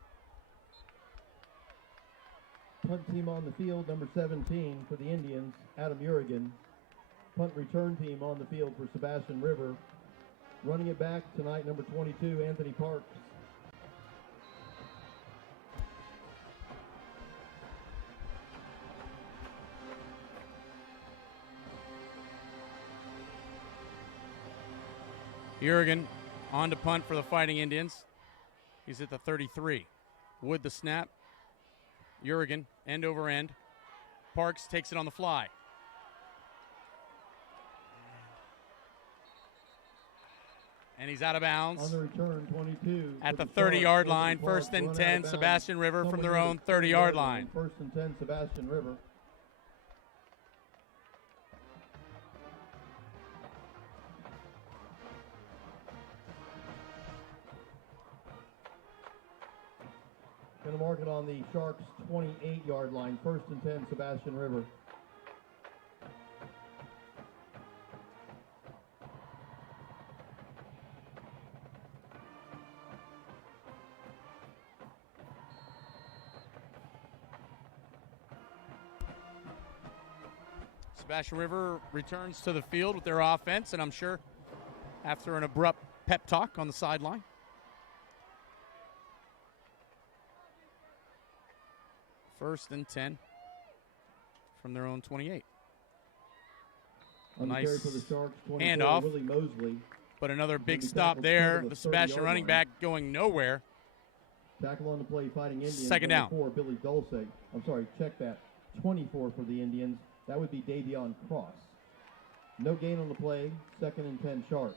Punt team on the field, number 17 for the Indians, Adam Urigan. Punt return team on the field for SebastianRiver. Running it back tonight, number 22, Anthony Parks. Urigan on to punt for the Fighting Indians. He's at the 33. Wood the snap. Urigan, end over end. Parks takes it on the fly. And he's out of bounds. On the return, 22. At for the the 30-yard Sharks. line, Anthony Parks 1st and run 10, out of bounds. SebastianRiver from their Somebody own at the 30-yard line. 1st and 10, SebastianRiver. Going to mark it on the Sharks' 28-yard line. 1st and 10, SebastianRiver. SebastianRiver returns to the field with their offense, and I'm sure after an abrupt pep talk on the sideline. First and 10 from their own 28. On the Nice carry for the Sharks, 24, handoff. Willie Mosley. But another big be stop tackled there. short of The the Sebastian 30-yard running line. back going nowhere. Tackle on the play, Fighting Indians. Second number down. 4, Billy Dulce. I'm sorry, check that. 24 for the Indians. That would be Davion Cross. No gain on the play. 2nd and 10, Sharks.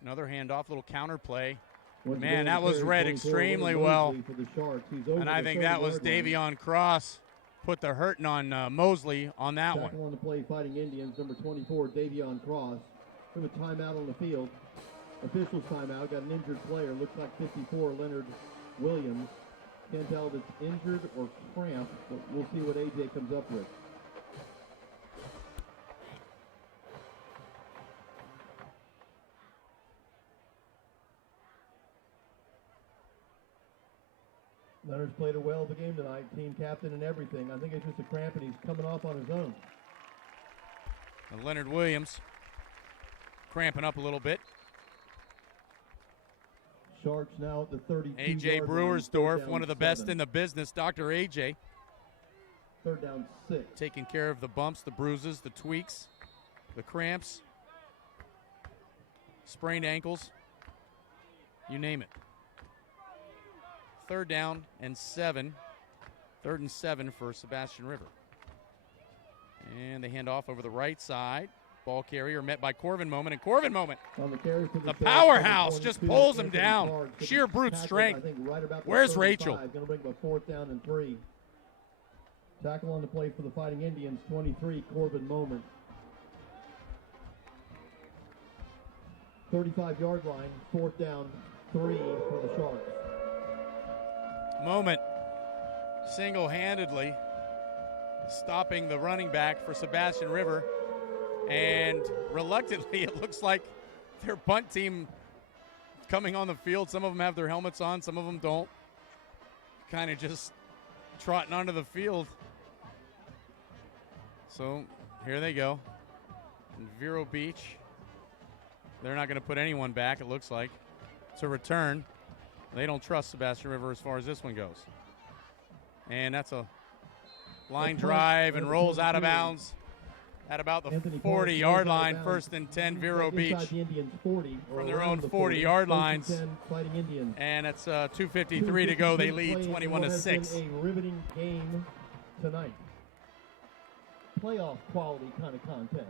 Another handoff, little counter play. Once Man, again, that was carry read 24, extremely Willie well. Mosley for the Sharks. He's over And I the think that was 30-yard line. Davion Cross put the hurting on Mosley on that one. Tackle on the play, Fighting Indians, number 24, Davion Cross. We have a timeout on the field. Officials timeout. Got an injured player. Looks like 54, Leonard Williams. Can't tell if it's injured or cramp, but we'll see what AJ comes up with. Leonard's played a well of the game tonight, team captain and everything. I think it's just a cramp and he's coming off on his own. And Leonard Williams cramping up a little bit. Sharks now at the 32. A.J. Brewersdorf, one of the best in the business. Dr. A.J. Third down 6. Taking care of the bumps, the bruises, the tweaks, the cramps, sprained ankles, you name it. Third down and 7. 3rd and 7 for Sebastian River. And they hand off over the right side. Ball carrier met by Corvin Moment, and Corvin Moment, On the carry for the Sharks, powerhouse, just 22, pulls him Anthony down. Clark. Sheer brute Tackled, strength. I think, right about the Where's 35. Rachel? Going to bring up a 4th down and 3. Tackle on the play for the Fighting Indians, 23, Corbin Moment. 35-yard line, 4th down, 3 for the Sharks. Moment single-handedly stopping the running back for Sebastian River, and reluctantly it looks like their punt team coming on the field. Some of them have their helmets on, some of them don't. Kind of just trotting onto the field. So here they go. And Vero Beach, they're not going to put anyone back, it looks like, to return. They don't trust Sebastian River as far as this one goes. And that's a line drive and rolls out of bounds at about the 40-yard line. 1st and 10, Vero Beach from their own 40-yard lines. And it's 2:53 to go. They lead 21-6. A riveting game tonight. Playoff quality kind of contest.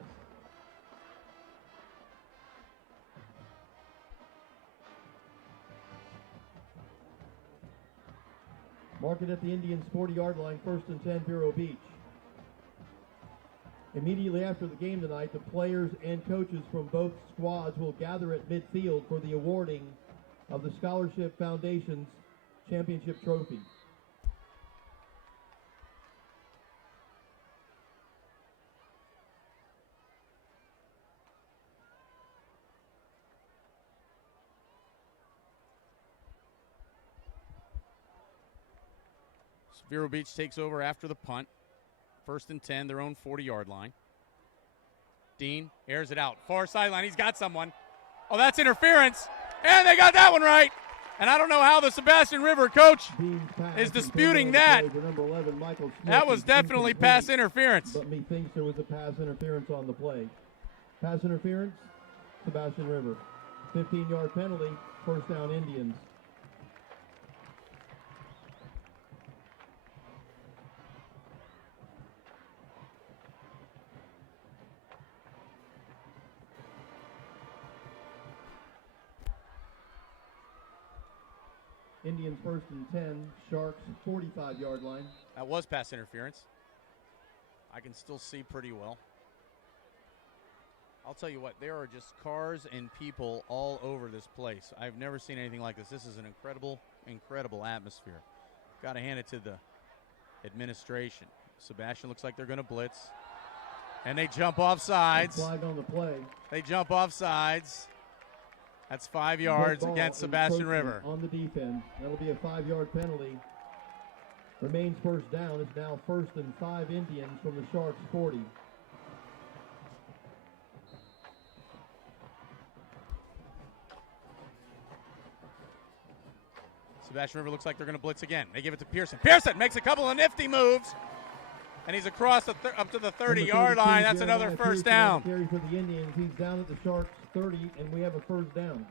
Mark it at the Indians' 40-yard line, 1st and 10, Vero Beach. Immediately after the game tonight, the players and coaches from both squads will gather at midfield for the awarding of the Scholarship Foundation's championship trophy. Vero Beach takes over after the punt. 1st and 10, their own 40-yard line. Dean airs it out. Far sideline, he's got someone. Oh, that's interference. And they got that one right. And I don't know how the Sebastian River coach is disputing that. That was definitely pass interference. But methinks there was a pass interference on the play. Pass interference, Sebastian River. 15-yard penalty, 1st down Indians. Indians 1st and 10, Sharks 45-yard line. That was pass interference. I can still see pretty well. I'll tell you what, there are just cars and people all over this place. I've never seen anything like this. This is an incredible, incredible atmosphere. Got to hand it to the administration. Sebastian looks like they're going to blitz. And they jump off sides. Flag on the play. They jump off sides. That's 5 yards against Sebastian River. On the defense. That'll be a 5-yard penalty. Remains 1st down. It's now 1st and 5 Indians from the Sharks 40. Sebastian River looks like they're going to blitz again. They give it to Pearson. Pearson makes a couple of nifty moves. And he's across up to the 30-yard line. That's another 1st down. Carry for the Indians. He's down at the Sharks 30, and we have a 1st down.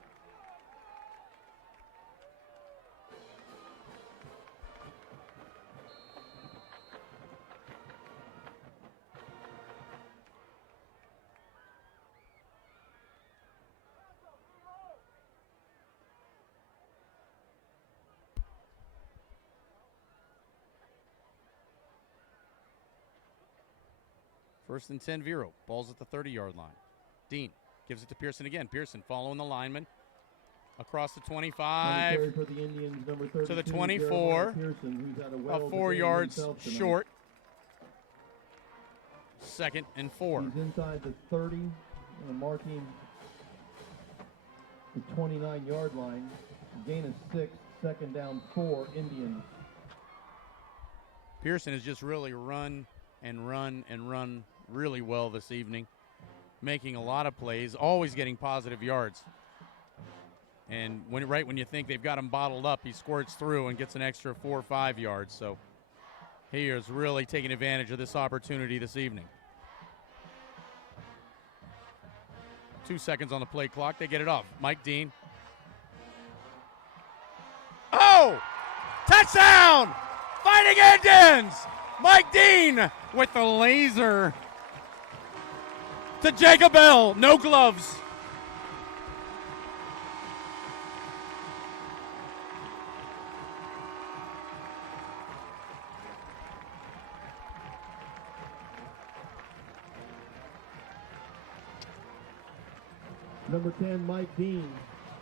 First and 10, Vero. Ball's at the 30-yard line. Dean gives it to Pearson again. Pearson following the lineman. Across the 25 for the Indians, number 32, to the 24. Pearson, who's had a well 4 yards short. 2nd and 4. He's inside the 30, marking the 29-yard line. Gain of 6, 2nd down 4, Indians. Pearson has just really run and run and run really well this evening, making a lot of plays, always getting positive yards. And right when you think they've got him bottled up, he squirts through and gets an extra 4 or 5 yards. So he is really taking advantage of this opportunity this evening. 2 seconds on the play clock. They get it off. Mike Dean. Oh! Touchdown! Fighting Indians! Mike Dean with the laser to Jacob Bell. No gloves. Number 10, Mike Dean,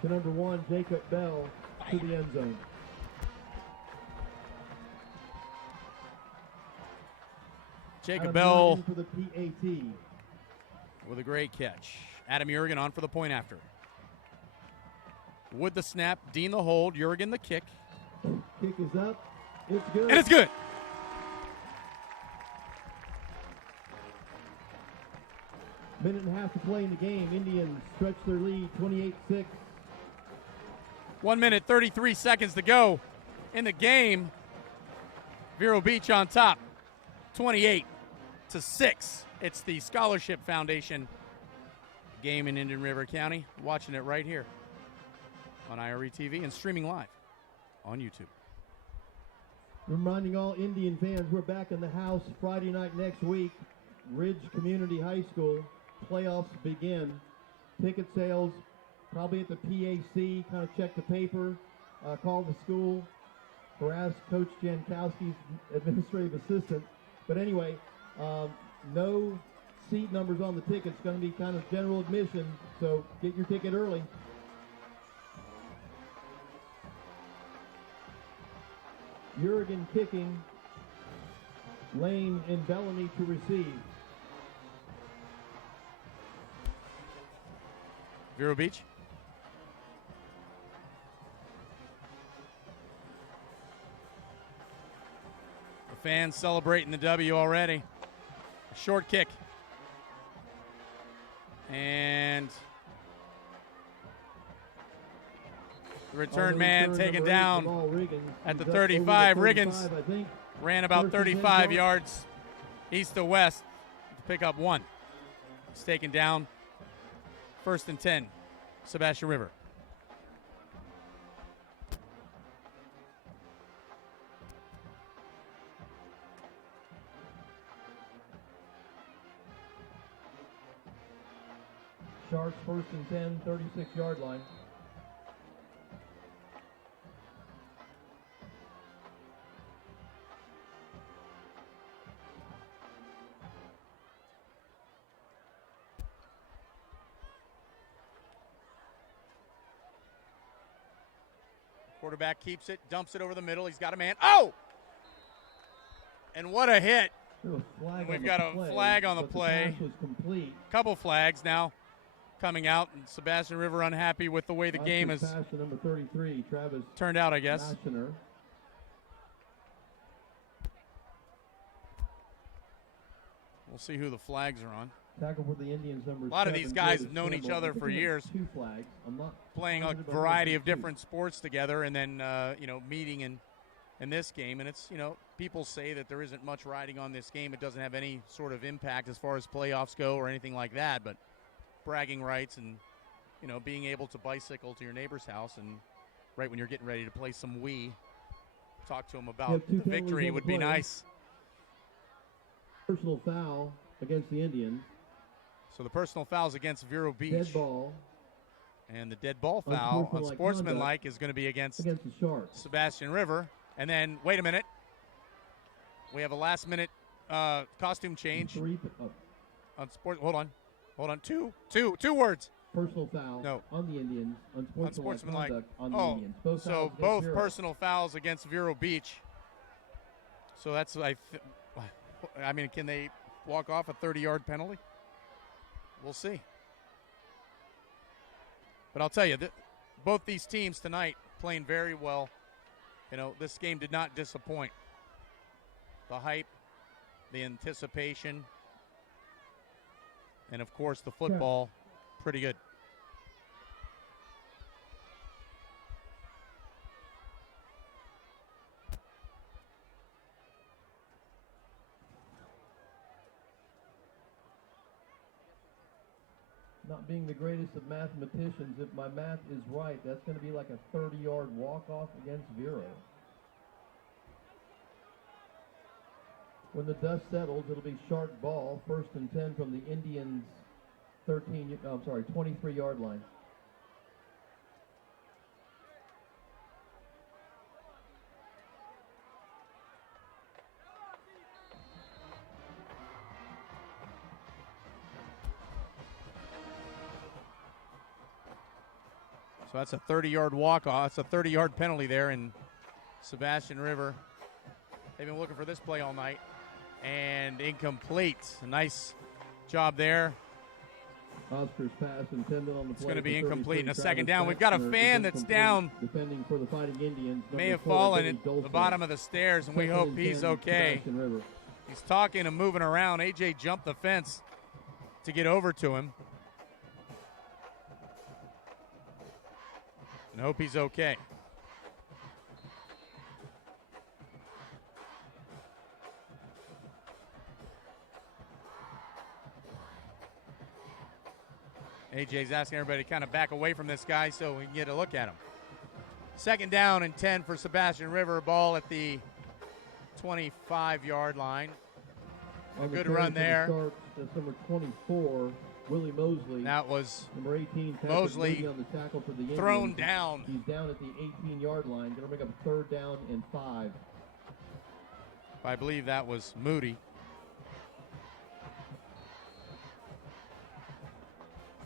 to number 1, Jacob Bell, to the end zone. Jacob Adam Bell Jurgen for the PAT. with a great catch. Adam Jurgen on for the point after. Wood the snap, Dean the hold, Jurgen the kick. Kick is up. It's good. And it's good. Minute and a half to play in the game. Indians stretch their lead, 28-6. 1 minute, 33 seconds to go in the game. Vero Beach on top, 28-6. It's the Scholarship Foundation game in Indian River County. Watching it right here on IRE TV and streaming live on YouTube. Reminding all Indian fans, we're back in the house Friday night next week. Ridge Community High School. Playoffs begin. Ticket sales probably at the PAC. Kind of check the paper. Call the school. Harass Coach Jankowski's administrative assistant. But anyway, no seat numbers on the tickets. Going to be kind of general admission. So get your ticket early. Jurgen kicking. Lane and Bellamy to receive. Vero Beach. The fans celebrating the W already. A short kick. And the return man taken down at the 35. Riggins ran about 35 yards east to west to pick up 1. It's taken down. 1st and 10, SebastianRiver. Sharks 1st and 10, 36-yard line. Quarterback keeps it, dumps it over the middle. He's got a man. Oh! And what a hit. We've got a flag on the play. Couple flags now coming out. And SebastianRiver unhappy with the way the game has number 33, Travis turned out, I guess. National. We'll see who the flags are on. Tackle for the Indians, number a lot of 7, these guys David have known each Campbell. other for years, 2 flags. I'm not playing a positive about variety of number 2. different sports together, and then meeting in this game. And it's people say that there isn't much riding on this game. It doesn't have any sort of impact as far as playoffs go or anything like that. But bragging rights and being able to bicycle to your neighbor's house and right when you're getting ready to play some Wii, talk to them about the victory would be nice. Personal foul against the Indians. So the personal foul's against Vero Beach. Dead ball. And the dead ball foul, unsportsmanlike, is going to be against the Sharks. SebastianRiver. And then, wait a minute. We have a last-minute costume change. On sport. Hold on. Two words. Personal foul on the Indians. Unsportsmanlike conduct on the Indians. Both personal fouls against Vero Beach. So that's, I mean, can they walk off a 30-yard penalty? We'll see. But I'll tell you, both these teams tonight playing very well. This game did not disappoint. the hype, the anticipation, and of course the football, pretty good. Not being the greatest of mathematicians, if my math is right, that's going to be like a 30-yard walk-off against Vero. When the dust settles, it'll be Shark ball, 1st and 10 from the Indians' 23-yard line. So that's a 30-yard walk-off. That's a 30-yard penalty there in SebastianRiver. They've been looking for this play all night. And incomplete. A nice job there. Oscar's pass intended on the play. It's going to be incomplete in a Travis second down. We've got a fan that's down. Defending for the Fighting Indians. May have fallen at the bottom of the stairs, and we hope he's okay. He's talking and moving around. AJ jumped the fence to get over to him. And hope he's okay. AJ's asking everybody to kind of back away from this guy so we can get a look at him. 2nd down and 10 for SebastianRiver. Ball at the 25-yard line. A good run there. That's number 24, Willie Mosley. That was number 18, Mosley on the tackle for the Indians. Thrown down. He's down at the 18-yard line. Going to bring up 3rd down and 5. I believe that was Moody.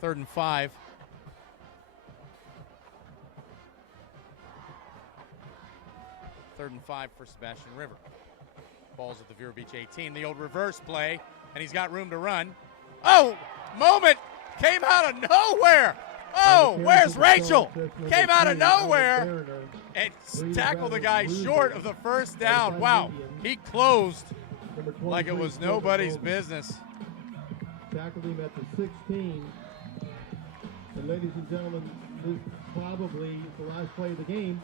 3rd and 5. Third and 5 for SebastianRiver. Ball's at the Vero Beach 18. The old reverse play, and he's got room to run. Oh, moment came out of nowhere. Oh, where's Rachel? Came out of nowhere and tackled the guy short of the 1st down. Wow, he closed like it was nobody's business. Tackled him at the 16. And ladies and gentlemen, this is probably the last play of the game.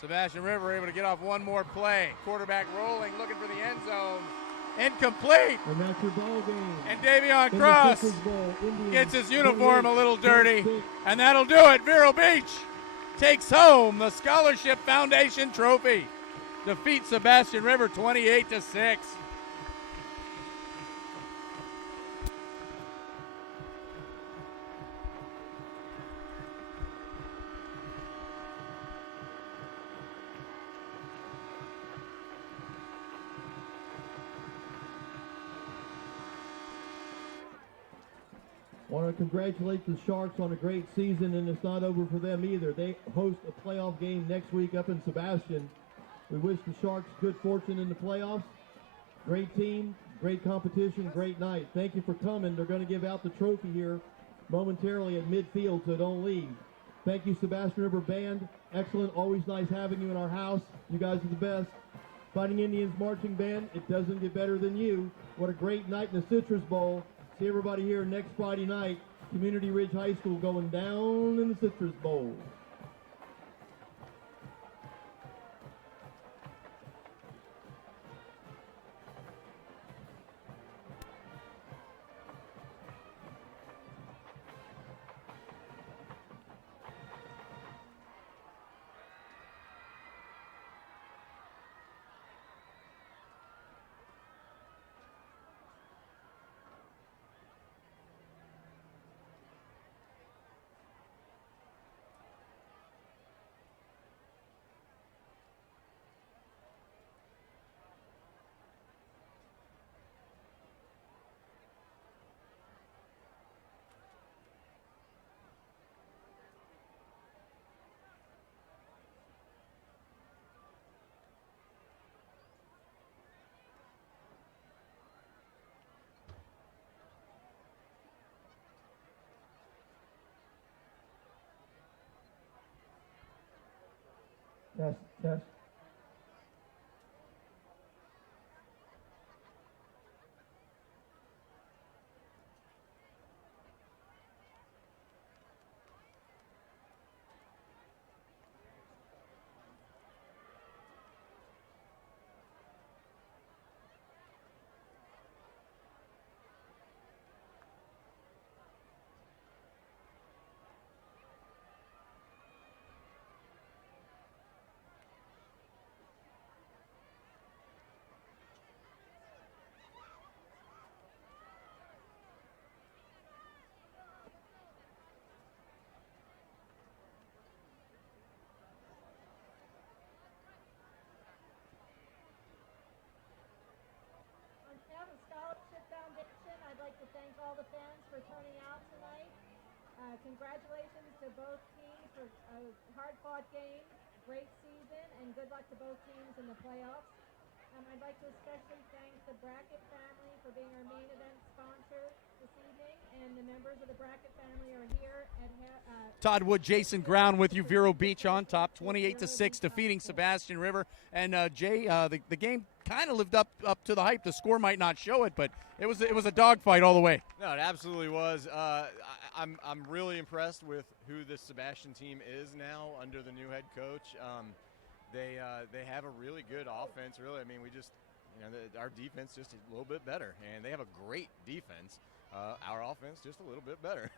SebastianRiver able to get off one more play. Quarterback rolling, looking for the end zone. Incomplete. And that's your ball game. And Davion Cross gets his uniform a little dirty. And that'll do it. Vero Beach takes home the Scholarship Foundation Trophy. Defeats SebastianRiver 28-6. Want to congratulate the Sharks on a great season, and it's not over for them either. They host a playoff game next week up in Sebastian. We wish the Sharks good fortune in the playoffs. Great team, great competition, great night. Thank you for coming. They're going to give out the trophy here momentarily at midfield, so don't leave. Thank you, SebastianRiver Band. Excellent. Always nice having you in our house. You guys are the best. Fighting Indians Marching Band, it doesn't get better than you. What a great night in the Citrus Bowl. See everybody here next Friday night. Community Ridge High School going down in the Citrus Bowl. Test, test. Congratulations to both teams for a hard-fought game, great season, and good luck to both teams in the playoffs. I'd like to especially thank the Bracket family for being our main event sponsor this evening, and the members of the Bracket family are here at Todd Wood, Jason Ground with you. Vero Beach on top, 28-6, defeating Sebastian River. And Jay, the game kind of lived up to the hype. The score might not show it, but it was a dogfight all the way. No, it absolutely was. I'm really impressed with who this Sebastian team is now under the new head coach. They have a really good offense. Really, I mean, our defense just a little bit better, and they have a great defense. Our offense just a little bit better.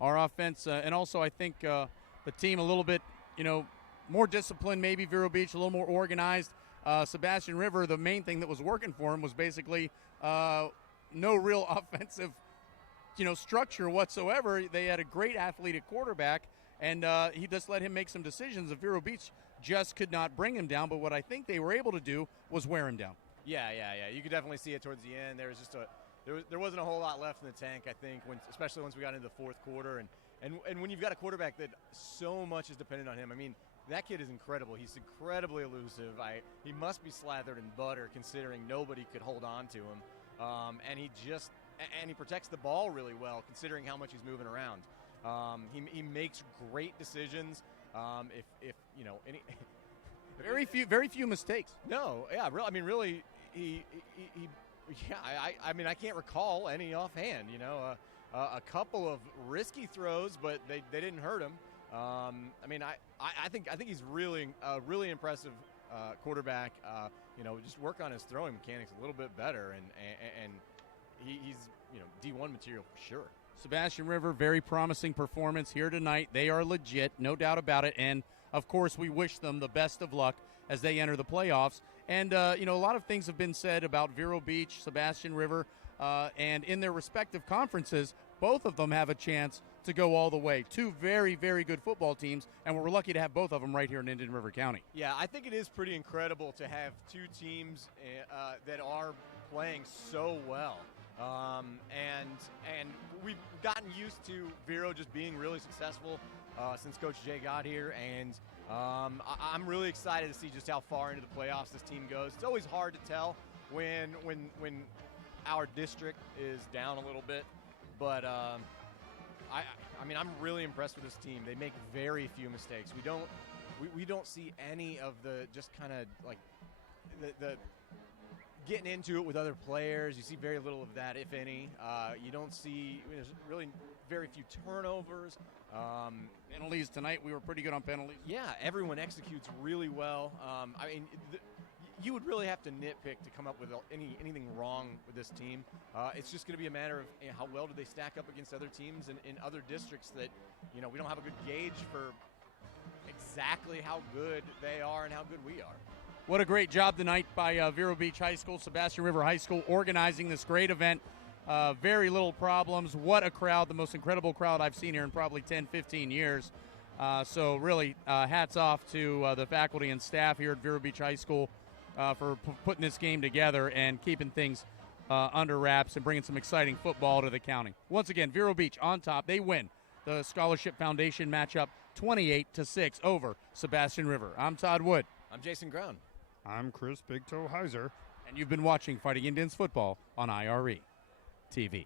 Our offense, and also I think the team a little bit, more disciplined. Maybe Vero Beach a little more organized. Sebastian River, the main thing that was working for him was basically no real offensive, structure whatsoever. They had a great athlete at quarterback, and he just let him make some decisions. If Vero Beach just could not bring him down, but what I think they were able to do was wear him down. Yeah. You could definitely see it towards the end. There was just there wasn't a whole lot left in the tank, I think, especially once we got into the fourth quarter. And when you've got a quarterback that so much is dependent on him, I mean, that kid is incredible. He's incredibly elusive. He must be slathered in butter considering nobody could hold on to him. And he protects the ball really well considering how much he's moving around. He makes great decisions. Any very few mistakes. No, yeah, really, I can't recall any offhand. A couple of risky throws, but they didn't hurt him. I think he's really impressive quarterback. Just work on his throwing mechanics a little bit better, and he's D1 material for sure. Sebastian River, very promising performance here tonight. They are legit, no doubt about it. And, of course, we wish them the best of luck as they enter the playoffs. And, a lot of things have been said about Vero Beach, Sebastian River, and in their respective conferences, both of them have a chance to go all the way. Two very, very good football teams, and we're lucky to have both of them right here in Indian River County. Yeah, I think it is pretty incredible to have two teams that are playing so well. And we've gotten used to Vero just being really successful since Coach Jay got here, and I'm really excited to see just how far into the playoffs this team goes. It's always hard to tell when our district is down a little bit, but I'm really impressed with this team. They make very few mistakes. We don't see any of the just kind of like the getting into it with other players. You see very little of that, if any. You don't see there's really very few turnovers. Penalties tonight, we were pretty good on penalties. Yeah, everyone executes really well. You would really have to nitpick to come up with anything wrong with this team. It's just going to be a matter of how well do they stack up against other teams in other districts that we don't have a good gauge for exactly how good they are and how good we are. What a great job tonight by Vero Beach High School, Sebastian River High School, organizing this great event. Very little problems. What a crowd, the most incredible crowd I've seen here in probably 10, 15 years. So really, hats off to the faculty and staff here at Vero Beach High School for putting this game together and keeping things under wraps and bringing some exciting football to the county. Once again, Vero Beach on top. They win the Scholarship Foundation matchup 28-6 over Sebastian River. I'm Todd Wood. I'm Jason Ground. I'm Chris Big Toe Heiser. And you've been watching Fighting Indians football on IRE TV.